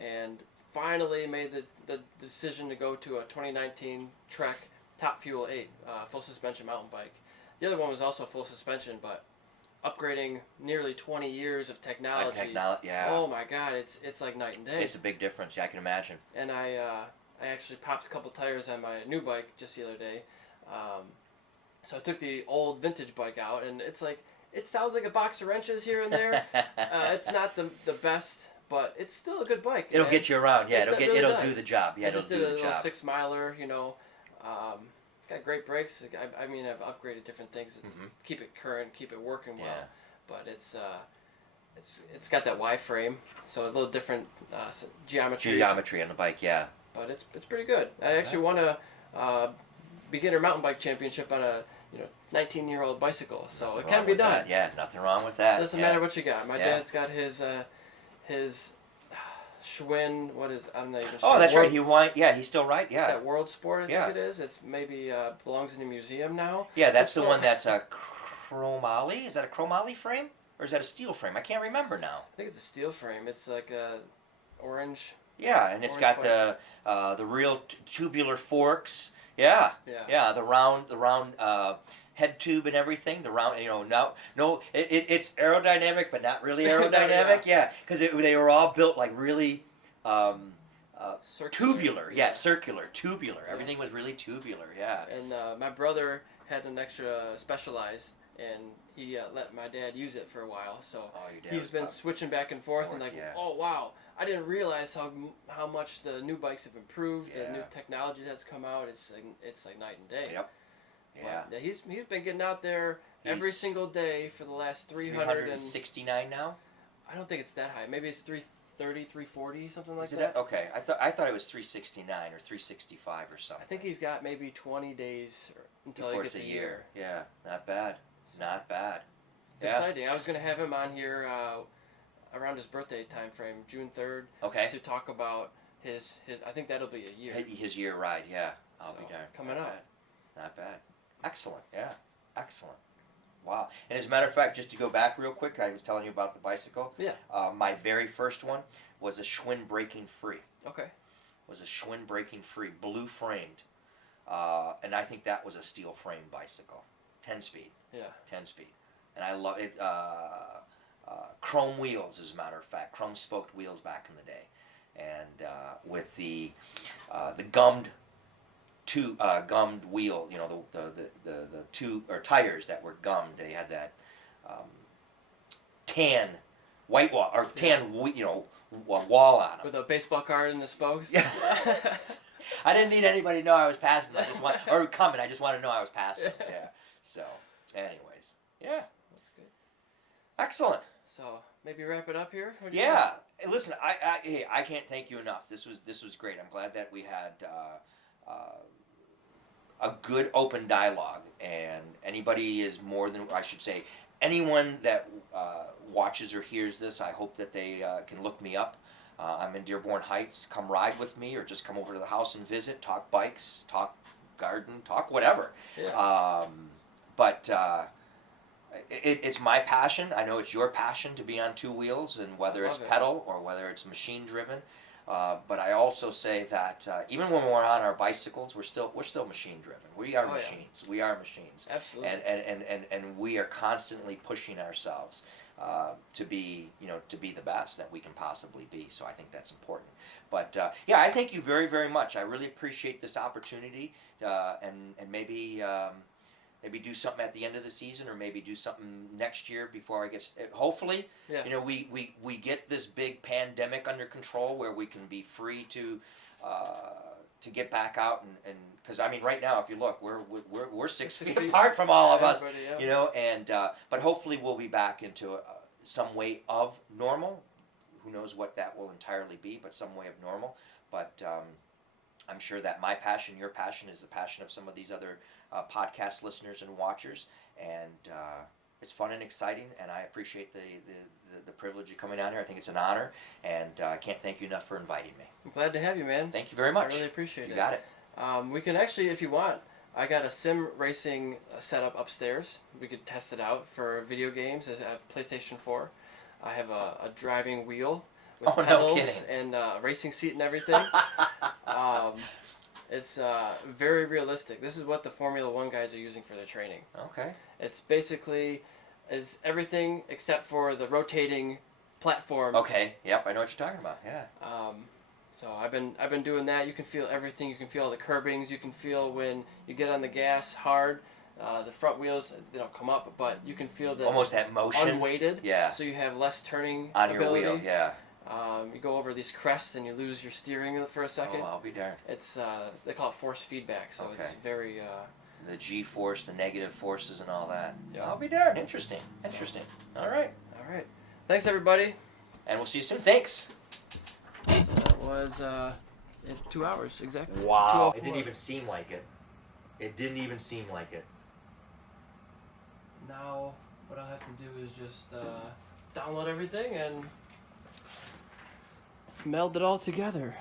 and finally made the decision to go to a 2019 Trek Top Fuel 8 full suspension mountain bike. The other one was also full suspension, but upgrading nearly 20 years of technology. Oh my God, it's like night and day. It's a big difference. Yeah, I can imagine. And I actually popped a couple tires on my new bike just the other day. So I took the old vintage bike out, and it sounds like a box of wrenches here and there. It's not the best, but it's still a good bike. It'll get you around. Yeah, it'll do the job. Yeah, it'll do the job. I just did a little 6-miler, got great brakes. I've upgraded different things to keep it current, keep it working well. Yeah. But it's got that Y frame, so a little different geometry. Geometry on the bike, yeah. But it's pretty good. I actually won a beginner mountain bike championship on a 19-year-old bicycle, so it can be done. That. Yeah, nothing wrong with that. Doesn't matter what you got. My dad's got his Swahn. What is? I'm not even sure. Oh, that's right. He won. Yeah, he's still right. Yeah. That World Sport, I think it is. It's maybe belongs in a museum now. Yeah, that's the one that's a chromoly. Is that a chromoly frame, or is that a steel frame? I can't remember now. I think it's a steel frame. It's like a orange Yeah, and it's Orange got the real tubular forks. Yeah. Yeah. Yeah, the round head tube and everything. The round, it's aerodynamic, but not really aerodynamic. Yeah, because they were all built like really tubular. Yeah, circular, tubular. Yeah. Everything was really tubular. Yeah. And my brother had an extra Specialized, and he let my dad use it for a while. So he's been switching back and forth, and like, oh wow, I didn't realize how much the new bikes have improved. The new technology that's come out, it's like night and day. Yep. Yeah. But he's been getting out there every single day for the last 369 now. I don't think it's that high. Maybe it's 330, 340, something like Is it that. Okay, I thought it was 369 or 365 or something. I think he's got maybe 20 days until he gets a year. Yeah, not bad. Not bad. It's exciting. I was going to have him on here around his birthday time frame, June 3rd, to talk about his. I think that'll be a year. His year ride, yeah. I'll be darned. Coming up. Not bad. Excellent, yeah. Excellent. Wow. And as a matter of fact, just to go back real quick, I was telling you about the bicycle. Yeah. My very first one was a Swahn Breaking Free. Okay. Was a Swahn Breaking Free, blue framed. And I think that was a steel frame bicycle. 10-speed. Yeah. 10-speed. And I love it. Chrome wheels, as a matter of fact. Chrome spoked wheels back in the day. And with the gummed wheel, the two or tires that were gummed. They had that tan white wall or tan wall on them with a baseball card in the spokes. Yeah. I didn't need anybody to know I was passing. I just want I just wanted to know I was passing. Yeah. So, anyways, yeah, that's good. Excellent. So maybe wrap it up here. Yeah. Hey, listen, I can't thank you enough. This was great. I'm glad that we had a good open dialogue, and anybody is more than, I should say, anyone that watches or hears this, I hope that they can look me up. I'm in Dearborn Heights. Come ride with me, or just come over to the house and visit, talk bikes, talk garden, talk whatever. Yeah. But it's my passion. I know it's your passion to be on two wheels, and whether it's pedal or whether it's machine driven. But I also say that even when we're on our bicycles, we're still machine driven. We are machines. Yeah. We are machines. Absolutely. And we are constantly pushing ourselves to be the best that we can possibly be. So I think that's important. But I thank you very, very much. I really appreciate this opportunity, and maybe do something at the end of the season, or maybe do something next year before I get. Hopefully, we get this big pandemic under control where we can be free to get back out and because I mean right now if you look we're 6 feet apart from all of us, and but hopefully we'll be back into some way of normal. Who knows what that will entirely be, but some way of normal. But I'm sure that my passion, your passion, is the passion of some of these other podcast listeners and watchers, and it's fun and exciting, and I appreciate the privilege of coming down here. I think it's an honor, and I can't thank you enough for inviting me. I'm glad to have you, man. Thank you very much. I really appreciate it. You got it. We can actually, if you want, I got a sim racing setup upstairs. We could test it out for video games as a PlayStation 4. I have a driving wheel with pedals and a racing seat and everything. It's very realistic. This is what the Formula One guys are using for their training. Okay. It's basically is everything except for the rotating platform. Okay. Yep, I know what you're talking about. Yeah. So I've been doing that. You can feel everything. You can feel the curbings. You can feel when you get on the gas hard. The front wheels, they don't come up, but you can feel the almost that motion. Unweighted. Yeah. So you have less turning on ability. Your wheel. Yeah. You go over these crests and you lose your steering for a second. Oh, I'll be darned. It's they call it force feedback, so it's very. The G-force, the negative forces, and all that. Yeah. I'll be darned. Interesting. All right. Thanks, everybody. And we'll see you soon. Thanks. That was 2 hours exactly. Wow. It didn't even seem like it. Now, what I'll have to do is just download everything and meld it all together.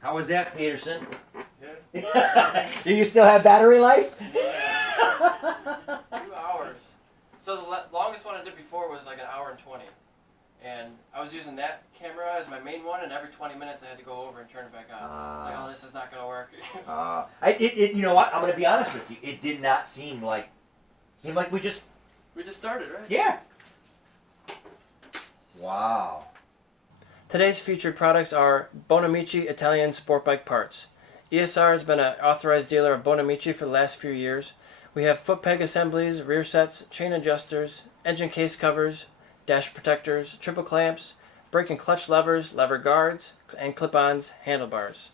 How was that, Peterson? Yeah. Do you still have battery life? 2 hours. So the longest one I did before was like 1 hour and 20. And I was using that camera as my main one, and every 20 minutes I had to go over and turn it back on. It's like, oh, this is not going to work. You know what? I'm going to be honest with you. It did not seem like we just started, right? Yeah. Wow. Today's featured products are Bonamici Italian Sport Bike Parts. ESR has been an authorized dealer of Bonamici for the last few years. We have foot peg assemblies, rear sets, chain adjusters, engine case covers, dash protectors, triple clamps, brake and clutch levers, lever guards, and clip-ons, handlebars.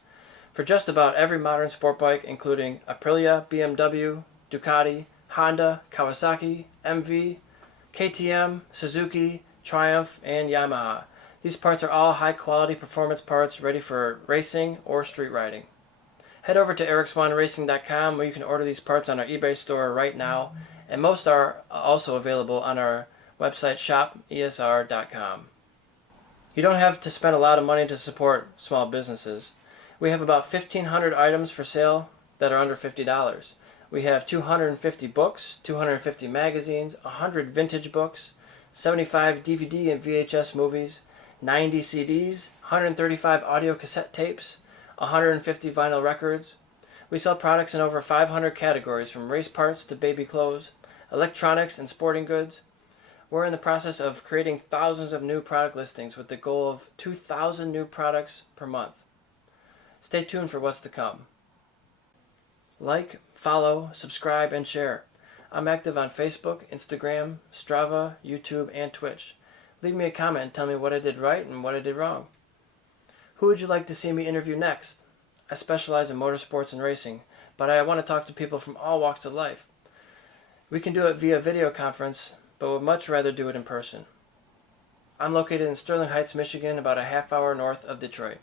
For just about every modern sport bike, including Aprilia, BMW, Ducati, Honda, Kawasaki, MV, KTM, Suzuki, Triumph, and Yamaha. These parts are all high-quality performance parts ready for racing or street riding. Head over to EricSwanRacing.com where you can order these parts on our eBay store right now, and most are also available on our website shopesr.com. You don't have to spend a lot of money to support small businesses. We have about 1,500 items for sale that are under $50. We have 250 books, 250 magazines, 100 vintage books, 75 DVD and VHS movies, 90 CDs, 135 audio cassette tapes, 150 vinyl records. We sell products in over 500 categories, from race parts to baby clothes, electronics and sporting goods. We're in the process of creating thousands of new product listings with the goal of 2,000 new products per month. Stay tuned for what's to come. Like, follow, subscribe, and share. I'm active on Facebook, Instagram, Strava, YouTube, and Twitch. Leave me a comment and tell me what I did right and what I did wrong. Who would you like to see me interview next? I specialize in motorsports and racing, but I want to talk to people from all walks of life. We can do it via video conference, but would much rather do it in person. I'm located in Sterling Heights, Michigan, about a half hour north of Detroit.